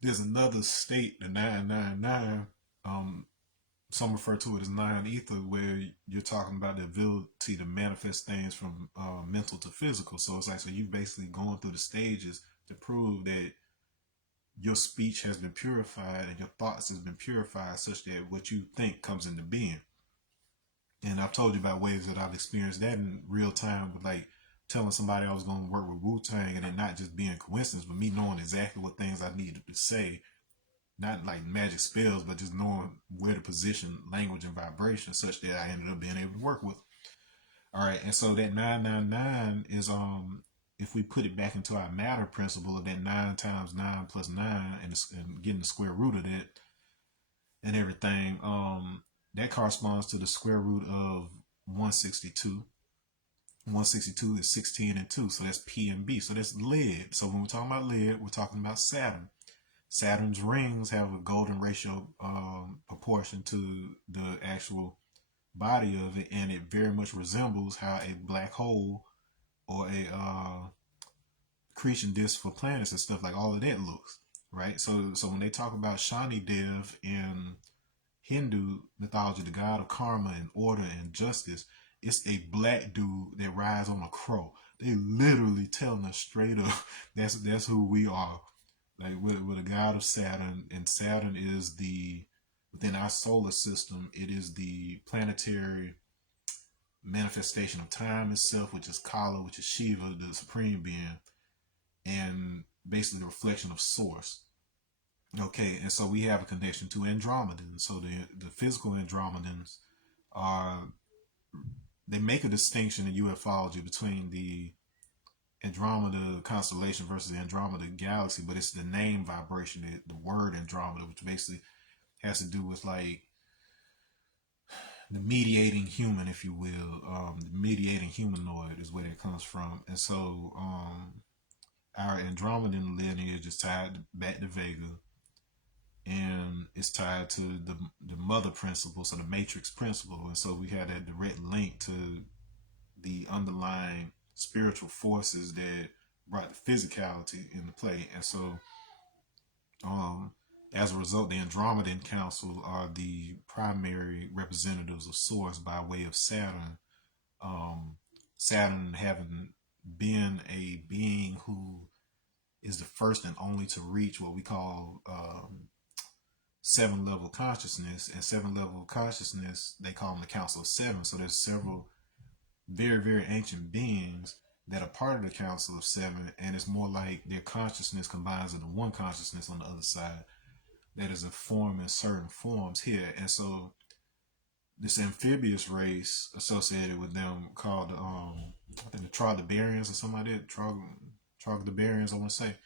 There's another state, the 999. Some refer to it as nine ether, where you're talking about the ability to manifest things from mental to physical. So it's like, so you basically going through the stages to prove that your speech has been purified and your thoughts has been purified, such that what you think comes into being. And I've told you about ways that I've experienced that in real time, with like telling somebody I was going to work with Wu-Tang, and it not just being coincidence, but me knowing exactly what things I needed to say, not like magic spells, but just knowing where to position language and vibration, such that I ended up being able to work with. All right, and so that 999 is if we put it back into our matter principle of that 9 times 9 plus 9, and getting the square root of that and everything, that corresponds to the square root of 162. 162 is 16 and 2, so that's P and B. So that's lead. So when we're talking about lead, we're talking about Saturn. Saturn's rings have a golden ratio proportion to the actual body of it, and it very much resembles how a black hole or a accretion disk for planets and stuff, like all of that looks, right? So when they talk about Shani Dev in Hindu mythology, the god of karma and order and justice, it's a black dude that rides on a crow. They literally telling us straight up that's who we are. Like with a god of Saturn, and Saturn is the, within our solar system, it is the planetary manifestation of time itself, which is Kala, which is Shiva, the supreme being, and basically the reflection of source. Okay, and so we have a connection to Andromedans. So the physical Andromedans are, they make a distinction in ufology between the Andromeda constellation versus the Andromeda galaxy, but it's the name vibration, the word Andromeda, which basically has to do with like the mediating human, if you will. The mediating humanoid is where it comes from. And so our Andromedan lineage is tied back to Vega, and it's tied to the mother principle, so the matrix principle. And so we have that direct link to the underlying spiritual forces that brought the physicality into play. And so as a result, the Andromedan Council are the primary representatives of Source by way of Saturn. Saturn having been a being who is the first and only to reach what we call seven level consciousness. And seven level consciousness, they call them the Council of Seven. So there's several very, very ancient beings that are part of the Council of Seven, and it's more like their consciousness combines into one consciousness on the other side that is informed in certain forms here. And so this amphibious race associated with them called I think the Troglodytes or something like that, Troglodytes, I want to say,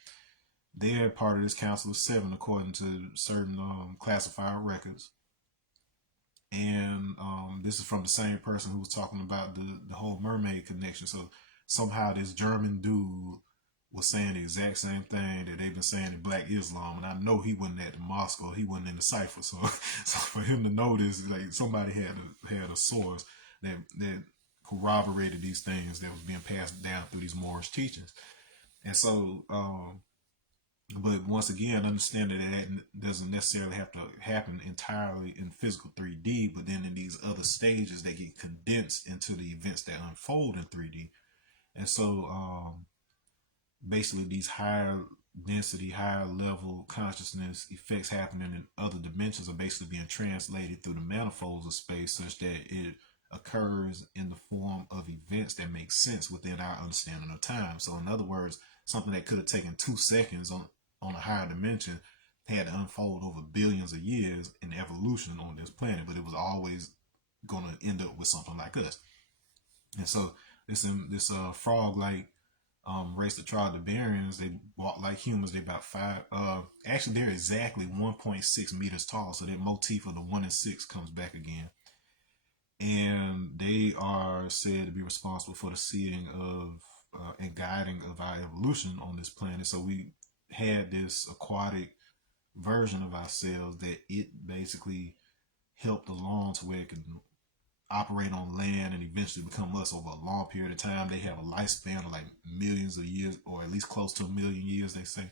they're part of this Council of Seven according to certain classified records. And this is from the same person who was talking about the whole mermaid connection. So somehow this German dude was saying the exact same thing that they've been saying in Black Islam, and I know he wasn't at the mosque, or he wasn't in the cipher. So, so for him to know this, like somebody had a source that corroborated these things that was being passed down through these Moorish teachings. And so, but once again, understand that doesn't necessarily have to happen entirely in physical 3D, but then in these other stages, they get condensed into the events that unfold in 3D. And so, basically, these higher density, higher level consciousness effects happening in other dimensions are basically being translated through the manifolds of space, such that it occurs in the form of events that make sense within our understanding of time. So in other words, something that could have taken 2 seconds on a higher dimension had to unfold over billions of years in evolution on this planet, but it was always going to end up with something like us. And so this frog-like race, the Troglodytes, they walk like humans. They about actually they're exactly 1.6 meters tall. So that motif of the 1 and 6 comes back again. And they are said to be responsible for the seeding of and guiding of our evolution on this planet. So we had this aquatic version of ourselves that it basically helped along to where it could operate on land and eventually become us over a long period of time. They have a lifespan of like millions of years, or at least close to 1,000,000 years, they say,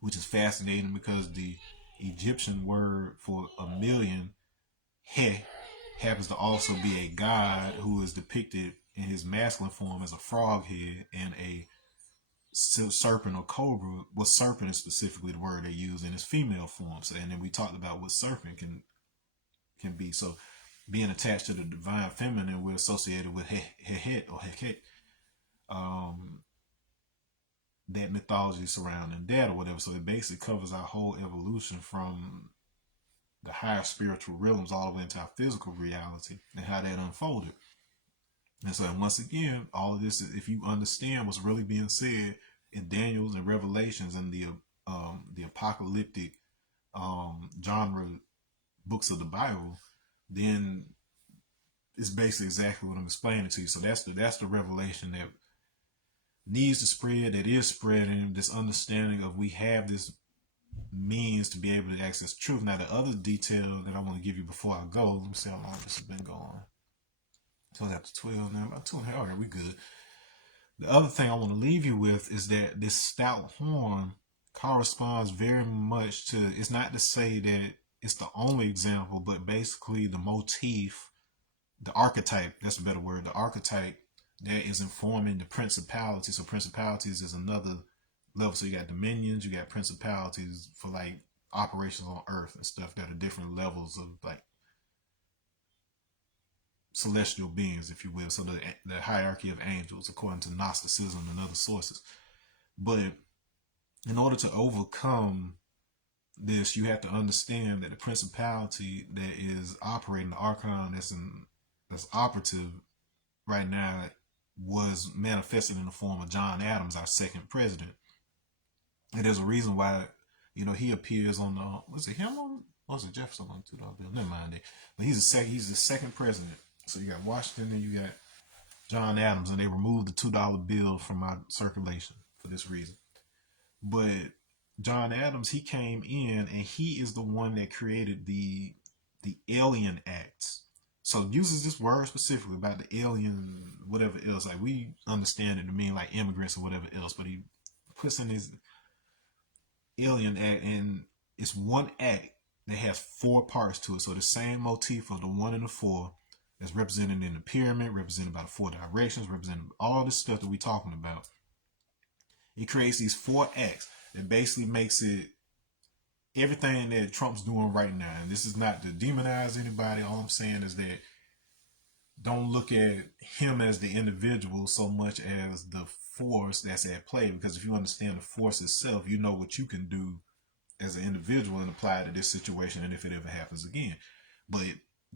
which is fascinating because the Egyptian word for a million, He, happens to also be a god who is depicted in his masculine form as a frog head and a serpent or cobra. What serpent is specifically the word they use in its female form. So, and then we talked about what serpent can be. So being attached to the divine feminine, we're associated with Hehet or Heket. That mythology surrounding that or whatever. So it basically covers our whole evolution from the higher spiritual realms all the way into our physical reality and how that unfolded. And so, once again, all of this is, if you understand what's really being said in Daniel's and Revelations and the apocalyptic genre books of the Bible, then it's basically exactly what I'm explaining to you. So that's the revelation that needs to spread, that is spreading, this understanding of we have this means to be able to access truth. Now, the other detail that I want to give you before I go, let me see how long this has been going. So after 12 now, about 2.5. Okay, we good. The other thing I want to leave you with is that this stout horn corresponds very much to, it's not to say that it's the only example, but basically the motif, the archetype, that's a better word, the archetype that is informing the principalities. So principalities is another level. So you got dominions, you got principalities for like operations on earth and stuff that are different levels of like celestial beings, if you will. So the hierarchy of angels, according to Gnosticism and other sources. But in order to overcome this, you have to understand that the principality that is operating, the archon that's operative right now, was manifested in the form of John Adams, our second president. And there's a reason why, he appears on the, was it him on, was it Jefferson on the $2 bill? Never mind it. But he's the second president. So you got Washington and you got John Adams, and they removed the $2 bill from my circulation for this reason. But John Adams, he came in and he is the one that created the Alien Acts. So it uses this word specifically about the alien, whatever else. Like we understand it to mean like immigrants or whatever else, but he puts in his Alien Act, and it's one act that has 4 parts to it. So the same motif of the 1 and the 4 that's represented in the pyramid, represented by the 4 directions, representing all this stuff that we're talking about. He creates these 4 acts that basically makes it everything that Trump's doing right now. And this is not to demonize anybody. All I'm saying is that don't look at him as the individual so much as the force that's at play. Because if you understand the force itself, you know what you can do as an individual and apply it to this situation, and if it ever happens again. But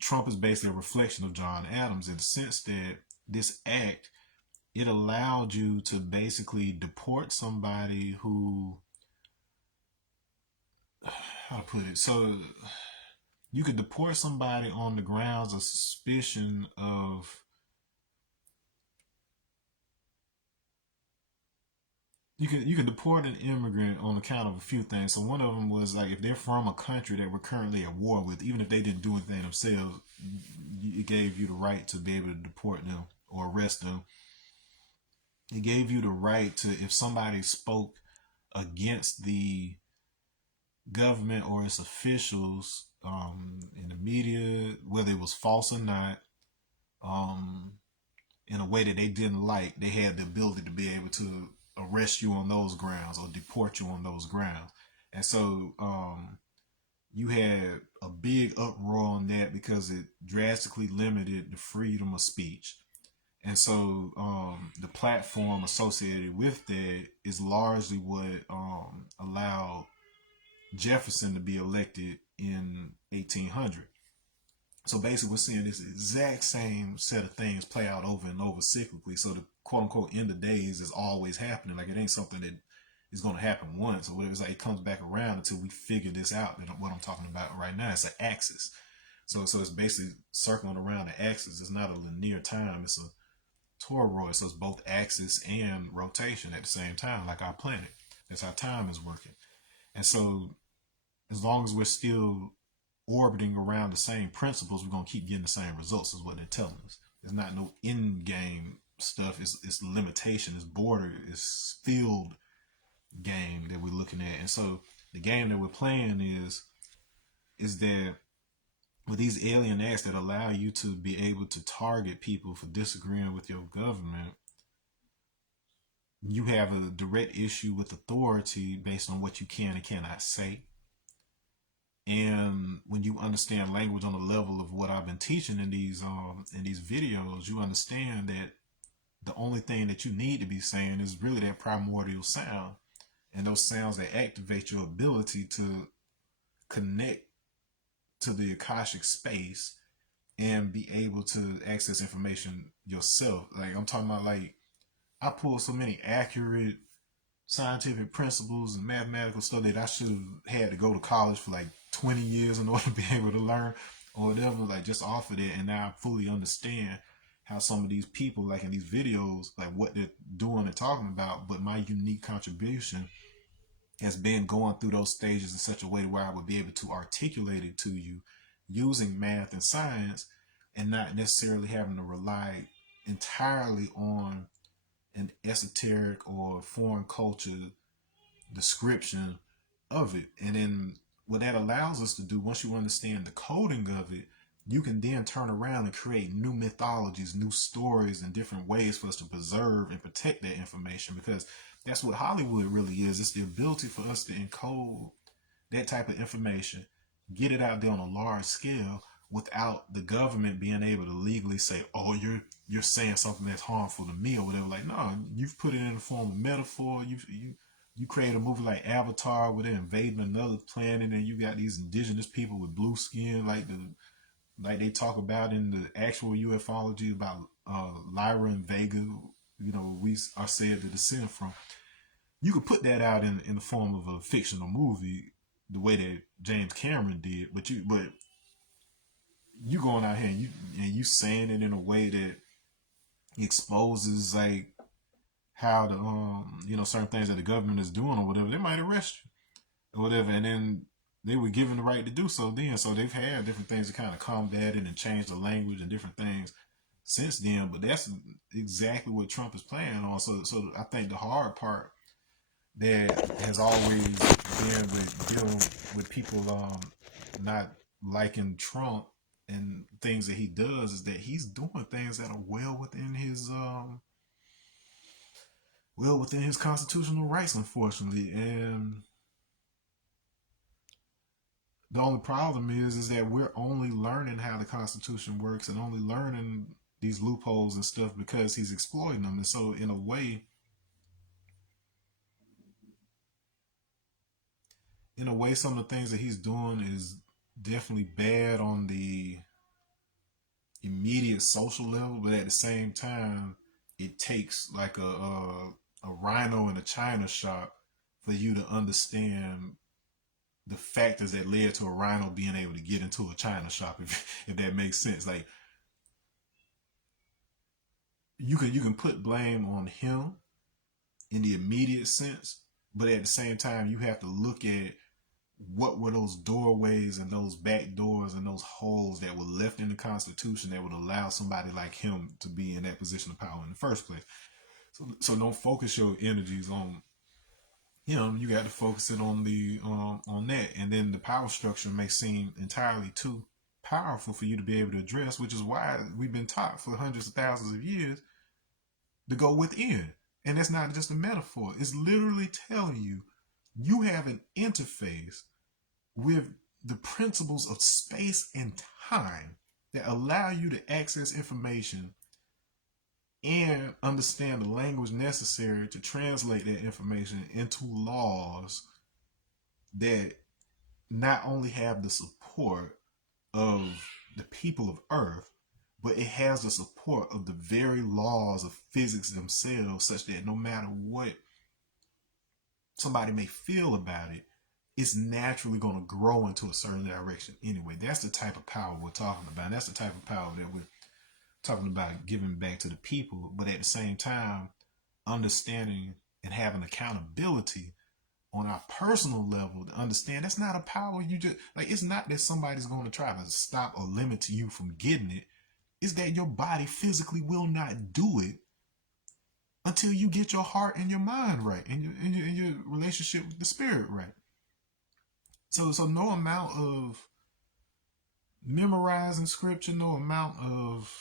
Trump is basically a reflection of John Adams in the sense that this act, it allowed you to basically deport somebody who, how to put it, so you could deport somebody on the grounds of suspicion of, you can deport an immigrant on account of a few things. So one of them was like if they're from a country that we're currently at war with, even if they didn't do anything themselves, it gave you the right to be able to deport them or arrest them. It gave you the right to, if somebody spoke against the government or its officials in the media, whether it was false or not, in a way that they didn't like, they had the ability to be able to arrest you on those grounds or deport you on those grounds. And so you had a big uproar on that because it drastically limited the freedom of speech. And so the platform associated with that is largely what allowed Jefferson to be elected in 1800. So basically we're seeing this exact same set of things play out over and over cyclically. So the quote unquote end of days is always happening. Like it ain't something that is going to happen once or whatever. It's like it comes back around until we figure this out. And what I'm talking about right now, it's an axis. So it's basically circling around the axis. It's not a linear time. It's a toroid. So it's both axis and rotation at the same time, like our planet. That's how time is working. And so as long as we're still orbiting around the same principles, we're gonna keep getting the same results, is what they're telling us. There's not no end game stuff. It's limitation, it's border, it's field game that we're looking at. And so the game that we're playing is that with these alien acts that allow you to be able to target people for disagreeing with your government, you have a direct issue with authority based on what you can and cannot say. And when you understand language on the level of what I've been teaching in these videos, you understand that the only thing that you need to be saying is really that primordial sound, and those sounds that activate your ability to connect to the Akashic space and be able to access information yourself. Like I'm talking about, like I pull so many accurate scientific principles and mathematical stuff that I should have had to go to college for like 20 years in order to be able to learn or whatever, like just off of it. And now I fully understand how some of these people, like in these videos, like what they're doing and talking about. But my unique contribution has been going through those stages in such a way where I would be able to articulate it to you using math and science, and not necessarily having to rely entirely on an esoteric or foreign culture description of it. And then what that allows us to do, once you understand the coding of it, you can then turn around and create new mythologies, new stories, and different ways for us to preserve and protect that information, because that's what Hollywood really is. It's the ability for us to encode that type of information, get it out there on a large scale without the government being able to legally say, oh, you're saying something that's harmful to me or whatever. Like, no, you've put it in the form of metaphor. You create a movie like Avatar where they're invading another planet, and you got these indigenous people with blue skin, like they talk about in the actual ufology about Lyra and Vega, we are said to descend from. You could put that out in the form of a fictional movie, the way that James Cameron did, but you going out here and you saying it in a way that exposes like how the certain things that the government is doing or whatever. They might arrest you or whatever, and then they were given the right to do so then. So they've had different things to kind of combat it and change the language and different things since then. But that's exactly what Trump is playing on. So I think the hard part that has always been with dealing with people not liking Trump and things that he does is that he's doing things that are well within his constitutional rights, unfortunately. And the only problem is that we're only learning how the Constitution works and only learning these loopholes and stuff because he's exploiting them. And so in a way, some of the things that he's doing is definitely bad on the immediate social level, but at the same time, it takes like a rhino in a china shop for you to understand the factors that led to a rhino being able to get into a china shop, if that makes sense. Like you can put blame on him in the immediate sense, but at the same time, you have to look at what were those doorways and those back doors and those holes that were left in the Constitution that would allow somebody like him to be in that position of power in the first place. So don't focus your energies on him. You got to focus it on on that, and then the power structure may seem entirely too powerful for you to be able to address, which is why we've been taught for hundreds of thousands of years to go within. And that's not just a metaphor. It's literally telling you you have an interface with the principles of space and time that allow you to access information and understand the language necessary to translate that information into laws that not only have the support of the people of Earth, but it has the support of the very laws of physics themselves, such that no matter what somebody may feel about it, it's naturally going to grow into a certain direction anyway. That's the type of power we're talking about. And that's the type of power that we're talking about giving back to the people, but at the same time, understanding and having accountability on our personal level to understand that's not a power you just like. It's not that somebody's going to try to stop or limit you from getting it. It's that your body physically will not do it until you get your heart and your mind right, and your relationship with the spirit right. So no amount of memorizing scripture, no amount of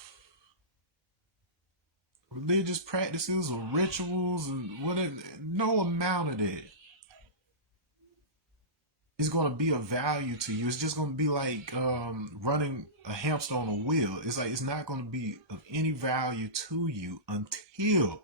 religious practices or rituals and whatever, no amount of that is going to be of value to you. It's just going to be like running a hamster on a wheel. It's like it's not going to be of any value to you until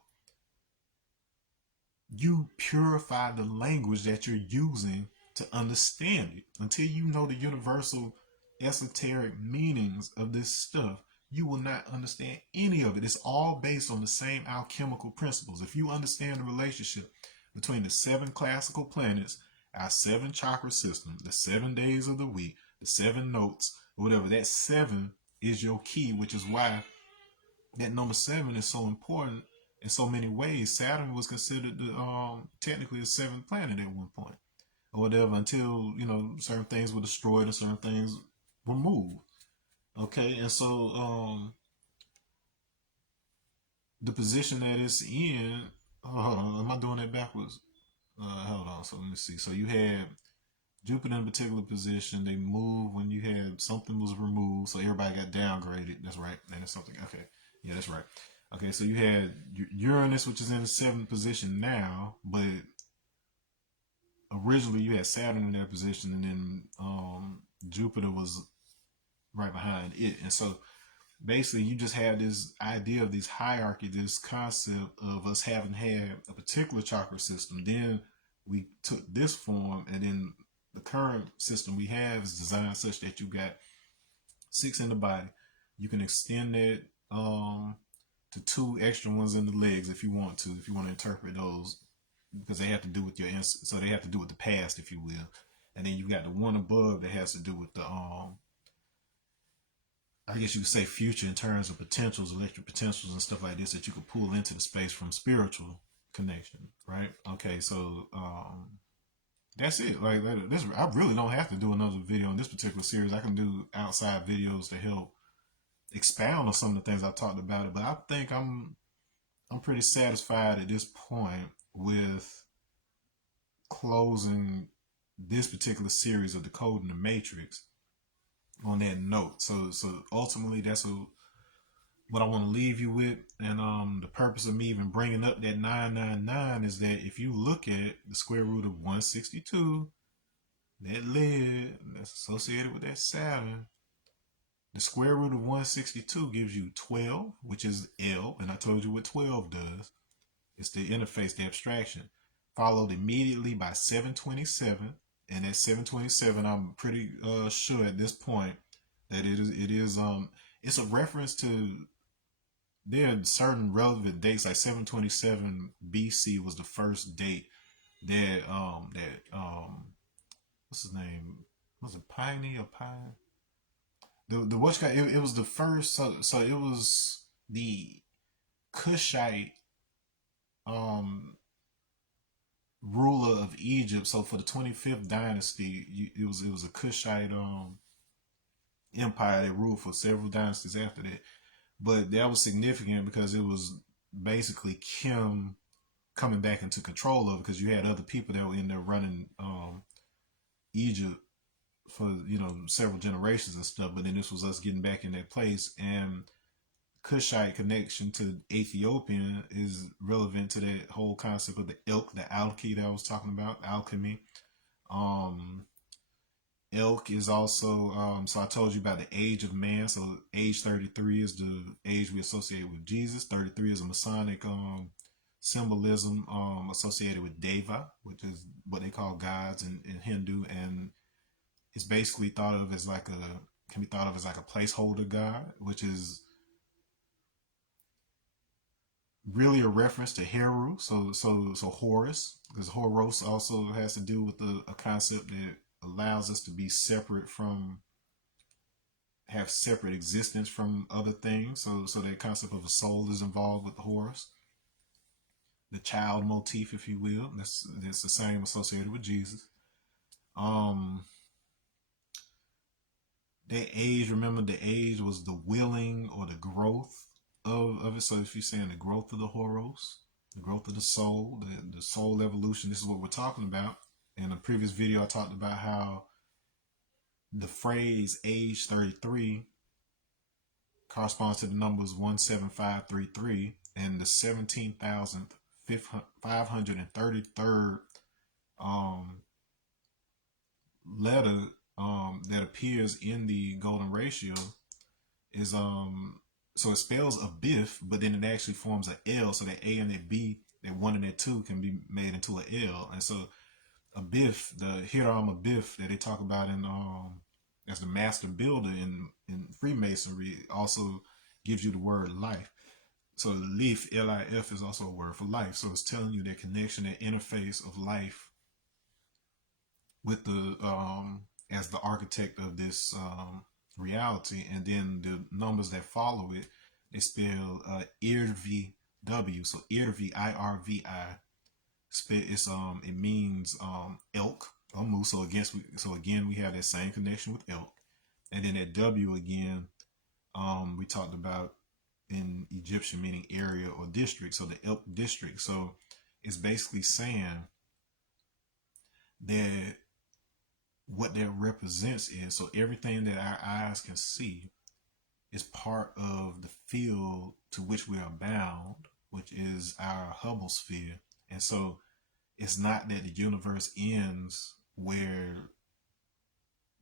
you purify the language that you're using to understand it. Until you know the universal esoteric meanings of this stuff, you will not understand any of it. It's all based on the same alchemical principles. If you understand the relationship between the 7 classical planets, our 7 chakra system, the 7 days of the week, the 7 notes, whatever, that 7 is your key, which is why that number 7 is so important in so many ways. Saturn was considered the technically the 7th planet at one point, or whatever, until certain things were destroyed and certain things were moved. Okay, and so the position that it's in. Oh, hold on, am I doing that backwards? Hold on. So let me see. So you had Jupiter in a particular position. They moved when you had something was removed, so everybody got downgraded. That's right. And it's something. Okay, yeah, that's right. Okay, so you had Uranus, which is in the 7th position now, but originally you had Saturn in that position, and then Jupiter was right behind it. And so basically you just have this idea of this hierarchy, this concept of us having had a particular chakra system. Then we took this form, and then the current system we have is designed such that you got 6 in the body. You can extend that to 2 extra ones in the legs if you want to interpret those, because they have to do with your so they have to do with the past, if you will. And then you got the one above that has to do with the I guess you could say future, in terms of potentials, electric potentials and stuff like this that you could pull into the space from spiritual connection, right? Okay, so that's it. Like this, I really don't have to do another video in this particular series. I can do outside videos to help expound on some of the things I talked about it. But I think I'm pretty satisfied at this point with closing this particular series of Decoding the Matrix on that note. So ultimately, that's what I want to leave you with. And the purpose of me even bringing up that 999 is that if you look at the square root of 162, that lead that's associated with that Saturn, the square root of 162 gives you 12, which is L. And I told you what 12 does. It's the interface, the abstraction. Followed immediately by 727. And at 727, I'm pretty sure at this point that it's a reference to, there are certain relevant dates, like 727 BC was the first date that what's his name? Was it Piney or Pine? The what's guy? It was the first. So it was the Kushite ruler of Egypt. So for the 25th dynasty, it was a Kushite empire that ruled for several dynasties after that. But that was significant because it was basically Kim coming back into control of it, because you had other people that were in there running Egypt for several generations and stuff. But then this was us getting back in that place. And Kushite connection to Ethiopian is relevant to that whole concept of the elk, the alchemy that I was talking about, alchemy. Elk is also, so I told you about the age of man. So age 33 is the age we associate with Jesus. 33 is a Masonic symbolism associated with Deva, which is what they call gods in Hindu. And it's basically thought of as can be thought of as like a placeholder god, which is really a reference to Heru. So Horus, because Horus also has to do with a concept that allows us to be separate from, have separate existence from other things. So that concept of a soul is involved with Horus. the child motif, if you will. That's the same associated with Jesus. Um, that age, remember the age was the willing or the growth of it. So if you're saying the growth of the horos, the growth of the soul, the soul evolution, this is what we're talking about. In a previous video, I talked about how the phrase age 33 corresponds to the numbers 17533 and the 17,533rd letter that appears in the golden ratio is so it spells a biff, but then it actually forms a L, so that A and that B, that 1 and that 2 can be made into a L. And so a biff, the Hiram Abiff that they talk about in as the master builder in Freemasonry, also gives you the word life. So leaf, L-I-F, is also a word for life. So it's telling you that connection, that interface of life with the as the architect of this reality, and then the numbers that follow it, they spell IRVW. So IRVI, IRVI. It's it means elk or moose. So again we have that same connection with elk, and then that W again, we talked about in Egyptian meaning area or district. So the elk district. So it's basically saying that what that represents is, so everything that our eyes can see is part of the field to which we are bound, which is our Hubble sphere. And so it's not that the universe ends where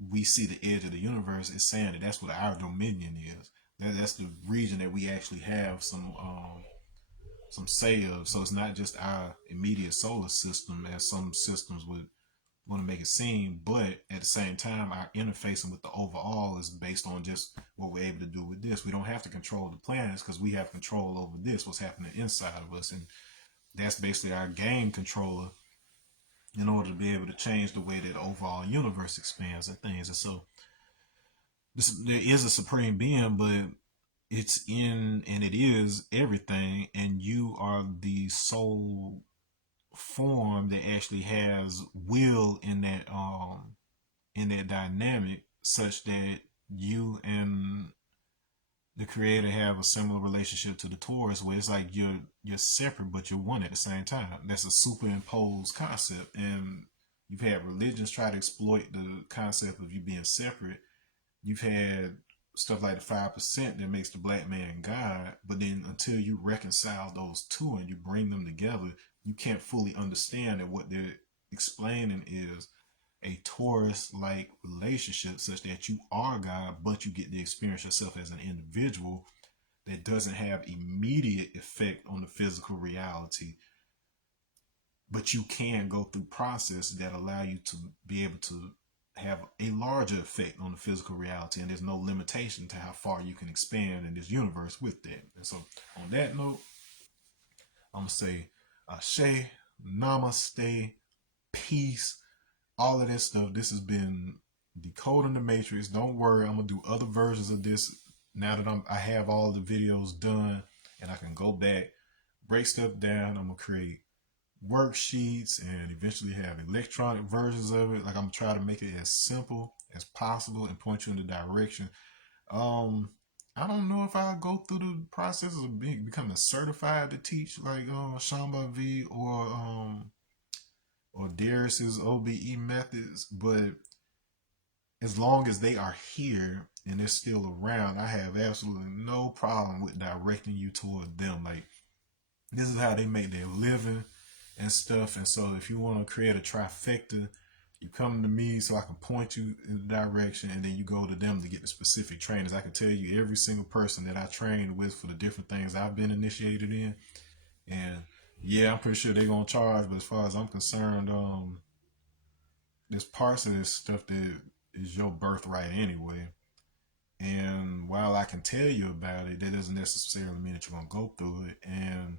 we see the edge of the universe. It's saying that that's what our dominion is. That's the region that we actually have some say of. So it's not just our immediate solar system, as some systems would want to make it seem, but at the same time, our interfacing with the overall is based on just what we're able to do with this. We don't have to control the planets because we have control over this, what's happening inside of us. And that's basically our game controller in order to be able to change the way that the overall universe expands and things. And so there is a supreme being, but it's in and it is everything, and you are the sole form that actually has will in that dynamic, such that you and the creator have a similar relationship to the Taurus, where it's like you're separate but you're one at the same time. That's a superimposed concept, and you've had religions try to exploit the concept of you being separate. You've had stuff like the 5% that makes the black man God, but then until you reconcile those two and you bring them together, you can't fully understand that what they're explaining is a Taurus-like relationship, such that you are God, but you get to experience yourself as an individual that doesn't have immediate effect on the physical reality, but you can go through processes that allow you to be able to have a larger effect on the physical reality, and there's no limitation to how far you can expand in this universe with that. And so on that note, I'm gonna say Ashe, Namaste, peace, all of that stuff. This has been Decoding the Matrix. Don't worry, I'm gonna do other versions of this now that I have all the videos done, and I can go back, break stuff down. I'm gonna create worksheets and eventually have electronic versions of it. Like, I'm gonna try to make it as simple as possible and point you in the direction. I don't know if I'll go through the process of becoming certified to teach like Shamba V or Darius's OBE methods, but as long as they are here and they're still around, I have absolutely no problem with directing you toward them. Like, this is how they make their living and stuff. And so if you want to create a trifecta, you come to me so I can point you in the direction, and then you go to them to get the specific trainers. I can tell you every single person that I trained with for the different things I've been initiated in. And yeah, I'm pretty sure they're gonna charge, but as far as I'm concerned, there's parts of this stuff that is your birthright anyway. And while I can tell you about it, that doesn't necessarily mean that you're gonna go through it. And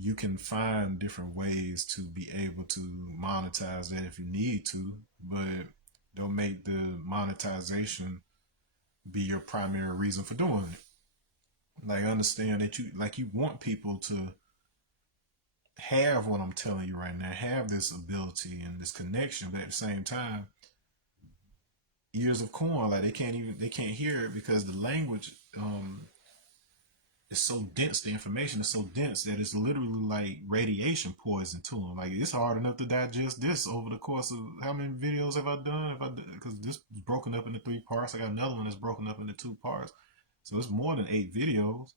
you can find different ways to be able to monetize that if you need to, but don't make the monetization be your primary reason for doing it. Like, understand that you want people to have what I'm telling you right now, have this ability and this connection, but at the same time, ears of corn, like they can't hear it because the language is so dense, the information is so dense that it's literally like radiation poison to them. Like it's hard enough to digest this over the course of how many videos have I done? Because this was broken up into 3 parts. I got another one that's broken up into 2 parts. So it's more than 8 videos.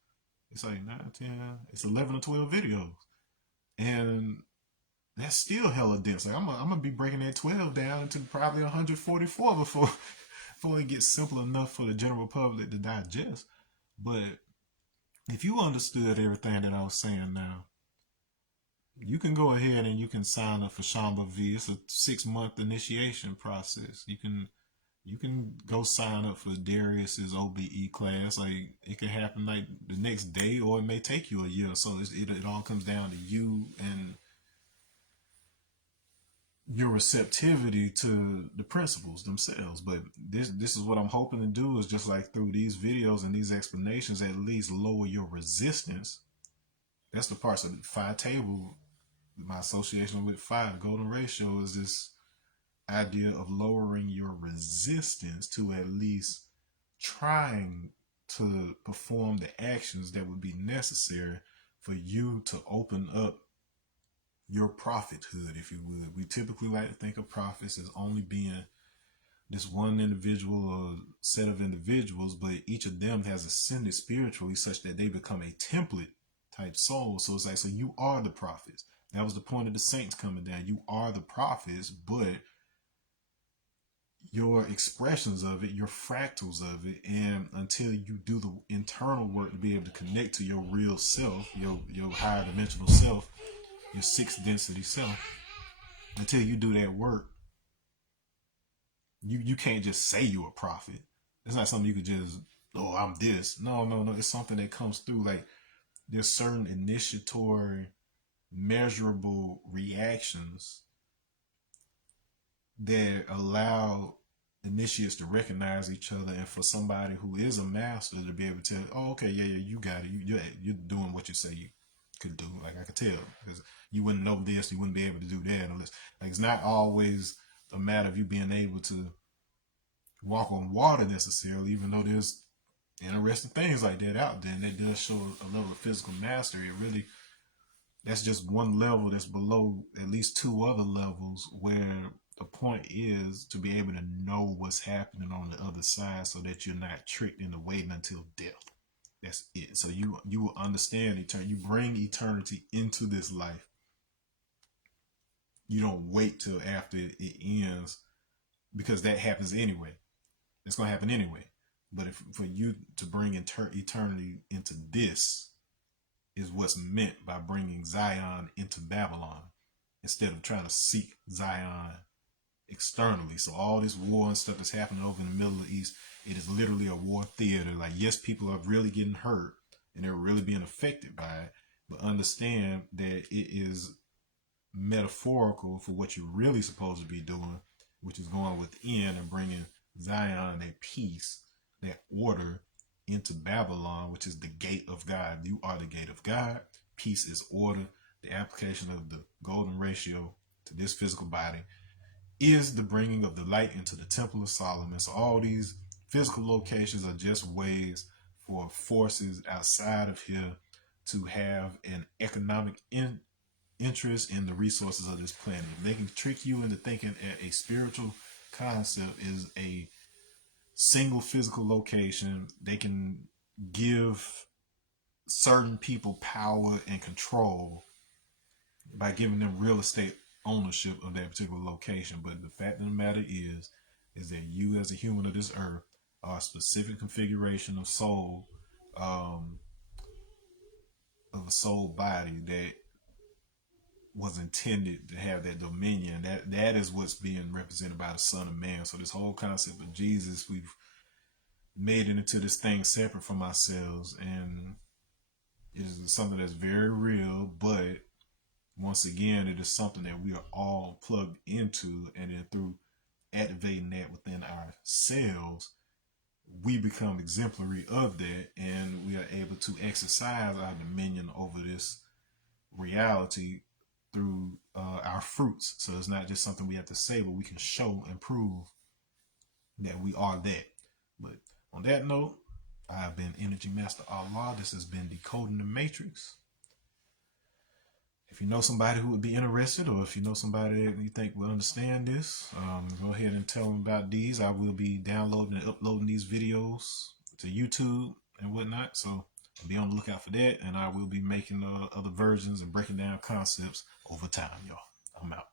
It's like 9, 10, it's 11 or 12 videos. And that's still hella dense. Like I'm gonna be breaking that 12 down into probably 144 before it gets simple enough for the general public to digest. But if you understood everything that I was saying now, you can go ahead and you can sign up for Shamba V. It's a 6-month initiation process. You can go sign up for Darius's OBE class. Like it can happen like the next day, or it may take you a year. So it all comes down to you and your receptivity to the principles themselves. But this is what I'm hoping to do, is just like through these videos and these explanations, at least lower your resistance. That's the parts of the phi table. My association with phi, the golden ratio, is this idea of lowering your resistance to at least trying to perform the actions that would be necessary for you to open up your prophethood, if you would. We typically like to think of prophets as only being this one individual or set of individuals, but each of them has ascended spiritually such that they become a template type soul. So it's like, so you are the prophets. That was the point of the saints coming down. You are the prophets, but your expressions of it, your fractals of it, and until you do the internal work to be able to connect to your real self, your higher dimensional self, your sixth density self, until you do that work, you can't just say you're a prophet. It's not something you could just, oh, I'm this. No. It's something that comes through. Like there's certain initiatory, measurable reactions that allow initiates to recognize each other, and for somebody who is a master to be able to tell, oh, okay, yeah, you got it. You're doing what you say you could do. Like I could tell, because you wouldn't know this, you wouldn't be able to do that unless, like, it's not always a matter of you being able to walk on water necessarily, even though there's interesting things like that out there, and that does show a level of physical mastery. It really, that's just one level that's below at least 2 other levels, where the point is to be able to know what's happening on the other side so that you're not tricked into waiting until death. That's it. So you will understand eternity. You bring eternity into this life. You don't wait till after it ends, because that happens anyway. It's going to happen anyway. But for you to bring eternity into this is what's meant by bringing Zion into Babylon, instead of trying to seek Zion externally. So all this war and stuff that's happening over in the Middle East, it is literally a war theater. Like, yes, people are really getting hurt and they're really being affected by it, but understand that it is metaphorical for what you're really supposed to be doing, which is going within and bringing Zion, that peace, that order, into Babylon, which is the gate of God. You are the gate of God. Peace is order. The application of the golden ratio to this physical body is the bringing of the light into the Temple of Solomon. So all these physical locations are just ways for forces outside of here to have an economic interest in the resources of this planet. They can trick you into thinking that a spiritual concept is a single physical location. They can give certain people power and control by giving them real estate ownership of that particular location. But the fact of the matter is that you, as a human of this earth, are a specific configuration of soul, of a soul body that was intended to have that dominion. That is what's being represented by the Son of Man. So this whole concept of Jesus, we've made it into this thing separate from ourselves, and it is something that's very real. But once again, it is something that we are all plugged into, and then through activating that within ourselves, we become exemplary of that, and we are able to exercise our dominion over this reality through our fruits. So it's not just something we have to say, but we can show and prove that we are that. But on that note, I have been Energy Master Allah. This has been Decoding the Matrix. If you know somebody who would be interested, or if you know somebody that you think will understand this, go ahead and tell them about these. I will be downloading and uploading these videos to YouTube and whatnot. So be on the lookout for that. And I will be making other versions and breaking down concepts over time, y'all. I'm out.